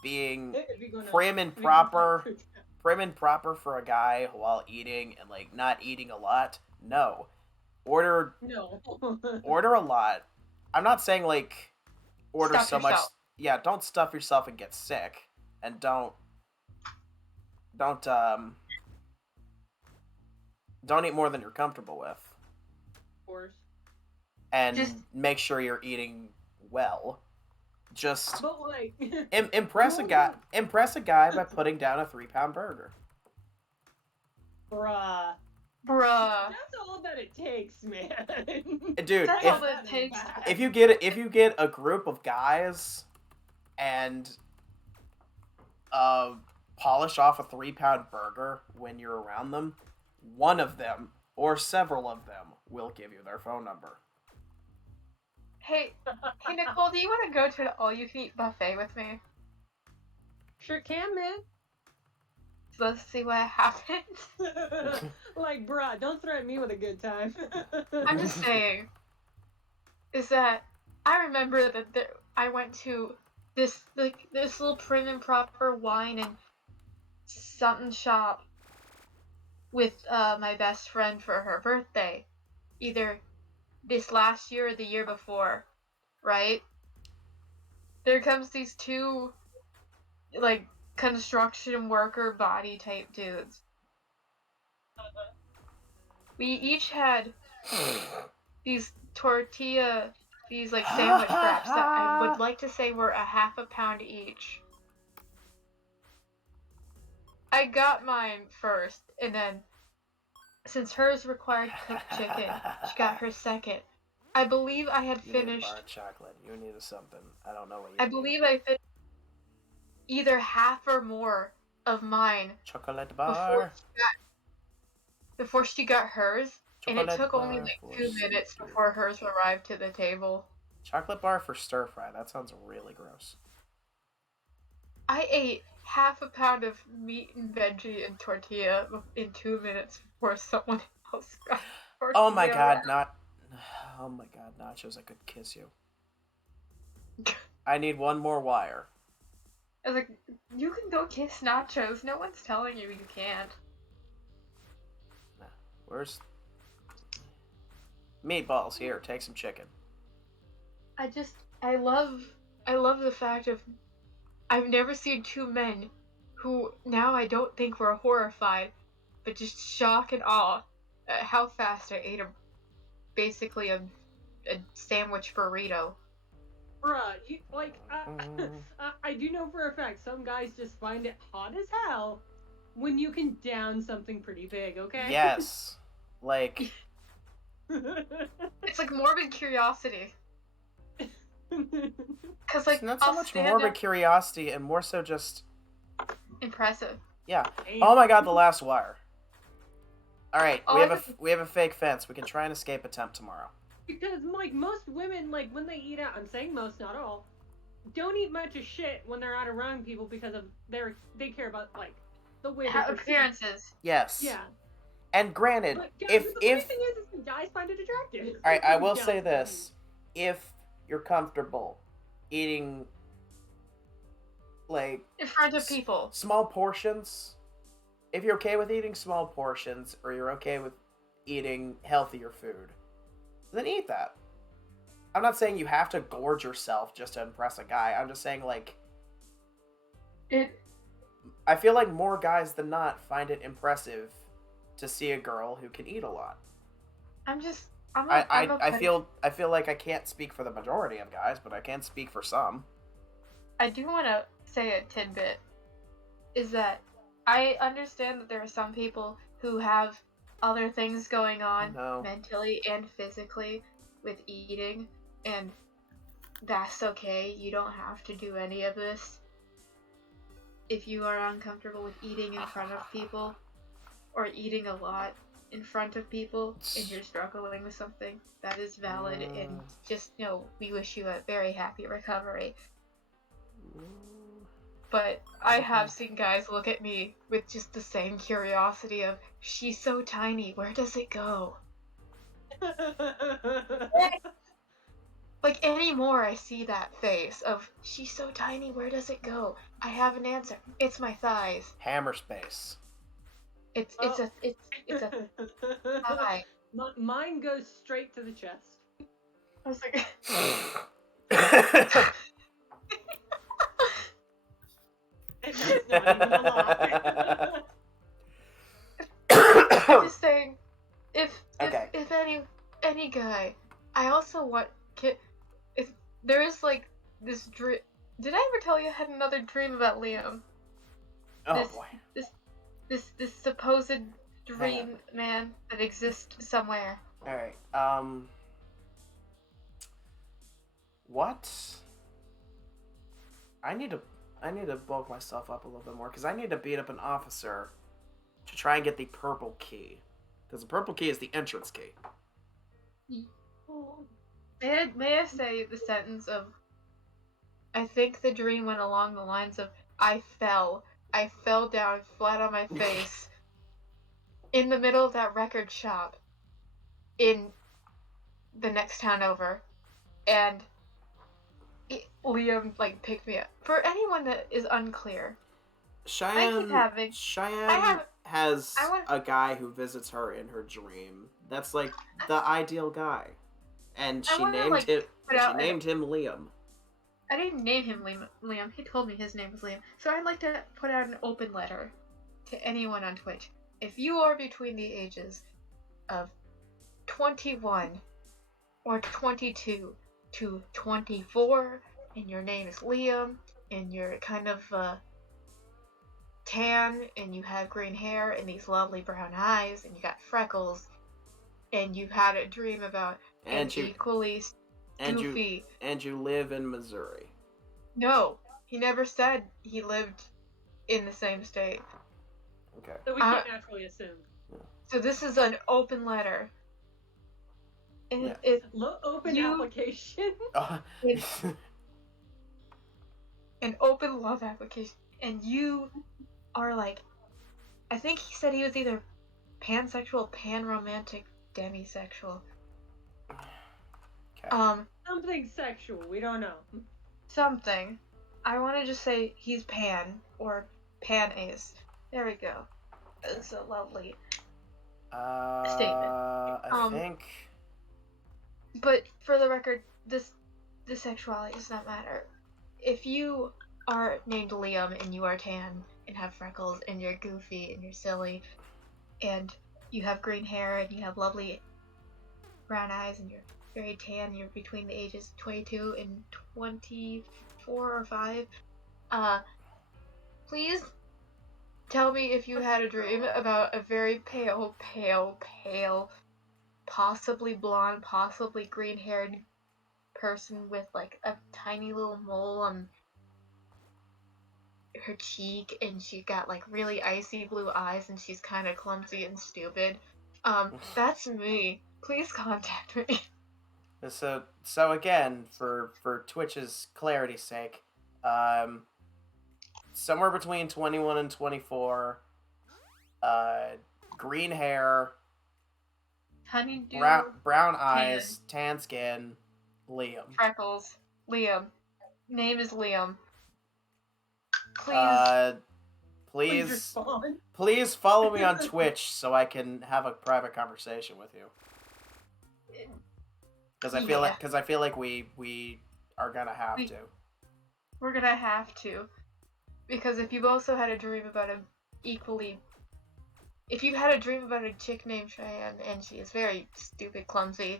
being If you're gonna- prim and proper for a guy while eating and, like, not eating a lot, no. Order No. order a lot. I'm not saying like order Stuff so much. yourself. Yeah, don't stuff yourself and get sick, and don't don't eat more than you're comfortable with, Of course. and Just- make sure you're eating well. Just But like, impress a guy. Impress a guy by putting down a 3-pound burger. bruh, Bruh. that's all that it takes, man. Dude, That's if all that takes. if you get a group of guys and polish off a 3-pound burger when you're around them, one of them or several of them will give you their phone number. Hey, Nicole, do you want to go to an all-you-can-eat buffet with me? Sure can, man. Let's see what happens. Like, bruh, don't threaten me with a good time. I'm just saying, is that I remember that I went to this little prim and proper wine and something shop with my best friend for her birthday, either this last year or the year before, right? There comes these two, like, construction worker body type dudes. We each had these like sandwich wraps that I would like to say were a half a pound each. I got mine first, and then since hers required cooked chicken, she got her second. I believe I had You need a finished. bar of chocolate. You need something. I don't know what you I need. believe I finished either half or more of mine Chocolate before bar. before she got hers, and it Chocolate took only bar like for 2 minutes before hers arrived to the table. Chocolate bar for stir fry. That sounds really gross. I ate half a pound of meat and veggie and tortilla in 2 minutes before someone else got tortilla. Oh my god, wrap. Oh my god, nachos! I could kiss you. I need one more wire. I was like, you can go kiss nachos. No one's telling you can't. Where's meatballs? Here, take some chicken. I love the fact of I've never seen two men who now I don't think were horrified, but just shock and awe at how fast I ate basically a sandwich burrito. Bruh, you, like, I do know for a fact some guys just find it hot as hell when you can down something pretty big, okay? Yes, like It's like morbid curiosity. Cause like it's not so I'll much stand morbid up- curiosity and more so just impressive. yeah. Damn. Oh my god, the last wire. All right, Oh, we I have thought- we have a fake fence. We can try an escape attempt tomorrow. Because, like, most women, like, when they eat out, I'm saying most, not all, don't eat much of shit when they're out around people because of they care about, like, the way How they're perceived. appearances. Yes. Yeah. And granted, But guys, if the funny if thing is the guys find it attractive. all right, I will Guys say find this: if you're comfortable eating like In front of people. small portions, if you're okay with eating small portions or you're okay with eating healthier food, then eat that. I'm not saying you have to gorge yourself just to impress a guy. I'm just saying like I feel like more guys than not find it impressive to see a girl who can eat a lot. I'm I feel like I can't speak for the majority of guys, but I can speak for some. I do want to say a tidbit is that I understand that there are some people who have other things going on No. mentally and physically with eating, and that's okay. You don't have to do any of this. If you are uncomfortable with eating in front of people or eating a lot in front of people and you're struggling with something, that is valid, and just know we wish you a very happy recovery. But I have seen guys look at me with just the same curiosity of, she's so tiny, where does it go? Like, anymore I see that face of, she's so tiny, where does it go? I have an answer. It's my thighs. Hammer space. It's a thigh. Mine goes straight to the chest. I was like, It's not even a lie. I'm just saying, if Okay. any guy, I also want if there is like this dream. Did I ever tell you I had another dream about Liam? Oh This- boy. This supposed dream man that exists somewhere. All right. What? I need to bulk myself up a little bit more because I need to beat up an officer to try and get the purple key. Because the purple key is the entrance key. May I say the sentence of, I think the dream went along the lines of, I fell down flat on my face in the middle of that record shop in the next town over, and Liam like picked me up. For anyone that is unclear, Cheyenne have- has I want- a guy who visits her in her dream. That's like the ideal guy. And I she wanna, named like, him put out she named him Liam. I didn't name him Liam. He told me his name was Liam. So I'd like to put out an open letter to anyone on Twitch. If you are between the ages of 21 or 22 to 24, and your name is Liam, and you're kind of tan, and you have green hair and these lovely brown eyes, and you got freckles, and you've had a dream about an equally goofy. And you live in Missouri. No, he never said he lived in the same state. Okay. So we can't naturally assume. So this is an open letter. And Yeah. Open You- application. An open love application. And you are like, I think he said he was either pansexual, panromantic, demisexual. Okay. Something sexual. We don't know. Something. I want to just say he's pan, or pan-ace. There we go. It's a lovely statement. I think But for the record, the sexuality does not matter. If you are named Liam and you are tan and have freckles and you're goofy and you're silly and you have green hair and you have lovely brown eyes and you're very tan, you're between the ages of 22 and 24 or 5, please tell me if you had a dream about a very pale, possibly blonde, possibly green-haired person with like a tiny little mole on her cheek, and she got like really icy blue eyes, and she's kind of clumsy and stupid. That's me. Please contact me. so again, for Twitch's clarity's sake, somewhere between 21 and 24, green hair, Honeydew, brown eyes, tan skin, Liam. freckles, Liam. Name is Liam. Please Please respond. please follow me on Twitch so I can have a private conversation with you. Because I feel like we are gonna have to. We're gonna have to. Because if you've also had a dream about if you've had a dream about a chick named Cheyenne and she is very stupid, clumsy,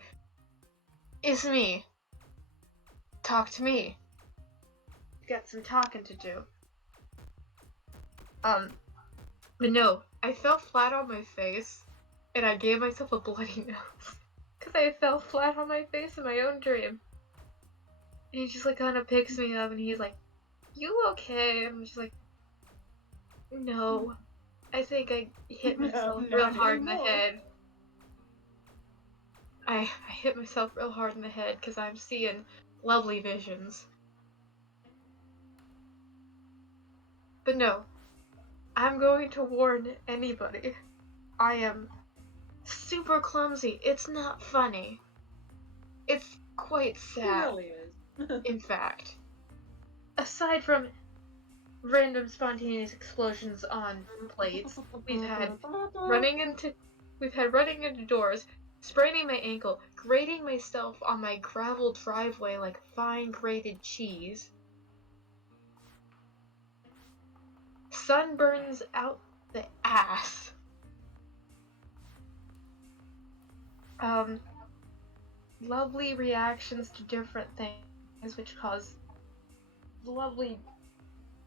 it's me. Talk to me. Got some talking to do. But no, I fell flat on my face, and I gave myself a bloody nose. Because I fell flat on my face in my own dream. And he just like kind of picks me up and he's like, "You okay?" And I'm just like, "No. I think I hit myself No, real not hard in the anymore." head." I hit myself real hard in the head because I'm seeing lovely visions. But no, I'm going to warn anybody. I am super clumsy. It's not funny. It's quite It sad, really is. in fact. Aside from random spontaneous explosions on plates, we've had running into doors, spraining my ankle, grating myself on my gravel driveway like fine grated cheese, sunburns out the ass, lovely reactions to different things which cause lovely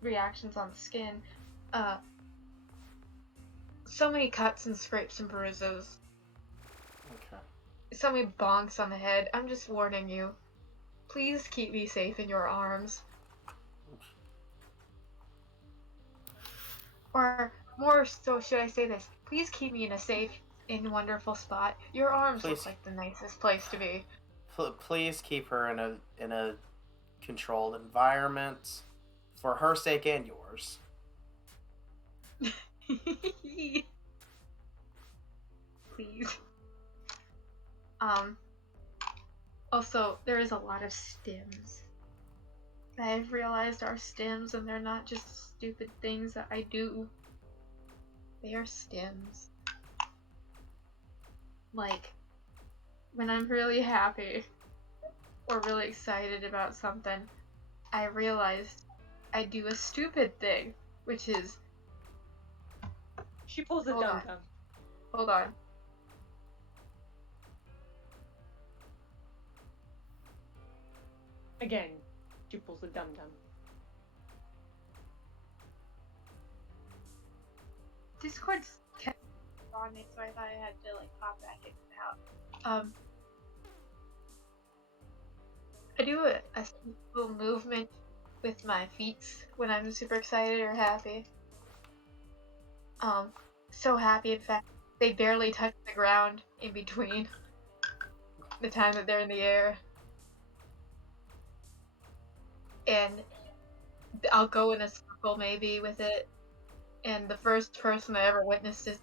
reactions on the skin, so many cuts and scrapes and bruises, Okay. so many bonks on the head. I'm just warning you. Please keep me safe in your arms. Or more so, should I say this? Please keep me in a safe and wonderful spot. Your arms Please. look like the nicest place to be. Please keep her in a controlled environment, for her sake and yours. Please. Also, there is a lot of stims. I've realized are stims, and they're not just stupid things that I do. They are stims. Like, when I'm really happy or really excited about something, I realized I do a stupid thing, which is, She pulls a Hold dum on. dum. hold on. Again, she pulls a dum dum. Discord's kept on me, so I thought I had to like pop back in and out. I do a simple movement with my feet when I'm super excited or happy. So happy, in fact, they barely touch the ground in between the time that they're in the air. And I'll go in a circle maybe with it. And the first person I ever witnessed this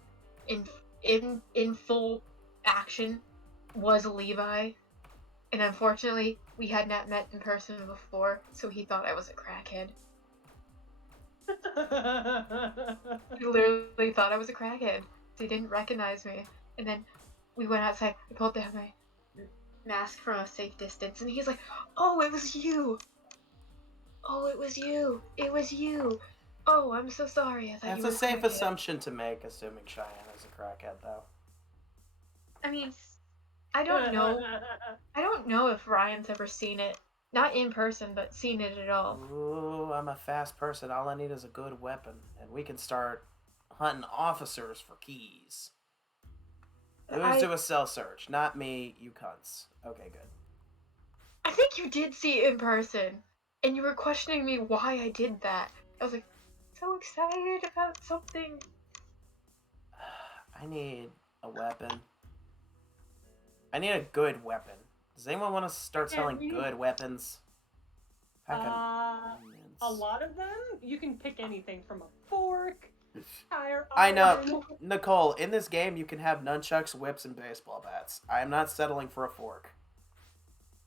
in full action was Levi. And unfortunately, we had not met in person before, so he thought I was a crackhead. He literally thought I was a crackhead. So he didn't recognize me. And then we went outside. I pulled down my mask from a safe distance, and he's like, "Oh, it was you! Oh, it was you! It was you! Oh, I'm so sorry. I thought That's you were a safe crackhead." assumption to make, assuming Cheyenne is a crackhead, though. I mean, I don't know. I don't know if Ryan's ever seen it. Not in person, but seen it at all. Ooh, I'm a fast person. All I need is a good weapon, and we can start hunting officers for keys. Who's do a cell search? Not me, you cunts. Okay, good. I think you did see it in person, and you were questioning me why I did that. I was like, so excited about something. I need a weapon. I need a good weapon. Does anyone want to start Yeah, selling we- good weapons? Heck, A lot of them, you can pick anything from a fork, tire I know. iron. Nicole, in this game, you can have nunchucks, whips, and baseball bats. I am not settling for a fork.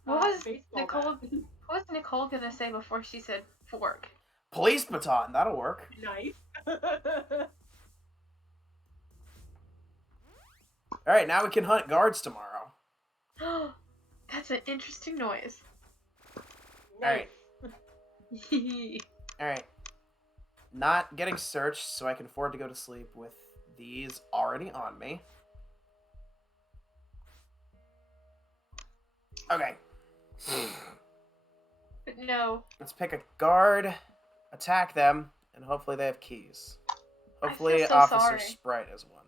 What was baseball Nicole? bat. What was Nicole gonna say before she said fork? Police baton, that'll work. Nice. Alright, now we can hunt guards tomorrow. That's an interesting noise. Alright. Nice. Alright. Not getting searched, so I can afford to go to sleep with these already on me. Okay. But no, Let's pick a guard, attack them, and hopefully they have keys. Hopefully so Officer sorry. Sprite is one.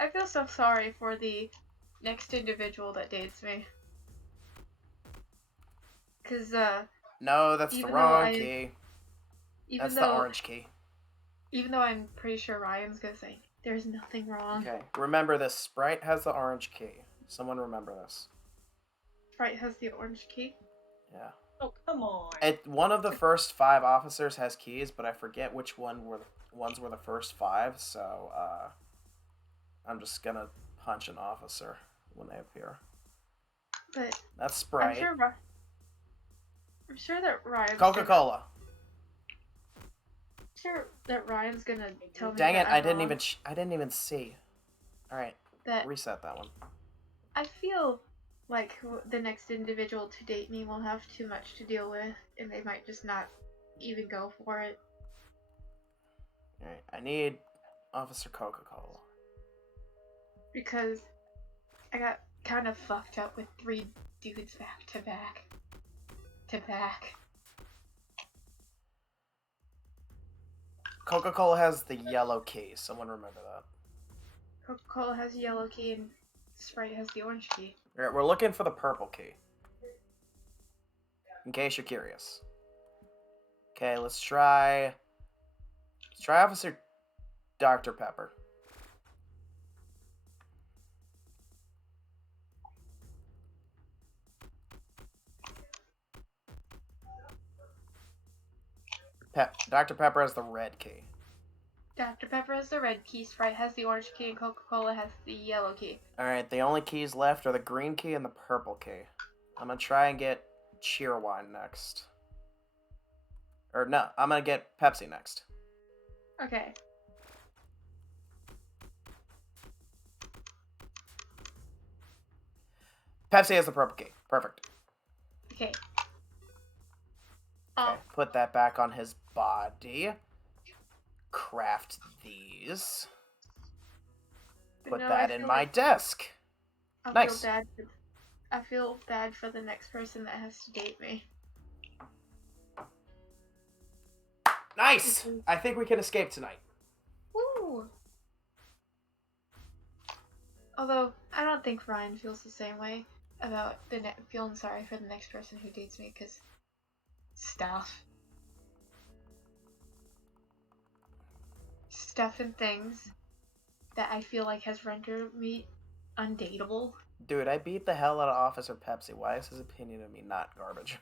I feel so sorry for the next individual that dates me. Cause No, that's the Even though wrong I- key. even That's though the orange key. even though I'm pretty sure Ryan's gonna say there's nothing wrong. Okay, remember this. Sprite has the orange key. Someone remember this. Sprite has the orange key. Yeah. Oh, come on. One of the first 5 officers has keys, but I forget which ones were the first 5. So I'm just gonna punch an officer when they appear. But That's Sprite. I'm sure that Ryan's Coca-Cola. Sure that Ryan's gonna tell me. Dang that it! I'm I didn't wrong, even see. All right, that reset that one. I feel like the next individual to date me will have too much to deal with, and they might just not even go for it. Alright, I need Officer Coca-Cola. Because I got kind of fucked up with 3 dudes back to back. To back. Coca-Cola has the yellow key. Someone remember that. Coca-Cola has a yellow key and Sprite has the orange key. Alright, we're looking for the purple key. In case you're curious. Okay, let's try Officer Dr. Pepper. Dr. Pepper has the red key. Dr. Pepper has the red key, Sprite has the orange key, and Coca-Cola has the yellow key. Alright, the only keys left are the green key and the purple key. I'm gonna try and get Cheerwine next. Or no, I'm gonna get Pepsi next. Okay. Pepsi has the purple key. Perfect. Okay. Okay, put that back on his body. Craft these. Put No, that I in feel my like desk. I Nice. feel bad for the next person that has to date me. Nice! Mhm. I think we can escape tonight. Woo! Although, I don't think Ryan feels the same way about feeling sorry for the next person who dates me, because stuff. Stuff and things that I feel like has rendered me undateable. Dude, I beat the hell out of Officer Pepsi. Why is his opinion of me not garbage?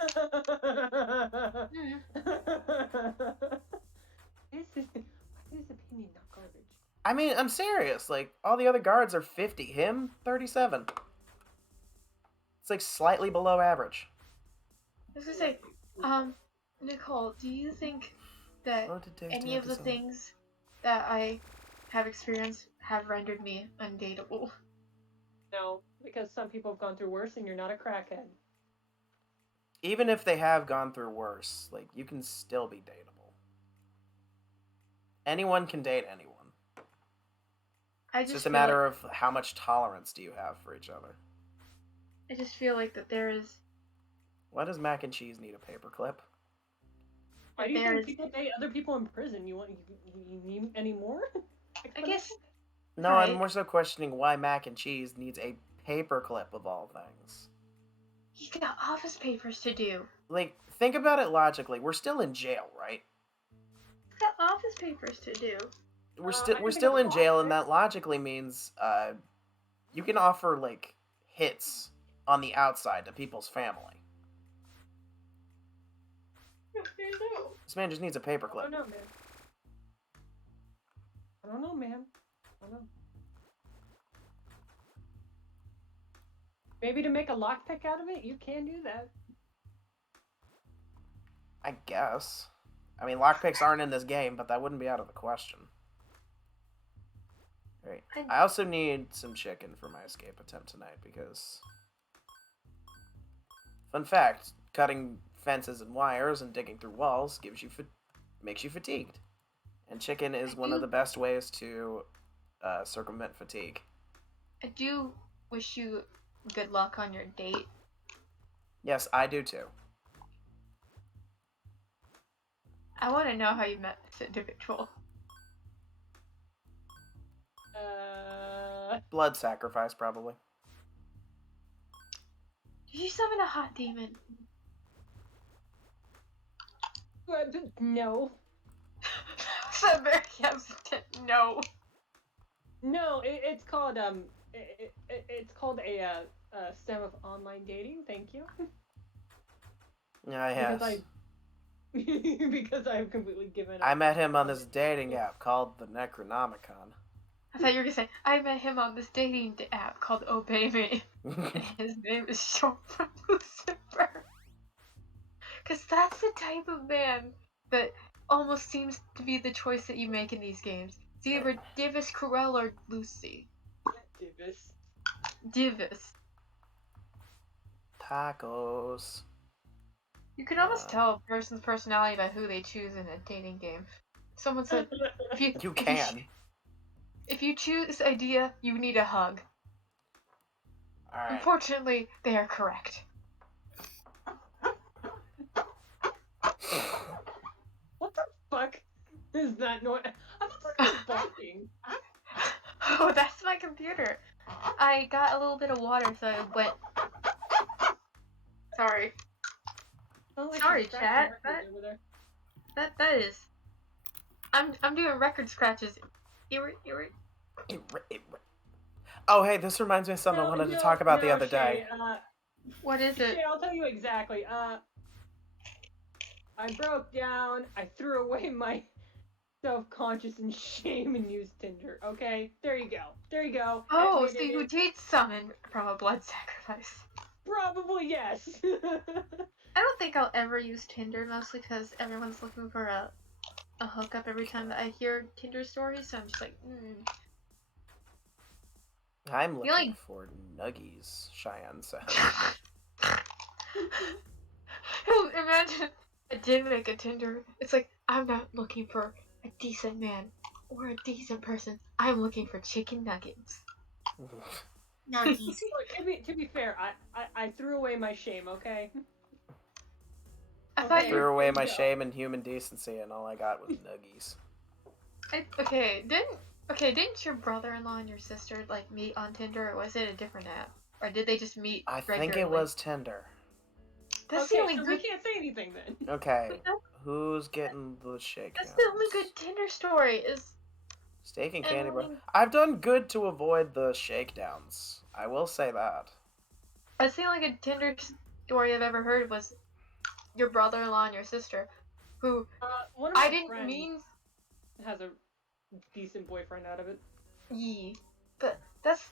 Mm. Why is his opinion not garbage? I mean, I'm serious. Like, all the other guards are 50. Him, 37. It's like slightly below average. I was gonna say, Nicole, do you think that What did Dave any do of the episode? things that I have experienced have rendered me undateable? No, because some people have gone through worse, and you're not a crackhead. Even if they have gone through worse, like, you can still be dateable. Anyone can date anyone. I It's just just a feel matter of how much tolerance do you have for each other. I just feel like that there is. Why does mac and cheese need a paperclip? Why do you There think is- people date other people in prison? You need any more? I guess No, Right. I'm more so questioning why mac and cheese needs a paperclip of all things. he's got office papers to do. Like, think about it logically. We're still in jail, right? He's got office papers to do. We're I still can we're think still of a in lot, jail, and right? that logically means you can offer like hits on the outside to people's family. This man just needs a I don't paperclip. know, man. I don't know, man. I don't know. Maybe to make a lockpick out of it, you can do that. I guess. I mean, lockpicks aren't in this game, but that wouldn't be out of the question. Right. I also need some chicken for my escape attempt tonight because, fun fact, cutting fences and wires and digging through walls makes you fatigued, and chicken is one of the best ways to circumvent fatigue. I do wish you good luck on your date. Yes, I do too. I want to know how you met this individual. Blood sacrifice, probably. Did you summon a hot demon? No. So very hesitant. No. No, it's called it's called a stem of online dating. Thank you. Yeah, yes. Because I've completely given up. I met him on this dating app called the Necronomicon. I thought you were gonna say I met him on this dating app called Obey Me, and his name is Sean from Lucifer. Cause that's the type of man that almost seems to be the choice that you make in these games. It's either Divis Carell or Lucy. Davis. divas. Tacos. You can almost Uh, tell a person's personality by who they choose in a dating game. Someone said, if you You if can. if you choose idea, you need a hug. Alright. Unfortunately, they are correct. What the fuck is that noise? I thought that was barking. Oh, that's my computer. I got a little bit of water, so I went. Sorry. Sounds like Sorry, you're scratching chat, records over there. That is. I'm doing record scratches. Oh, hey, this reminds me of something I wanted to talk about the other day. What is Shay, it? I'll tell you exactly. I broke down. I threw away my self-conscious and shame and used Tinder. Okay, there you go. There you go. Oh, Admitted so you it. did summon from a blood sacrifice. Probably yes. I don't think I'll ever use Tinder, mostly because everyone's looking for a hookup every time that I hear Tinder stories, so I'm just like, I'm looking only- for nuggies, Cheyenne says. Imagine I did make a Tinder. It's like, I'm not looking for a decent man or a decent person. I'm looking for chicken nuggets. Nuggies. to be fair, I threw away my shame. Okay. I thought Okay. you Threw away my Yeah. shame and human decency, and all I got was nuggies. didn't your brother-in-law and your sister like meet on Tinder, or was it a different app? Or did they just meet I regularly? think it was Tinder. That's Okay, the only so good. we can't say anything then. Okay, who's getting the shake? That's the only good Tinder story. Is Steak and candy, bro. and- I've done good to avoid the shakedowns. I will say that. that's the only good Tinder story I've ever heard was your brother-in-law and your sister, who One of my I didn't friends mean has a decent boyfriend out of it. ye, but that's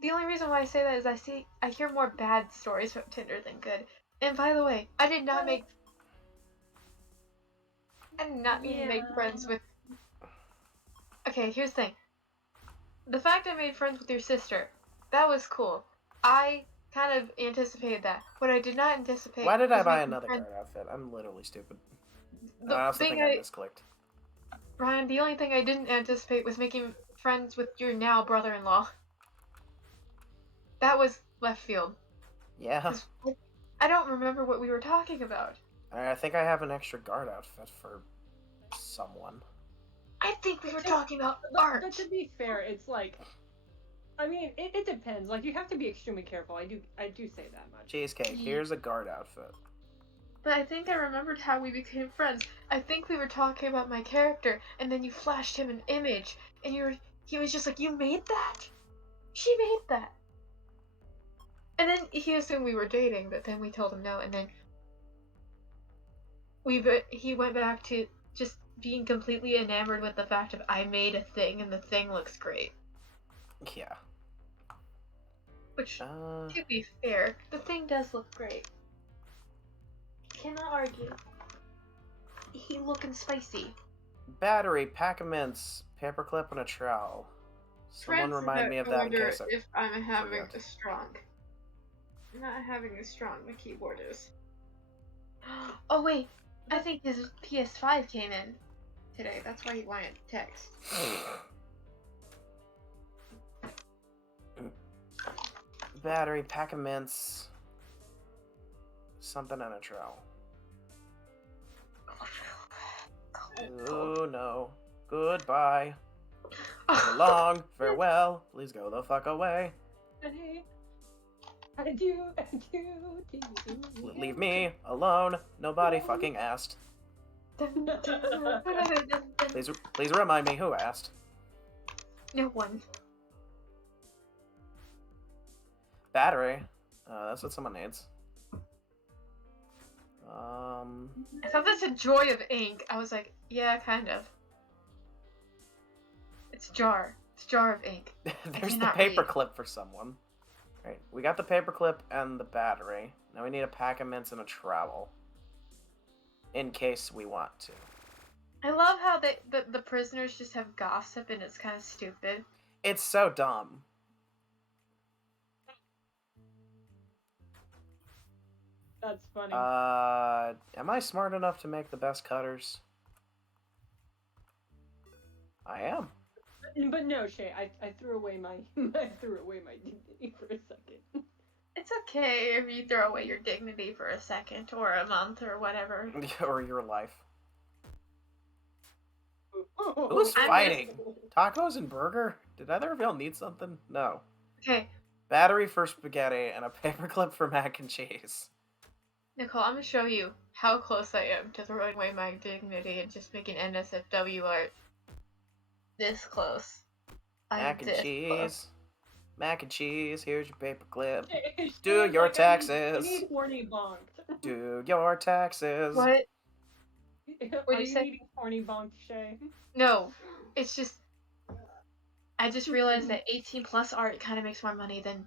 the only reason why I say that is I hear more bad stories from Tinder than good. And by the way, I did not mean to make friends with. Okay, here's the thing. The fact I made friends with your sister, that was cool. I kind of anticipated that. What I did not anticipate. Why did I was buy making another friends- guard outfit? I'm literally stupid. The I also thing think I misclicked. Ryan, the only thing I didn't anticipate was making friends with your now brother-in-law. That was left field. Yeah. 'Cause I don't remember what we were talking about. I think I have an extra guard outfit for someone. I think we were But- talking about But art. to be fair, it's like, I mean, it depends. Like, you have to be extremely careful. I do say that much. Cheesecake, here's a guard outfit. But I think I remembered how we became friends. I think we were talking about my character, and then you flashed him an image, and he was just like, "You made that? She made that." And then he assumed we were dating, but then we told him no, and then he went back to just being completely enamored with the fact of I made a thing, and the thing looks great. Yeah. Which, Uh, to be fair, the thing does look great. Cannot argue. He looking spicy. battery, pack of mints, paperclip, and a trowel. Someone remind me of that in case I... if I'm having forget. a strong. Not having as strong the keyboard is. Oh wait, I think his PS5 came in today. That's why he wanted text. Battery, pack of mints, something, and a trowel. Oh no. Goodbye. So long. Farewell. Please go the fuck away. I do to you. Leave me alone. Nobody fucking asked. Please remind me who asked. No one. Battery. That's what someone needs. I thought that's a joy of ink. I was like, yeah, kind of. It's jar. It's jar of ink. There's the cannot read. paperclip for someone. Right, we got the paperclip and the battery. Now we need a pack of mints and a trowel. In case we want to. I love how the prisoners just have gossip and it's kind of stupid. It's so dumb. That's funny. Am I smart enough to make the best cutters? I am. But no, Shay, I threw away my I threw away my dignity for a second. It's okay if you throw away your dignity for a second or a month or whatever. Or your life. Who's fighting? Tacos and burger? Did either of y'all need something? No. Okay, Battery for spaghetti and a paperclip for mac and cheese. Nicole, I'm gonna show you how close I am to throwing away my dignity and just making NSFW art. This close. I'm Mac and this cheese. close. Mac and cheese, here's your paperclip. Shay, Do your like, I taxes. need horny bonked. Do your taxes. What? Are you you say? needing horny bonked, Shay? No, it's just I just realized that 18 plus art kind of makes more money than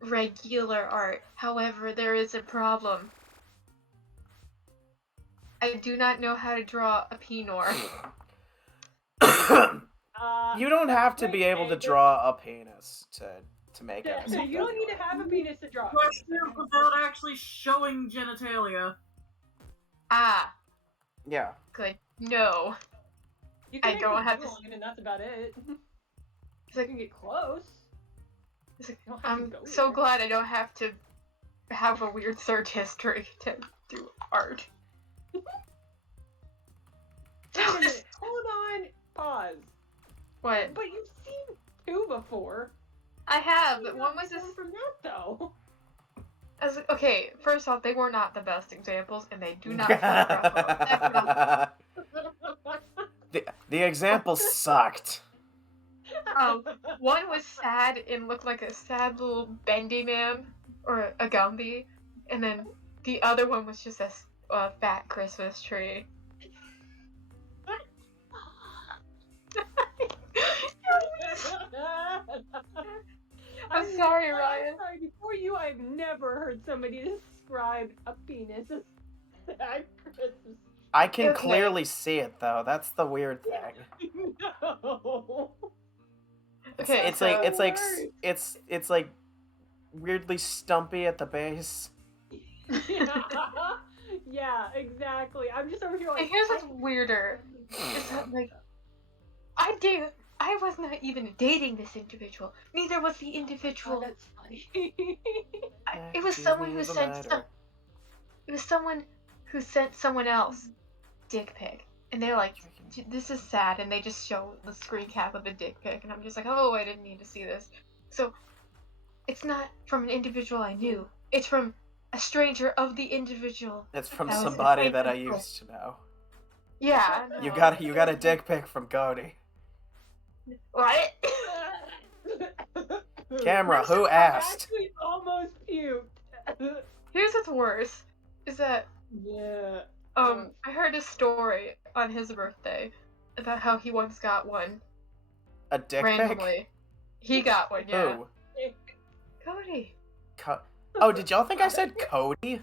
regular art. However, there is a problem. I do not know how to draw a Pinor. You don't have to be able to draw a penis to make it. So you don't need to have a penis to draw. Question without actually showing genitalia. Ah, Yeah. good. No. You I can don't make a have to doodle line and that's about it. It's I like, can get close. it's like, You don't have to I'm go so there. glad I don't have to have a weird search history to do art. Wait a minute. Hold on. Pause. What? But you've seen two before. I have, You but got one was just one from that though. okay. First off, they were not the best examples, and they do not. photograph well. the example sucked. One was sad and looked like a sad little bendy man or a Gumby, and then the other one was just a fat Christmas tree. I'm sorry, Ryan. Sorry, before you, I've never heard somebody describe a penis as sad Christmas. I can Okay. clearly see it though. That's the weird thing. No. Okay, It's like so- it's like weirdly stumpy at the base. Yeah, exactly. I'm just over here like. And here's what's weirder. Is that, like, I was not even dating this individual. Neither was the Oh, individual. that's funny. It was someone who sent it was someone who sent someone else dick pic, and they're like, "This is sad," and they just show the screen cap of the dick pic, and I'm just like, "Oh, I didn't need to see this." So, it's not from an individual I knew. It's from a stranger of the individual. It's from That was somebody insane that I people. used to know. Yeah. I You know. got a dick pic from Cody. What? Camera, who I asked? actually almost puked. Here's what's worse, is that Yeah. I heard a story on his birthday about how he once got one A dick pic? randomly. He got one, yeah. Who? Cody. Oh, did y'all think I said Cody?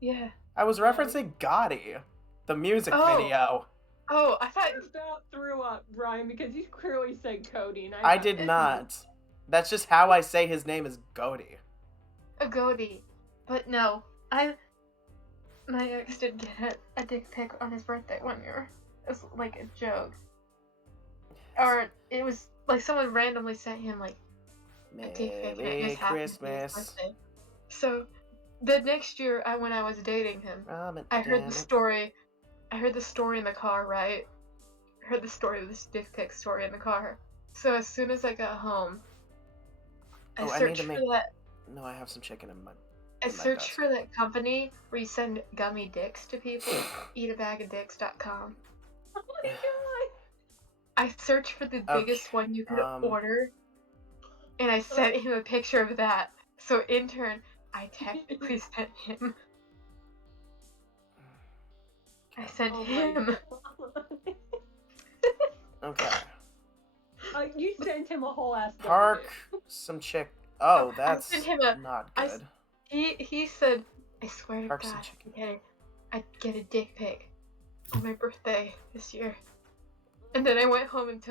Yeah. I was referencing Gotti, the music Oh. video. Oh, I thought. I about threw up, Brian, because you clearly said Cody, and I did not. That's just how I say his name is Goaty. A Cody. But no, my ex did get a dick pic on his birthday one year. It was like a joke. Or it was like someone randomly sent him like a dick pic and it Merry just happened to be his Christmas. birthday. So the next year when I was dating him, Robin, I heard damn the it. story. I heard the story in the car, right? I heard the story of this dick pic story in the car. So as soon as I got home, I Oh, I need searched to for make- that. No, I have some chicken in my. I in my searched desk. for that company where you send gummy dicks to people. Eatabagofdicks.com. Oh my god. I searched for the biggest one you could order, and I sent him a picture of that. So in turn, I technically sent him. I sent Oh my him. God. Okay. You sent him a whole ass. Park some chick. Oh, that's sent him a- not I good. He said, I swear to Park some God, chicken. I'd get a dick pic on my birthday this year. And then I went home and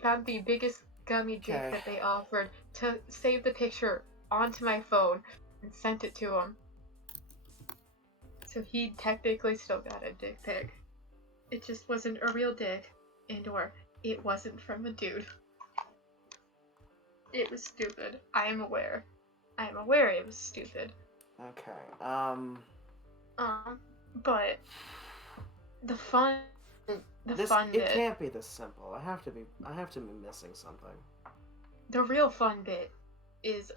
found the biggest gummy dick Okay. that they offered to save the picture onto my phone, and sent it to him. So he technically still got a dick pic. It just wasn't a real dick, and or it wasn't from a dude. It was stupid. I am aware. I am aware it was stupid. Okay. But the fun It bit, can't be this simple. I have to be missing something. the real fun bit is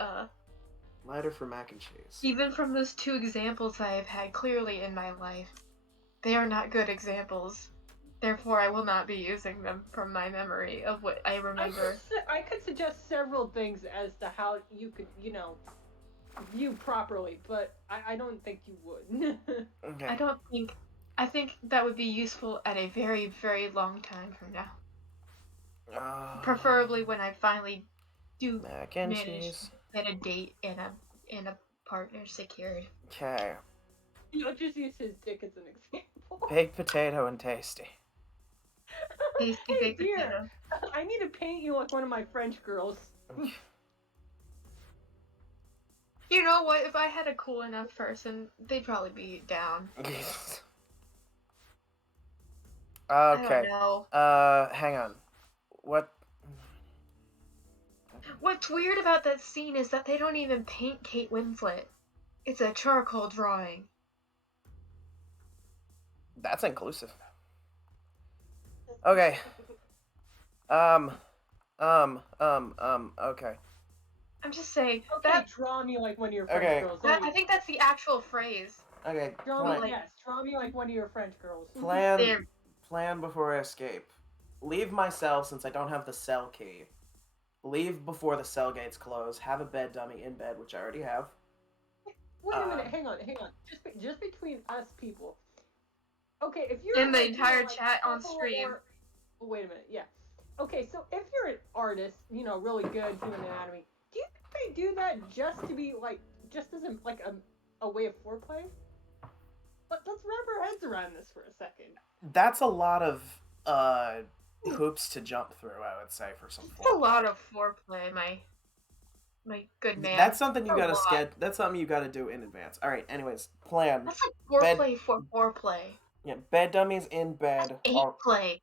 Lighter for mac and cheese. even from those two examples I have had clearly in my life, they are not good examples. Therefore, I will not be using them from my memory of what I remember. I could suggest several things as to how you could, view properly, but I don't think you would. Okay. I think that would be useful at a very, very long time from now. Preferably when I finally do mac and manage cheese. to get a date and a partner secured. Okay. Just use his dick as an example. Baked potato and tasty. Tasty Hey, baked dear. potato. I need to paint you like one of my French girls. You know what? If I had a cool enough person, they'd probably be down. I don't Okay. know. Hang on. What? What's weird about that scene is that they don't even paint Kate Winslet. It's a charcoal drawing. That's inclusive. Okay. Okay. I'm just saying Okay, that. draw me like one of your French Okay. girls. I think that's the actual phrase. Okay. Draw Plan, me, yes, draw me like one of your French girls. There. plan before I escape. Leave my cell since I don't have the cell key. Leave before the cell gates close. Have a bed dummy in bed, which I already have. Wait a minute, hang on. Just between us people. Okay, if you're In the like, entire like, chat on couple stream. oh, wait a minute, yeah. Okay, so if you're an artist, really good human anatomy, do you think they do that just to be like, just as a way of foreplay? Let's wrap our heads around this for a second. That's a lot of hoops to jump through, I would say, for some It's a foreplay. lot of foreplay, my good man. That's something you That's a gotta lot. sketch. That's something you gotta do in advance. All right. Anyways, plan. That's like foreplay for foreplay. Yeah, bed dummies in bed. Eight play.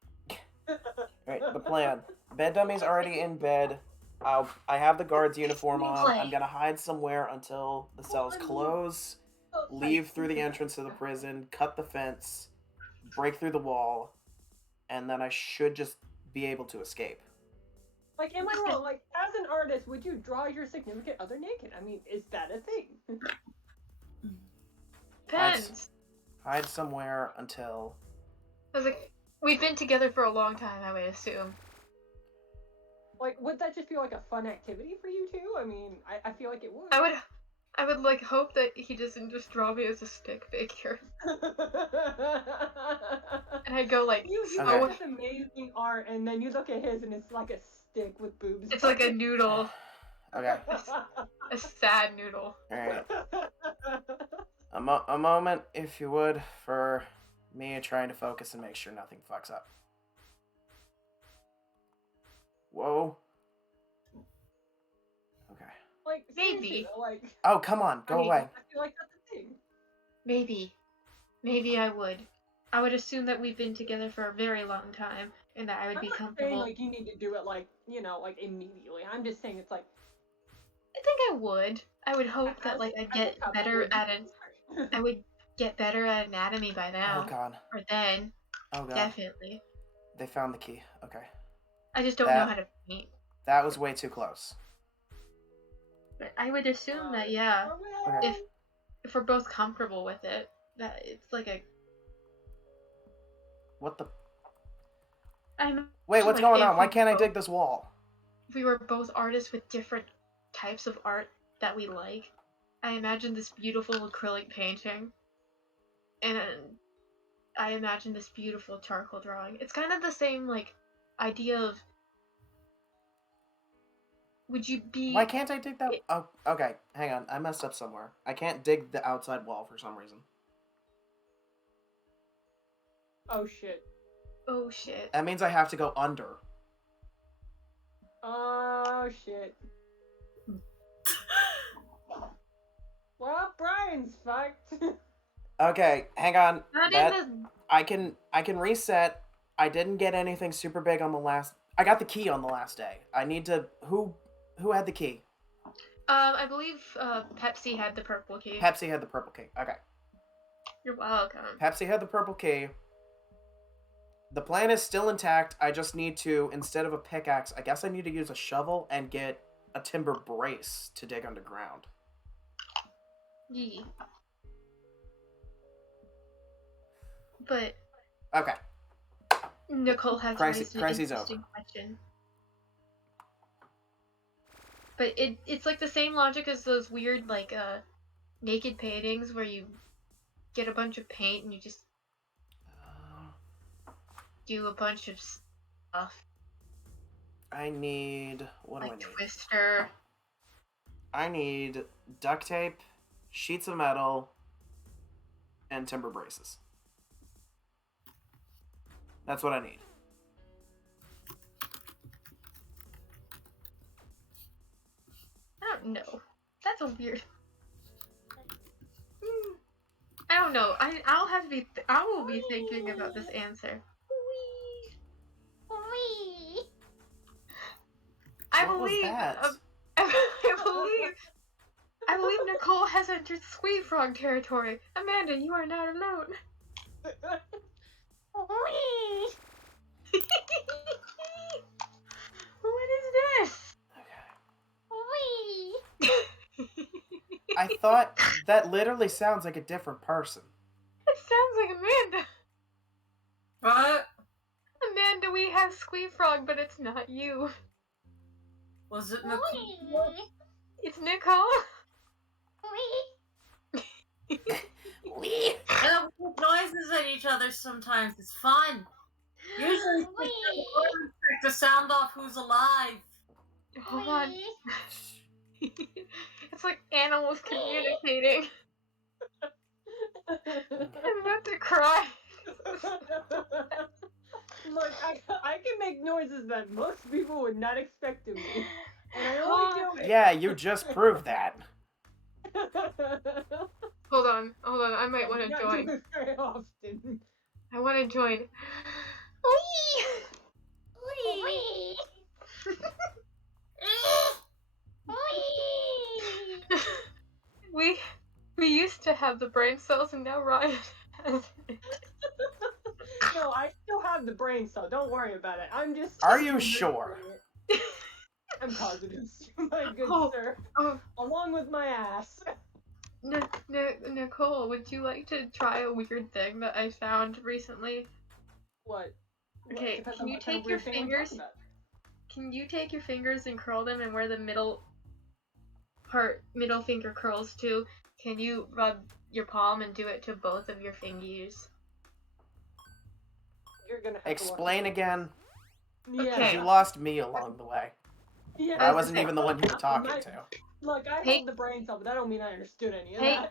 Right, the plan. Bed dummies already in bed. I have the guard's uniform on. I'm gonna hide somewhere until the cells close. Leave through the entrance to the prison. Cut the fence. Break through the wall, and then I should just be able to escape. Like, am I wrong? Like, as an artist, would you draw your significant other naked? I mean, is that a thing? Depends. Hide somewhere until. I was like, we've been together for a long time, I would assume. Like, would that just be like a fun activity for you two? I mean, I feel like it would. I would like hope that he doesn't just draw me as a stick figure. And I'd go like, You Okay. have this amazing art, and then you look at his, and it's like a stick with boobs. it's like a noodle, Okay. a sad noodle. All right. A moment, if you would, for me trying to focus and make sure nothing fucks up. Whoa. Okay. Like, Maybe. seriously, like. Oh, come on, go I mean, away. I feel like that's a thing. Maybe I would. I would assume that we've been together for a very long time, and that I would I'm be not saying comfortable. like you need to do it like like immediately. I'm just saying it's like I think I would. I would hope that like I'd get better at it. I would get better at anatomy by now, Oh god. or then, Oh god. definitely. They found the key. Okay. I just don't That- know how to paint. That was way too close. But I would assume that yeah, Okay. if we're both comfortable with it, that it's like a. What the? I'm. Wait, what's like, going if on? Why we can't I both- dig this wall? If we were both artists with different types of art that we like, I imagine this beautiful acrylic painting, and I imagine this beautiful charcoal drawing. It's kind of the same like idea of. Would you be? Why can't I dig that? Oh, okay. Hang on. I messed up somewhere. I can't dig the outside wall for some reason. Oh shit. Oh shit. That means I have to go under. Oh shit. Well, Brian's fucked. Okay, hang on. Not That in the. I can reset. I didn't get anything super big on the last. I got the key on the last day. I need to. Who had the key? I believe Pepsi had the purple key. Pepsi had the purple key. Okay. You're welcome. Pepsi had the purple key. The plan is still intact. I just need to, instead of a pickaxe, I guess I need to use a shovel and get a timber brace to dig underground. Yee. But Okay. Nicole has Crisis- raised an crisis interesting over. question. But it's like the same logic as those weird like naked paintings where you get a bunch of paint and you just do a bunch of stuff I need. What do I like need? Twister. I need duct tape, sheets of metal, and timber braces. That's what I need. I don't know. That's a weird. I don't know. I'll have to be. I will be thinking about this answer. I What was believe. that? I believe Nicole has entered Squee Frog territory. Amanda, you are not alone. What is this? I thought that literally sounds like a different person. It sounds like Amanda. What? Amanda, we have Squee Frog, but it's not you. Was it Nicole? It's Nicole. Yeah, we make noises at each other sometimes. It's fun. Usually, to sound off who's alive. Hold on. It's like animals communicating. I'm about to cry. Look, I can make noises that most people would not expect of me. And I only do it. Yeah, you just proved that. Hold on. I might want to Not join. do it very often. I want to join. We used to have the brain cells, and now Ryan has it. No, I still have the brain cell. Don't worry about it. I'm just. Are you sure? I'm positive, my good Oh, sir. oh. Along with my ass. Nicole, would you like to try a weird thing that I found recently? What? Okay, Depends can on you what kind of take your weird thing I'm fingers? talking about. Can you take your fingers and curl them, and where the middle finger curls to, can you rub your palm and do it to both of your fingers? You're gonna have to Explain watch again. it. Yeah. Okay. You lost me along the way. Yeah. I wasn't even the one you were talking My- to. Look, I Hey. hold the brain cell, but that don't mean I understood any of Hey. that.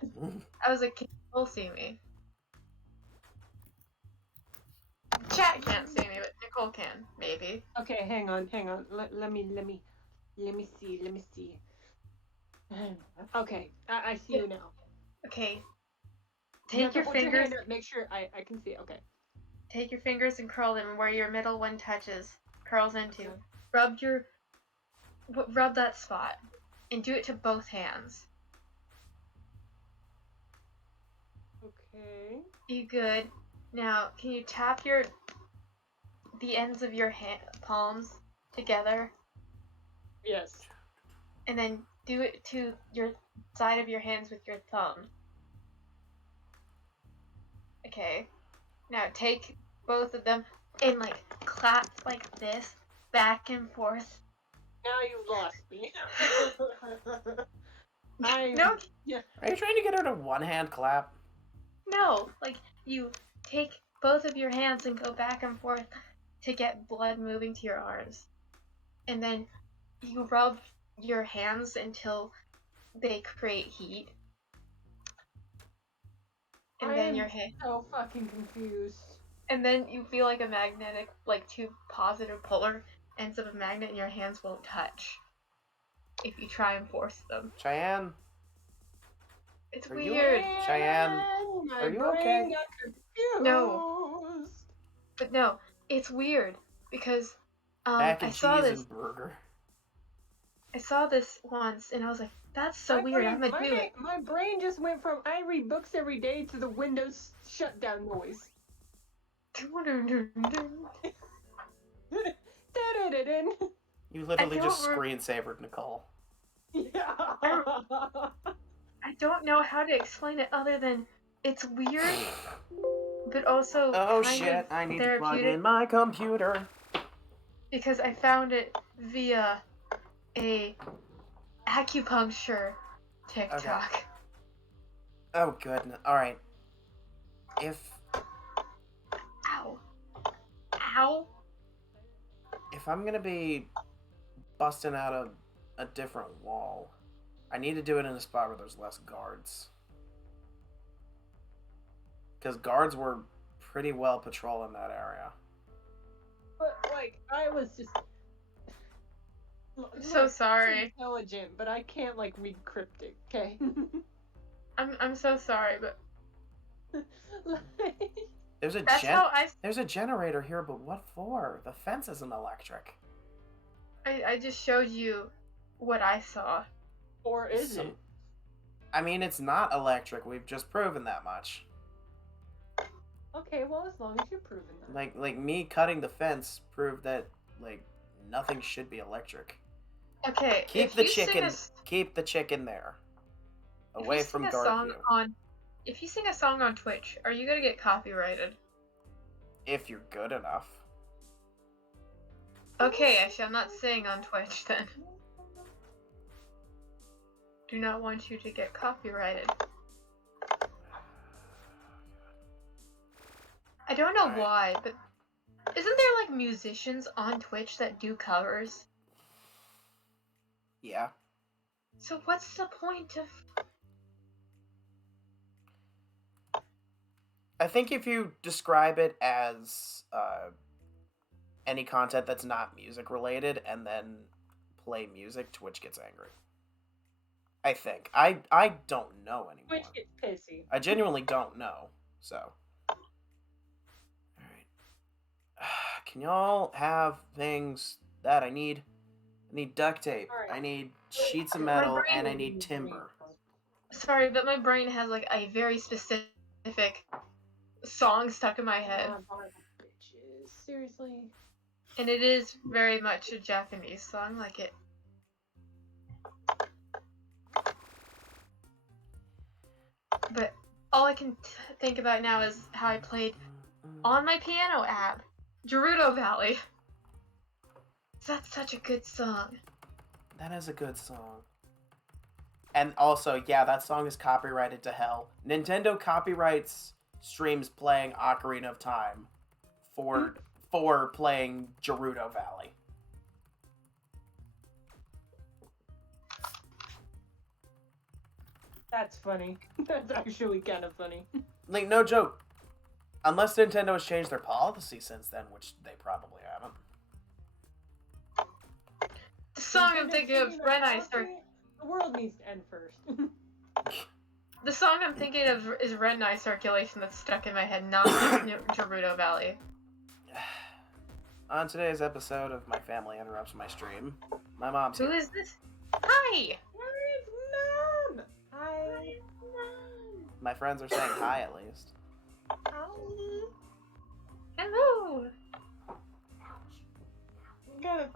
I was like, can Nicole see me? Chat can't see me, but Nicole can, maybe. Okay, hang on. Let me see. Okay, I see you now. Okay. You have Take to your hold fingers. hand up, make sure I can see. Okay. Take your fingers and curl them where your middle one curls into. Rub that spot, and do it to both hands. Okay. You good? Now, can you tap the ends of your palms together, Yes. and then do it to your side of your hands with your thumb? Okay. Now take both of them and like clap like this, back and forth. Now you've lost me. I No, Are you trying to get her to one hand clap? no, like you take both of your hands and go back and forth to get blood moving to your arms. And then you rub your hands until they create heat. And I then am your hand, so fucking confused. and then you feel like a magnetic, like two positive polar ends of a magnet, and your hands won't touch if you try and force them. Cheyenne? It's Are you- weird. Cheyenne, My are you brain okay? got confused. No. But no, it's weird because Mac I and saw cheese this and burger. I saw this once and I was like, that's so weird. I'm gonna do it. My brain just went from I read books every day to the Windows shutdown noise. Da-da-da-dun. You literally don't just re- screensavered Nicole. Yeah. I don't know how to explain it other than it's weird, but also Oh kind shit, of I need to plug therapeutic in my computer. because I found it via a acupuncture TikTok. Oh goodness. Alright. Ow. Ow. If I'm gonna be busting out a different wall, I need to do it in a spot where there's less guards. Because guards were pretty well patrolling that area. But like I was just So Look, sorry. it's intelligent, but I can't like read cryptic, okay? I'm so sorry, but Like, There's a that's how There's a generator here, but what for? The fence isn't electric. I just showed you what I saw. or is So- it? I mean, it's not electric. We've just proven that much. Okay, well as long as you're proving that. Like me cutting the fence proved that like nothing should be electric. Okay, Keep if the you sing chicken. a s- Keep the chicken there, if you away sing from a guard song view. if you sing a song on Twitch, are you gonna get copyrighted? If you're good enough. Okay, I shall not sing on Twitch then. Do not want you to get copyrighted. I don't know Alright. why, but isn't there like musicians on Twitch that do covers? Yeah. So what's the point of I think if you describe it as any content that's not music related and then play music, Twitch gets angry. I think. I don't know anymore. Which gets pissy. I genuinely don't know. So. Alright. Can y'all have things that I need? I need duct tape. Alright. I need sheets of My metal, brain and I need timber. Sorry, but my brain has like a very specific song stuck in my head. Bitches. Seriously. And it is very much a Japanese song, like it. But all I can think about now is how I played on my piano app, Gerudo Valley. That's such a good song. That is a good song. And also, yeah, that song is copyrighted to hell. Nintendo copyrights streams playing Ocarina of Time for playing Gerudo Valley. That's funny. That's actually kind of funny. Like, no joke. Unless Nintendo has changed their policy since then, which they probably haven't. The song I'm Nintendo thinking of, changing their Ren Eye policy? Cir- The world needs to end first. The song I'm thinking of is Red Eye Circulation that's stuck in my head, not Gerudo Valley. On today's episode of My Family Interrupts My Stream, my mom's Who here. is this? Hi! Where's Mom? Hi. My friends are saying hi at least. Hello! Gotta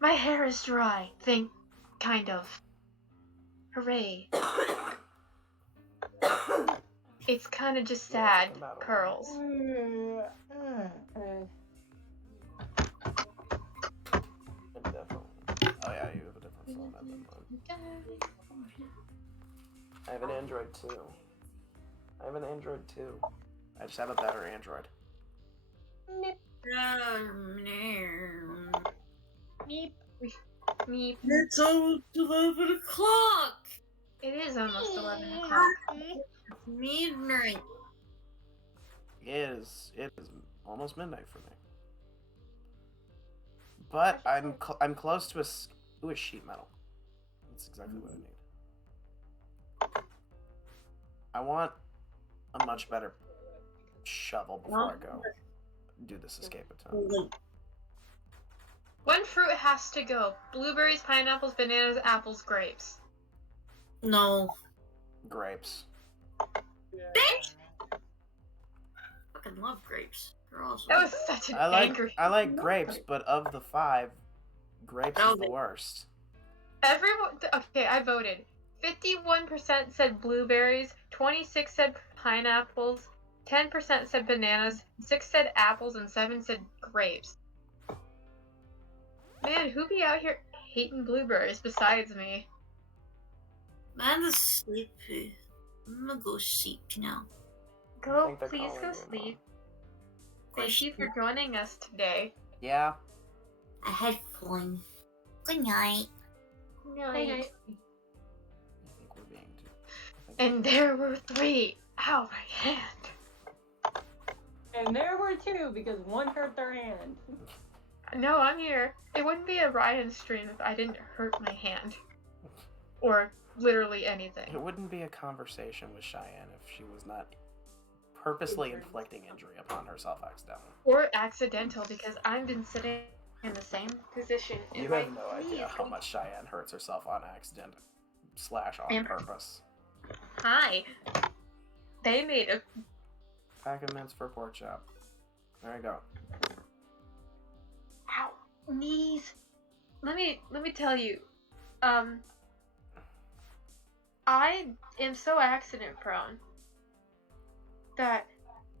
My hair is dry. Kind of. Hooray. It's kind of just sad. Curls. Oh yeah, you have a different phone than mine. I have an Android too. I just have a better Android. Meep. Meep. It's almost 11 o'clock. It is almost 11 o'clock. Midnight. It is almost midnight for me. But I'm close to a sheet metal. That's exactly what I need. I want a much better shovel before I go do this escape attempt. One fruit has to go. Blueberries, pineapples, bananas, apples, grapes. No. Grapes. Fucking love grapes. They're awesome. That was such an I angry. like grapes, but of the 5, grapes is the Okay. worst. Everyone. Okay, I voted. 51% said blueberries. 26 said pineapples. 10% said bananas. 6 said apples, and 7 said grapes. Man, who be out here hating blueberries besides me? Man is sleepy. I'm gonna go sleep now. Go, think they're please calling go you, sleep. Go Thank you for sleep. joining us today. Yeah. I had fun. Good night. Night. I think we're being too. And there were 3. Ow, my hand. And there were 2 because one hurt their hand. No, I'm here. It wouldn't be a Ryan stream if I didn't hurt my hand. Or literally anything. It wouldn't be a conversation with Cheyenne if she was not purposely inflicting injury upon herself accidentally. Or accidental, because I've been sitting in the same position. And You my have no knee idea is how going- much Cheyenne hurts herself on accident / on And- purpose. Hi. They made a. Pack of mints for pork chop. There you go. Ow. Knees. Let me tell you. I am so accident prone that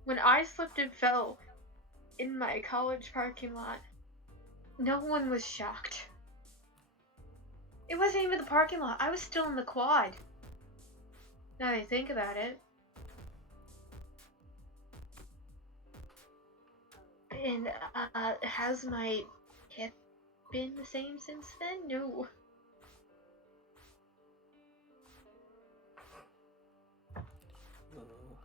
when I slipped and fell in my college parking lot, no one was shocked. It wasn't even the parking lot. I was still in the quad. Now that I think about it. And has my hip been the same since then? No. Ooh.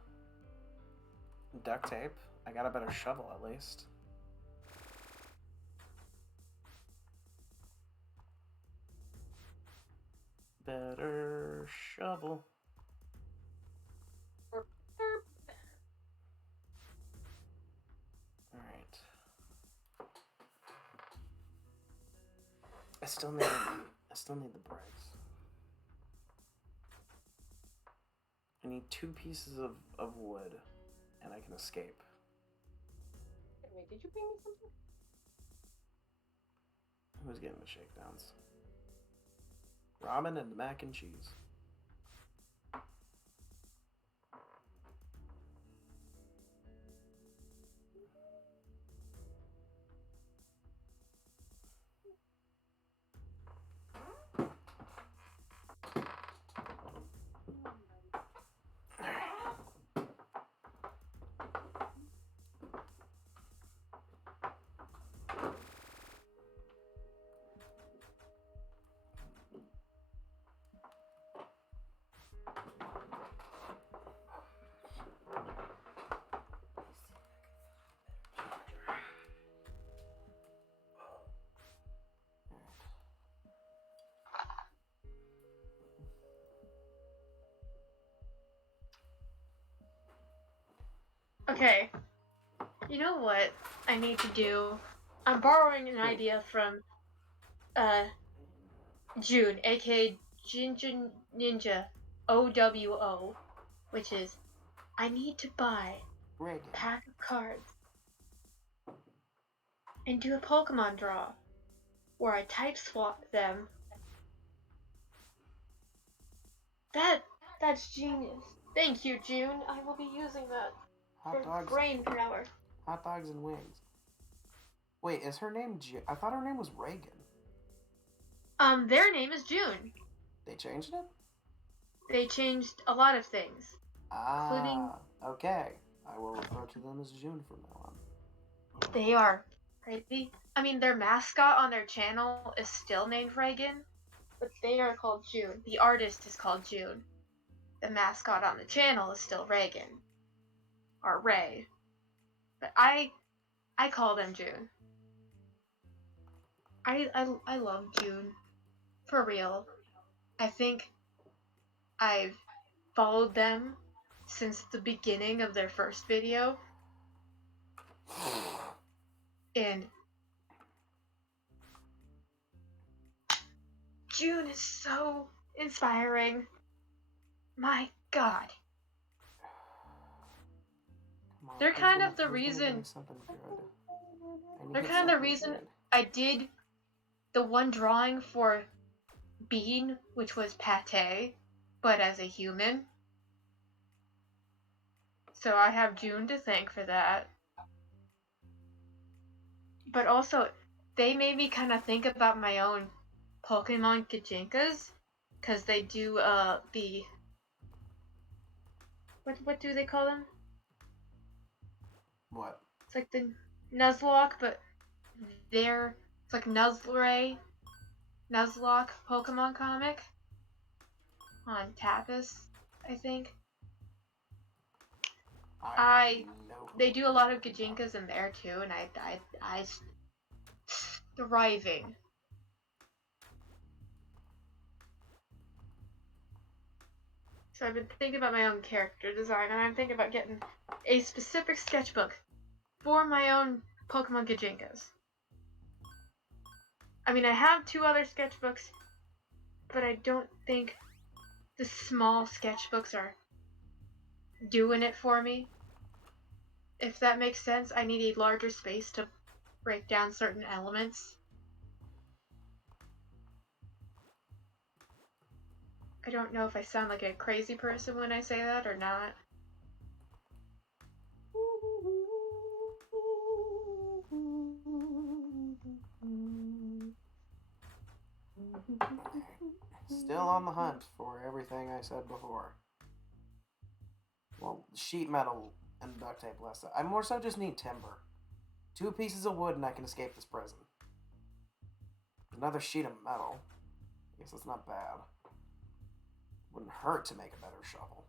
Duct tape. I got a better shovel at least. Better shovel. Alright. I still need the bricks. I need 2 pieces of wood and I can escape. Wait, did you bring me something? Who's getting the shakedowns? Ramen and mac and cheese. Okay. You know what I need to do? I'm borrowing an idea from June, aka Ginger Ninja OWO, which is I need to buy Reagan. a pack of cards and do a Pokemon draw where I type swap them. That's genius. Thank you, June. I will be using that Hot for dogs. brain power. Hot dogs and wings. Wait, is her name I thought her name was Reagan. Their name is June. They changed it? They changed a lot of things. Ah, okay. I will refer to them as June from now on. They are crazy. I mean, their mascot on their channel is still named Reagan, but they are called June. The artist is called June. The mascot on the channel is still Reagan. Or Ray. But I call them June. I love June. For real. I think I've followed them since the beginning of their first video, and June is so inspiring. My God. Come on, They're who's kind gonna- of the who's gonna give reason- me something good? I They're need kind of the something reason good. I did the one drawing for Bean, which was Pate, but as a human. So I have June to thank for that. But also, they made me kind of think about my own Pokemon Gajinkas, because they do the what do they call them? What? It's like the Nuzlocke, but it's like Nuzlocke Pokemon comic on Tapas, I think. I have no They clue. do a lot of Gajinkas in there too, and I thriving. So I've been thinking about my own character design, and I'm thinking about getting a specific sketchbook for my own Pokemon Gajinkas. I mean, I have 2 other sketchbooks, but I don't think the small sketchbooks are doing it for me. If that makes sense, I need a larger space to break down certain elements. I don't know if I sound like a crazy person when I say that or not. Still on the hunt for everything I said before. Well, sheet metal and duct tape less. I more so just need timber. 2 pieces of wood and I can escape this prison. Another sheet of metal. I guess that's not bad. Wouldn't hurt to make a better shovel.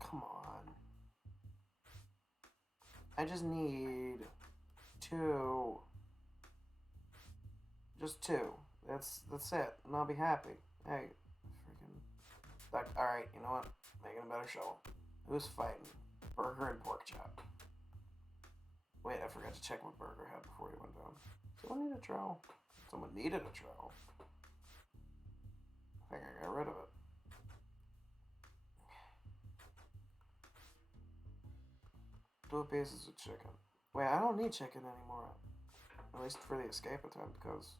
Come on. I just need 2. Just 2. That's it. And I'll be happy. Hey, freaking. Alright, you know what? Making a better shovel. Who's fighting? Burger and pork chop. Wait, I forgot to check what Burger had before he went down. Someone need a trowel? Someone needed a trowel. I think I got rid of it. 2 pieces of chicken. Wait, I don't need chicken anymore. At least for the escape attempt, because...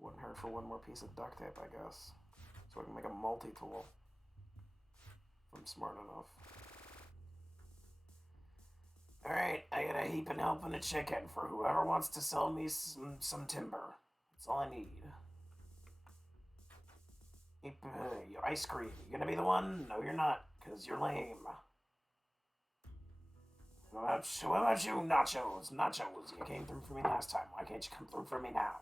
Wouldn't hurt for 1 more piece of duct tape, I guess. So I can make a multi-tool. If I'm smart enough. Alright, I got a heap of help and a chicken for whoever wants to sell me some timber. That's all I need. Your ice cream. You gonna be the one? No, you're not, because you're lame. What about you, Nachos? Nachos, you came through for me last time. Why can't you come through for me now?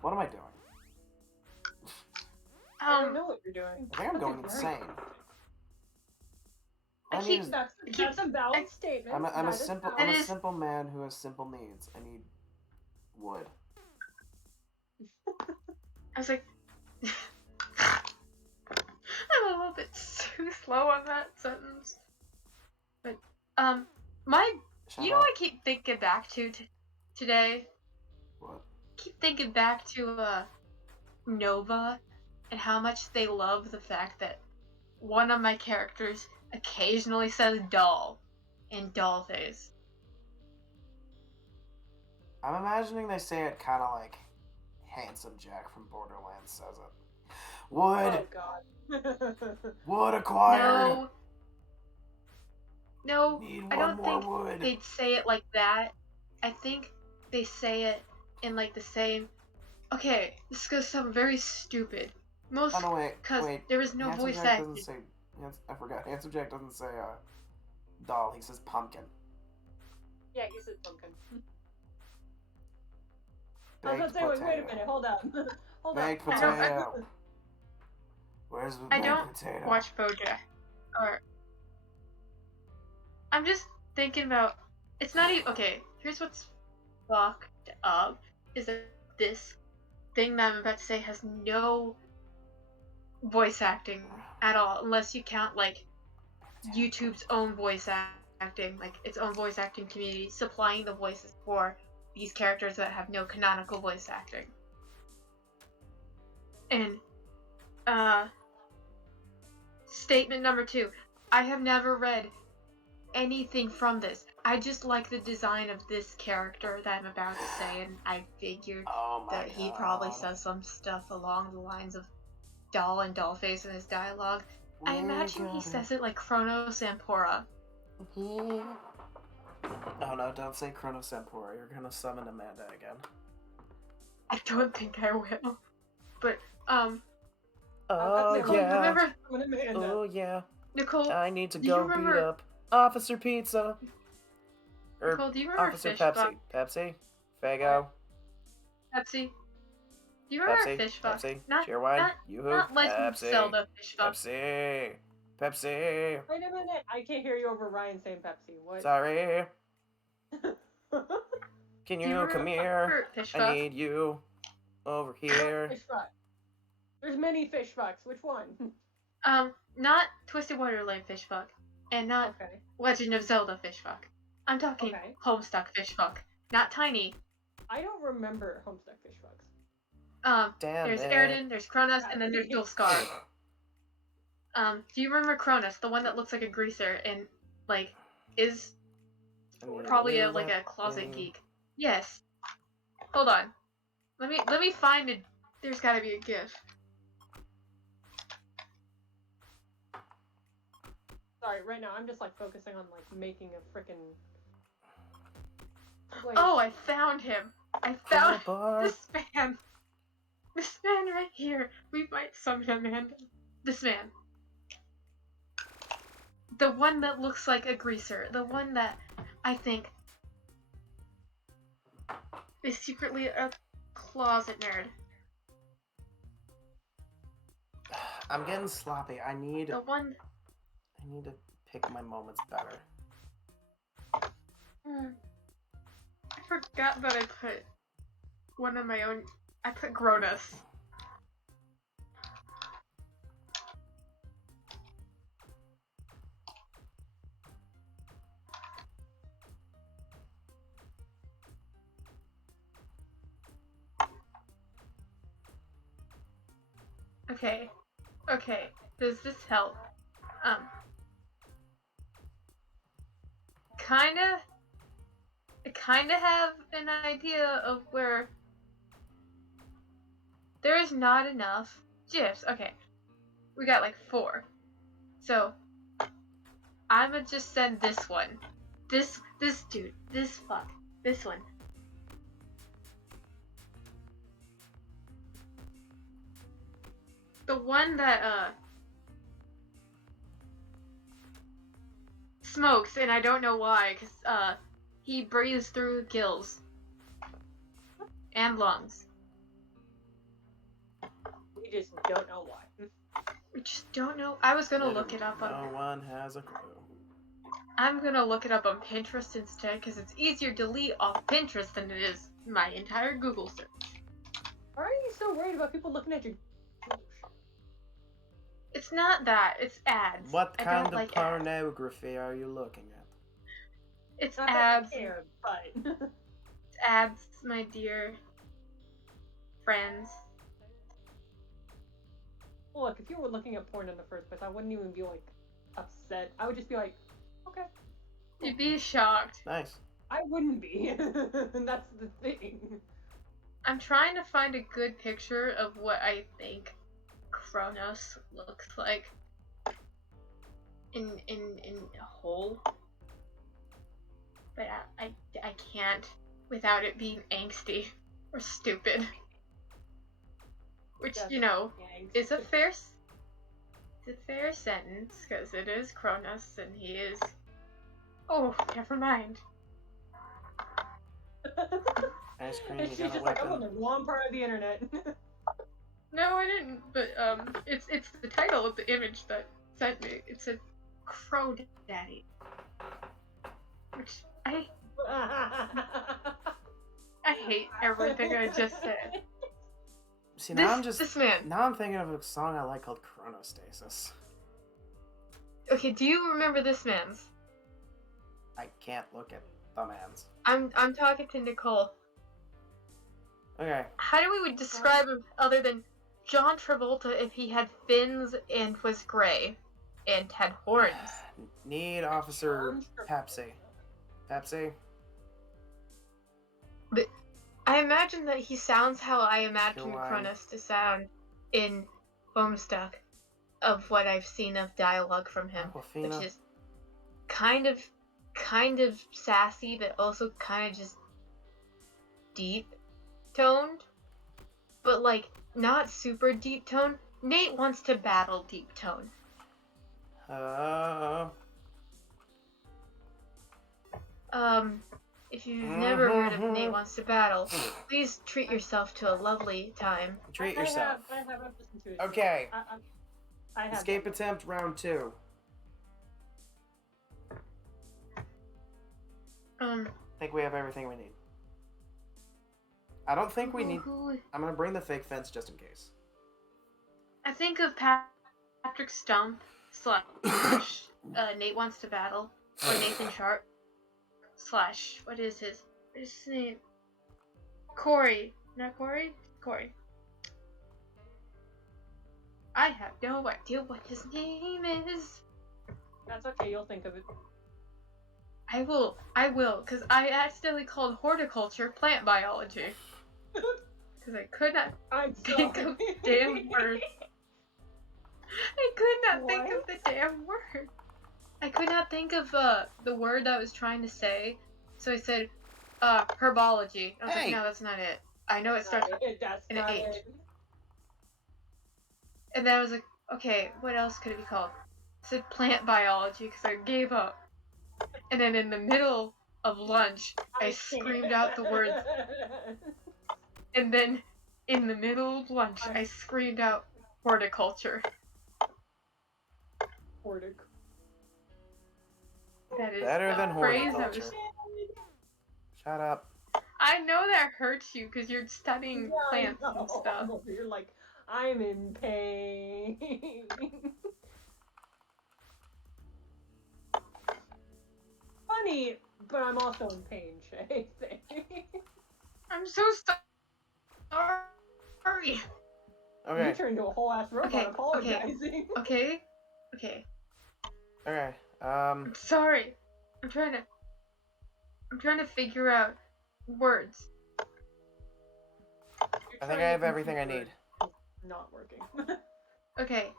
What am I doing? I don't know what you're doing. I think I'm going insane. I need is, That's a valid statement. I'm a That is simple man who has simple needs. I need wood. I was like, I'm a little bit too slow on that sentence. But Shut you know up. what I keep thinking back to today? What? Keep thinking back to Nova and how much they love the fact that one of my characters occasionally says doll in doll face. I'm imagining they say it kind of like Handsome Jack from Borderlands says it. Wood! Oh god. Wood acquired! No, Need I one don't more think wood. they'd say it like that. I think they say it in like the same. Okay, this is gonna sound very stupid. Most Oh no, wait, because wait. there is no Handsome voice Jack acting. doesn't say. I forgot. Handsome Jack doesn't say doll. He says pumpkin. Yeah, he said pumpkin. I was Baked gonna say, wait a potato. minute, hold up. Hold Baked up. potato. Where's the I baked don't potato? watch BoJack. Or I'm just thinking about. It's not even okay. Here's what's fucked up: is that this thing that I'm about to say has no voice acting at all, unless you count like YouTube's own voice acting, like its own voice acting community supplying the voices for these characters that have no canonical voice acting. And statement number 2, I have never read anything from this. I just like the design of this character that I'm about to say, and I figured Oh my that god. he probably says some stuff along the lines of Doll and Dollface in his dialogue. I imagine he says it like Chronos Ampora. Oh no, don't say Chronos Empora. You're gonna summon Amanda again. I don't think I will. But, Oh Nicole, yeah. remember, Oh yeah. Nicole, I need to do you go beat remember- up Officer Pizza. Or Nicole, do you remember Officer Fish Pepsi. Fuck? Pepsi? Fago? Pepsi? Do you remember Pepsi? Fish Fuck? Pepsi? Not, Cheerwine? not, Yoo-hoo? not Legend of Pepsi. Zelda Fish Fuck. Pepsi. Pepsi. Wait a minute, I can't hear you over Ryan saying Pepsi. What? Sorry. Can Do you come here? remember Fish I Fuck? need you over here. Fish fuck. There's many fish fucks. Which one? Not Twisted Wonderland Fish Fuck, and not Okay. Legend of Zelda Fish Fuck. I'm talking Okay. Homestuck Fish Fuck, not Tiny. I don't remember Homestuck fish fucks. Damn There's it. Airden, there's Kronos, and then there's Dulscar. Do you remember Kronos, the one that looks like a greaser and like is probably a closet thing. geek? Yes. Hold on. Let me find it. There's gotta be a GIF. Sorry, right now I'm just like focusing on like making a frickin' Oh, I found him. I found Bar. this man. This man right here. We might summon Amanda. This man. The one that looks like a greaser. The one that I think is secretly a closet nerd. I'm getting sloppy. I need The one. to pick my moments better. I forgot that I put one of my own. I put Gronus. Okay. Okay. Does this help? I kinda have an idea of where there is not enough GIFs. Okay. We got like 4. So I'ma just send this one. This dude. This fuck. This one. The one that smokes, and I don't know why, because he breathes through gills and lungs. We just don't know why. We just don't know. I was gonna look it up No on. one has a clue. I'm gonna look it up on Pinterest instead, because it's easier to delete off Pinterest than it is my entire Google search. Why are you so worried about people looking at your? It's not that. It's ads. What I kind don't of like ads. pornography are you looking at? It's Not that ads. I care, but It's ads, my dear friends. look, if you were looking at porn in the first place, I wouldn't even be like upset. I would just be like, okay. You'd be shocked. Nice. I wouldn't be. That's the thing. I'm trying to find a good picture of what I think Kronos looks like in a whole, but I can't without it being angsty or stupid, which That's you know Yanks. is a fair sentence because it is Kronos and he is. Oh, never mind. Ice cream, And you she's got a just like, I'm on weapon. the wrong part of the internet. No, I didn't. But it's the title of the image that sent me. It said Crow Daddy, which I hate everything I just said. See, now I'm This man. now I'm thinking of a song I like called Chronostasis. Okay, do you remember this man's? I can't look at the man's. I'm talking to Nicole. Okay. How do we would describe him other than John Travolta if he had fins and was gray and had horns? Need Officer Pepsi. Pepsi? I imagine that he sounds how I imagine Your wine. Cronus to sound in Homestuck of what I've seen of dialogue from him, Aquafina. which is kind of sassy, but also kind of just deep toned, but like not super deep tone. Nate wants to battle deep tone. If you've never heard of Nate Wants to Battle, please treat yourself to a lovely time. Treat yourself. I have listened to it. Okay. I have. Escape attempt round 2. I think we have everything we need. I don't think we need. I'm gonna bring the fake fence just in case. I think of Patrick Stump / Nate Wants to Battle, or Nathan Sharp / what is his name? Corey. Not Corey? Corey. I have no idea what his name is. That's okay, you'll think of it. I will, because I accidentally called horticulture plant biology. Because I could not I'm think sorry. of the damn word. I could not think of the damn word. I could not think of the word I was trying to say, so I said herbology. I was Hey. like, no, that's not it. I know it starts That's in an not H. it. And then I was like, okay, what else could it be called? I said plant biology because I gave up. And then in the middle of lunch, I screamed out the words. And then in the middle of lunch, I screamed out horticulture. That is Better than a phrase that horticulture. was. Shut up. I know that hurts you because you're studying plants and stuff. You're like, I'm in pain. Funny, but I'm also in pain, Shay. I'm so sorry. You Okay. turned into a whole ass robot Okay, apologizing. Okay. Okay. I'm sorry. I'm trying to figure out words. I think I have everything I need. Not working. Okay.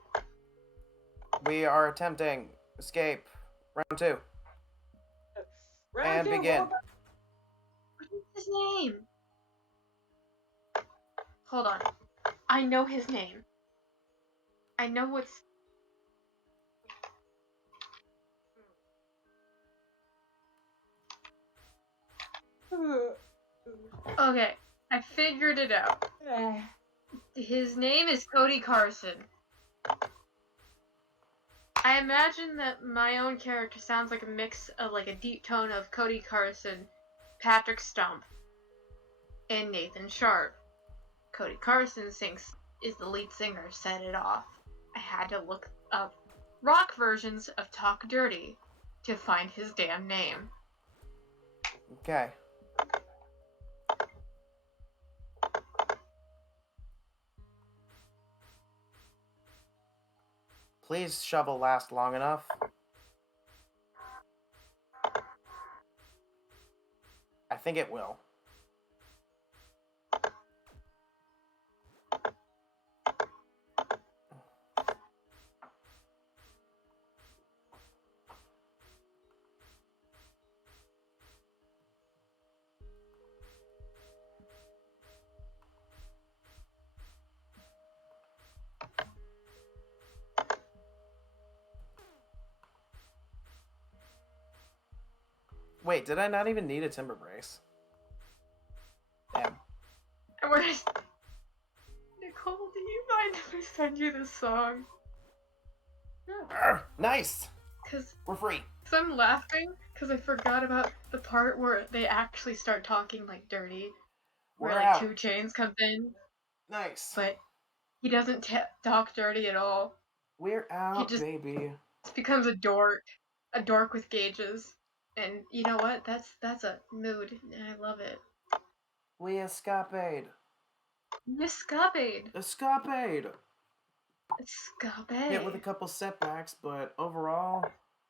We are attempting escape round 2. Round And two, begin. robot. What is his name? Hold on. I know his name. I know what's. Okay, I figured it out. His name is Cody Carson. I imagine that my own character sounds like a mix of like a deep tone of Cody Carson, Patrick Stump, and Nathan Sharp. Cody Carson is the lead singer, Set It Off. I had to look up rock versions of Talk Dirty to find his damn name. Okay. Please shovel last long enough. I think it will. Wait, did I not even need a timber brace? send you this song Nice. because We're free. I'm laughing because I forgot about the part where they actually start talking like dirty, where We're like out. 2 Chains comes in, Nice. but he doesn't talk dirty at all. We're out, just- baby. Just becomes a dork with gauges, and you know what? That's a mood, and I love it. We escapade. Escapade. Escapade. Escapade. Hit with a couple setbacks, but overall,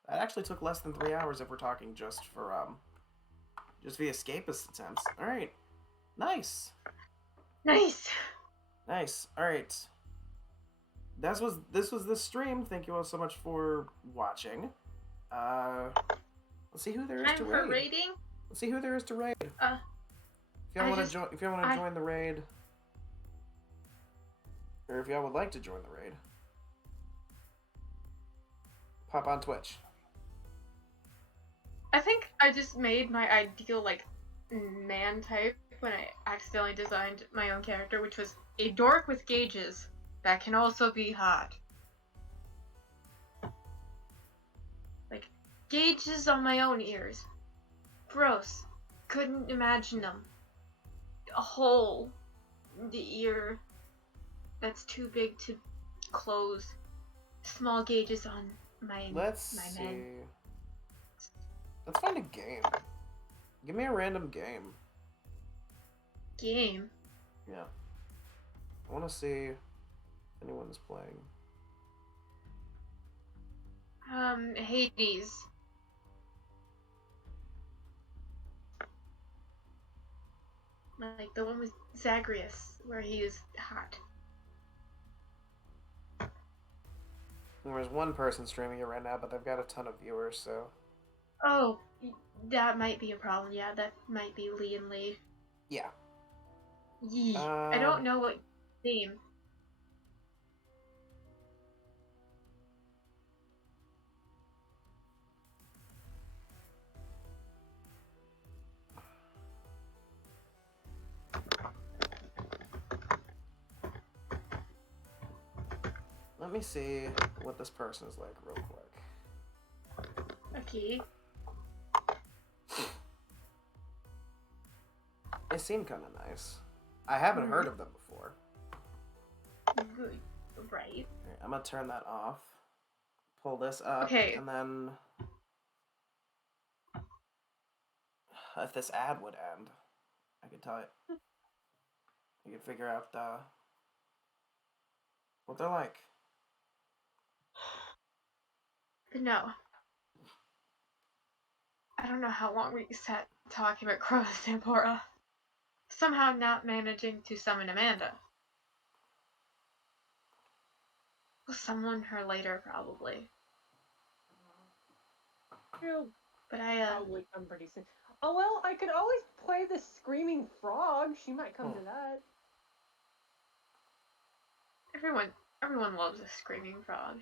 that actually took less than 3 hours if we're talking just the escapist attempts. All right. Nice. Nice. Nice. All right. This was the stream. Thank you all so much for watching. Let's see who there is Time to for raid. raiding. Let's see who there is to raid. If I y'all want to just- join, if y'all want to join the raid, or if y'all would like to join the raid, pop on Twitch. I think I just made my ideal like man type when I accidentally designed my own character, which was a dork with gauges that can also be hot. Like gauges on my own ears. Gross. Couldn't imagine them. A hole in the ear that's too big to close. Small gauges on my Let's my see. men. Let's find a game. Give me a random game. Game. Yeah. I want to see if anyone is playing. Hades. Like the one with Zagreus, where he is hot. There's one person streaming it right now, but they've got a ton of viewers, so. Oh, that might be a problem. Yeah, that might be Lee and Lee. Yeah. Yee. I don't know what name. Let me see what this person is like real quick. Okay. They seem kind of nice. I haven't heard of them before. Good. Right. Alright, I'm gonna turn that off. Pull this up. Okay. And then. If this ad would end, I could tell it. You could figure out what they're like. No. I don't know how long we sat talking about Chronos Tempora. Somehow not managing to summon Amanda. We'll summon her later, probably. She'll But I, probably come pretty soon. Oh well, I could always play the screaming frog. She might come to that. everyone loves a screaming frog.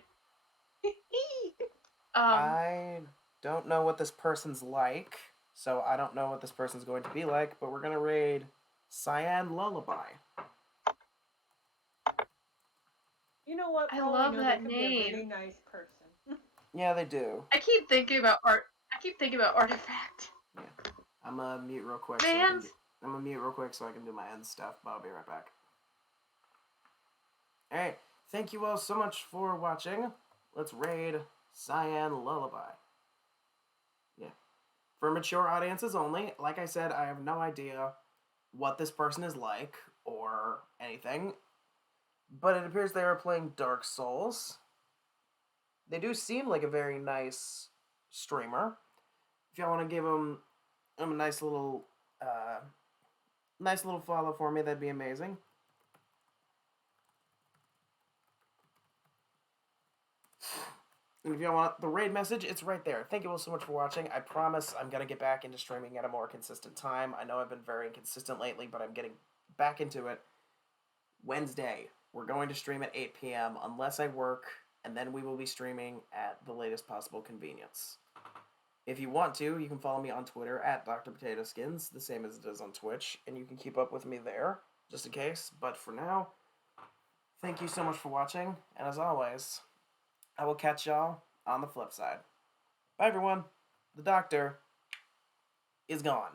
I don't know what this person's like, so I don't know what this person's going to be like, but we're gonna raid Cyan Lullaby. You know what? I For all love know, that they could be a name. really nice person. Yeah, they do. I keep thinking about Artifact. I'm gonna mute real quick. Mans. I'm gonna mute real quick so I can do my end stuff, but I'll be right back. Alright, thank you all so much for watching. Let's raid Cyan Lullaby. Yeah. For mature audiences only. Like I said, I have no idea what this person is like or anything. But it appears they are playing Dark Souls. They do seem like a very nice streamer. If y'all want to give them a nice little follow for me, that'd be amazing. And if y'all want the raid message, it's right there. Thank you all so much for watching. I promise I'm going to get back into streaming at a more consistent time. I know I've been very inconsistent lately, but I'm getting back into it. Wednesday, we're going to stream at 8 p.m. unless I work, and then we will be streaming at the latest possible convenience. If you want to, you can follow me on Twitter at Dr. Potato Skins, the same as it is on Twitch, and you can keep up with me there, just in case. But for now, Thank you so much for watching, and as always, I will catch y'all on the flip side. Bye, everyone. The doctor is gone.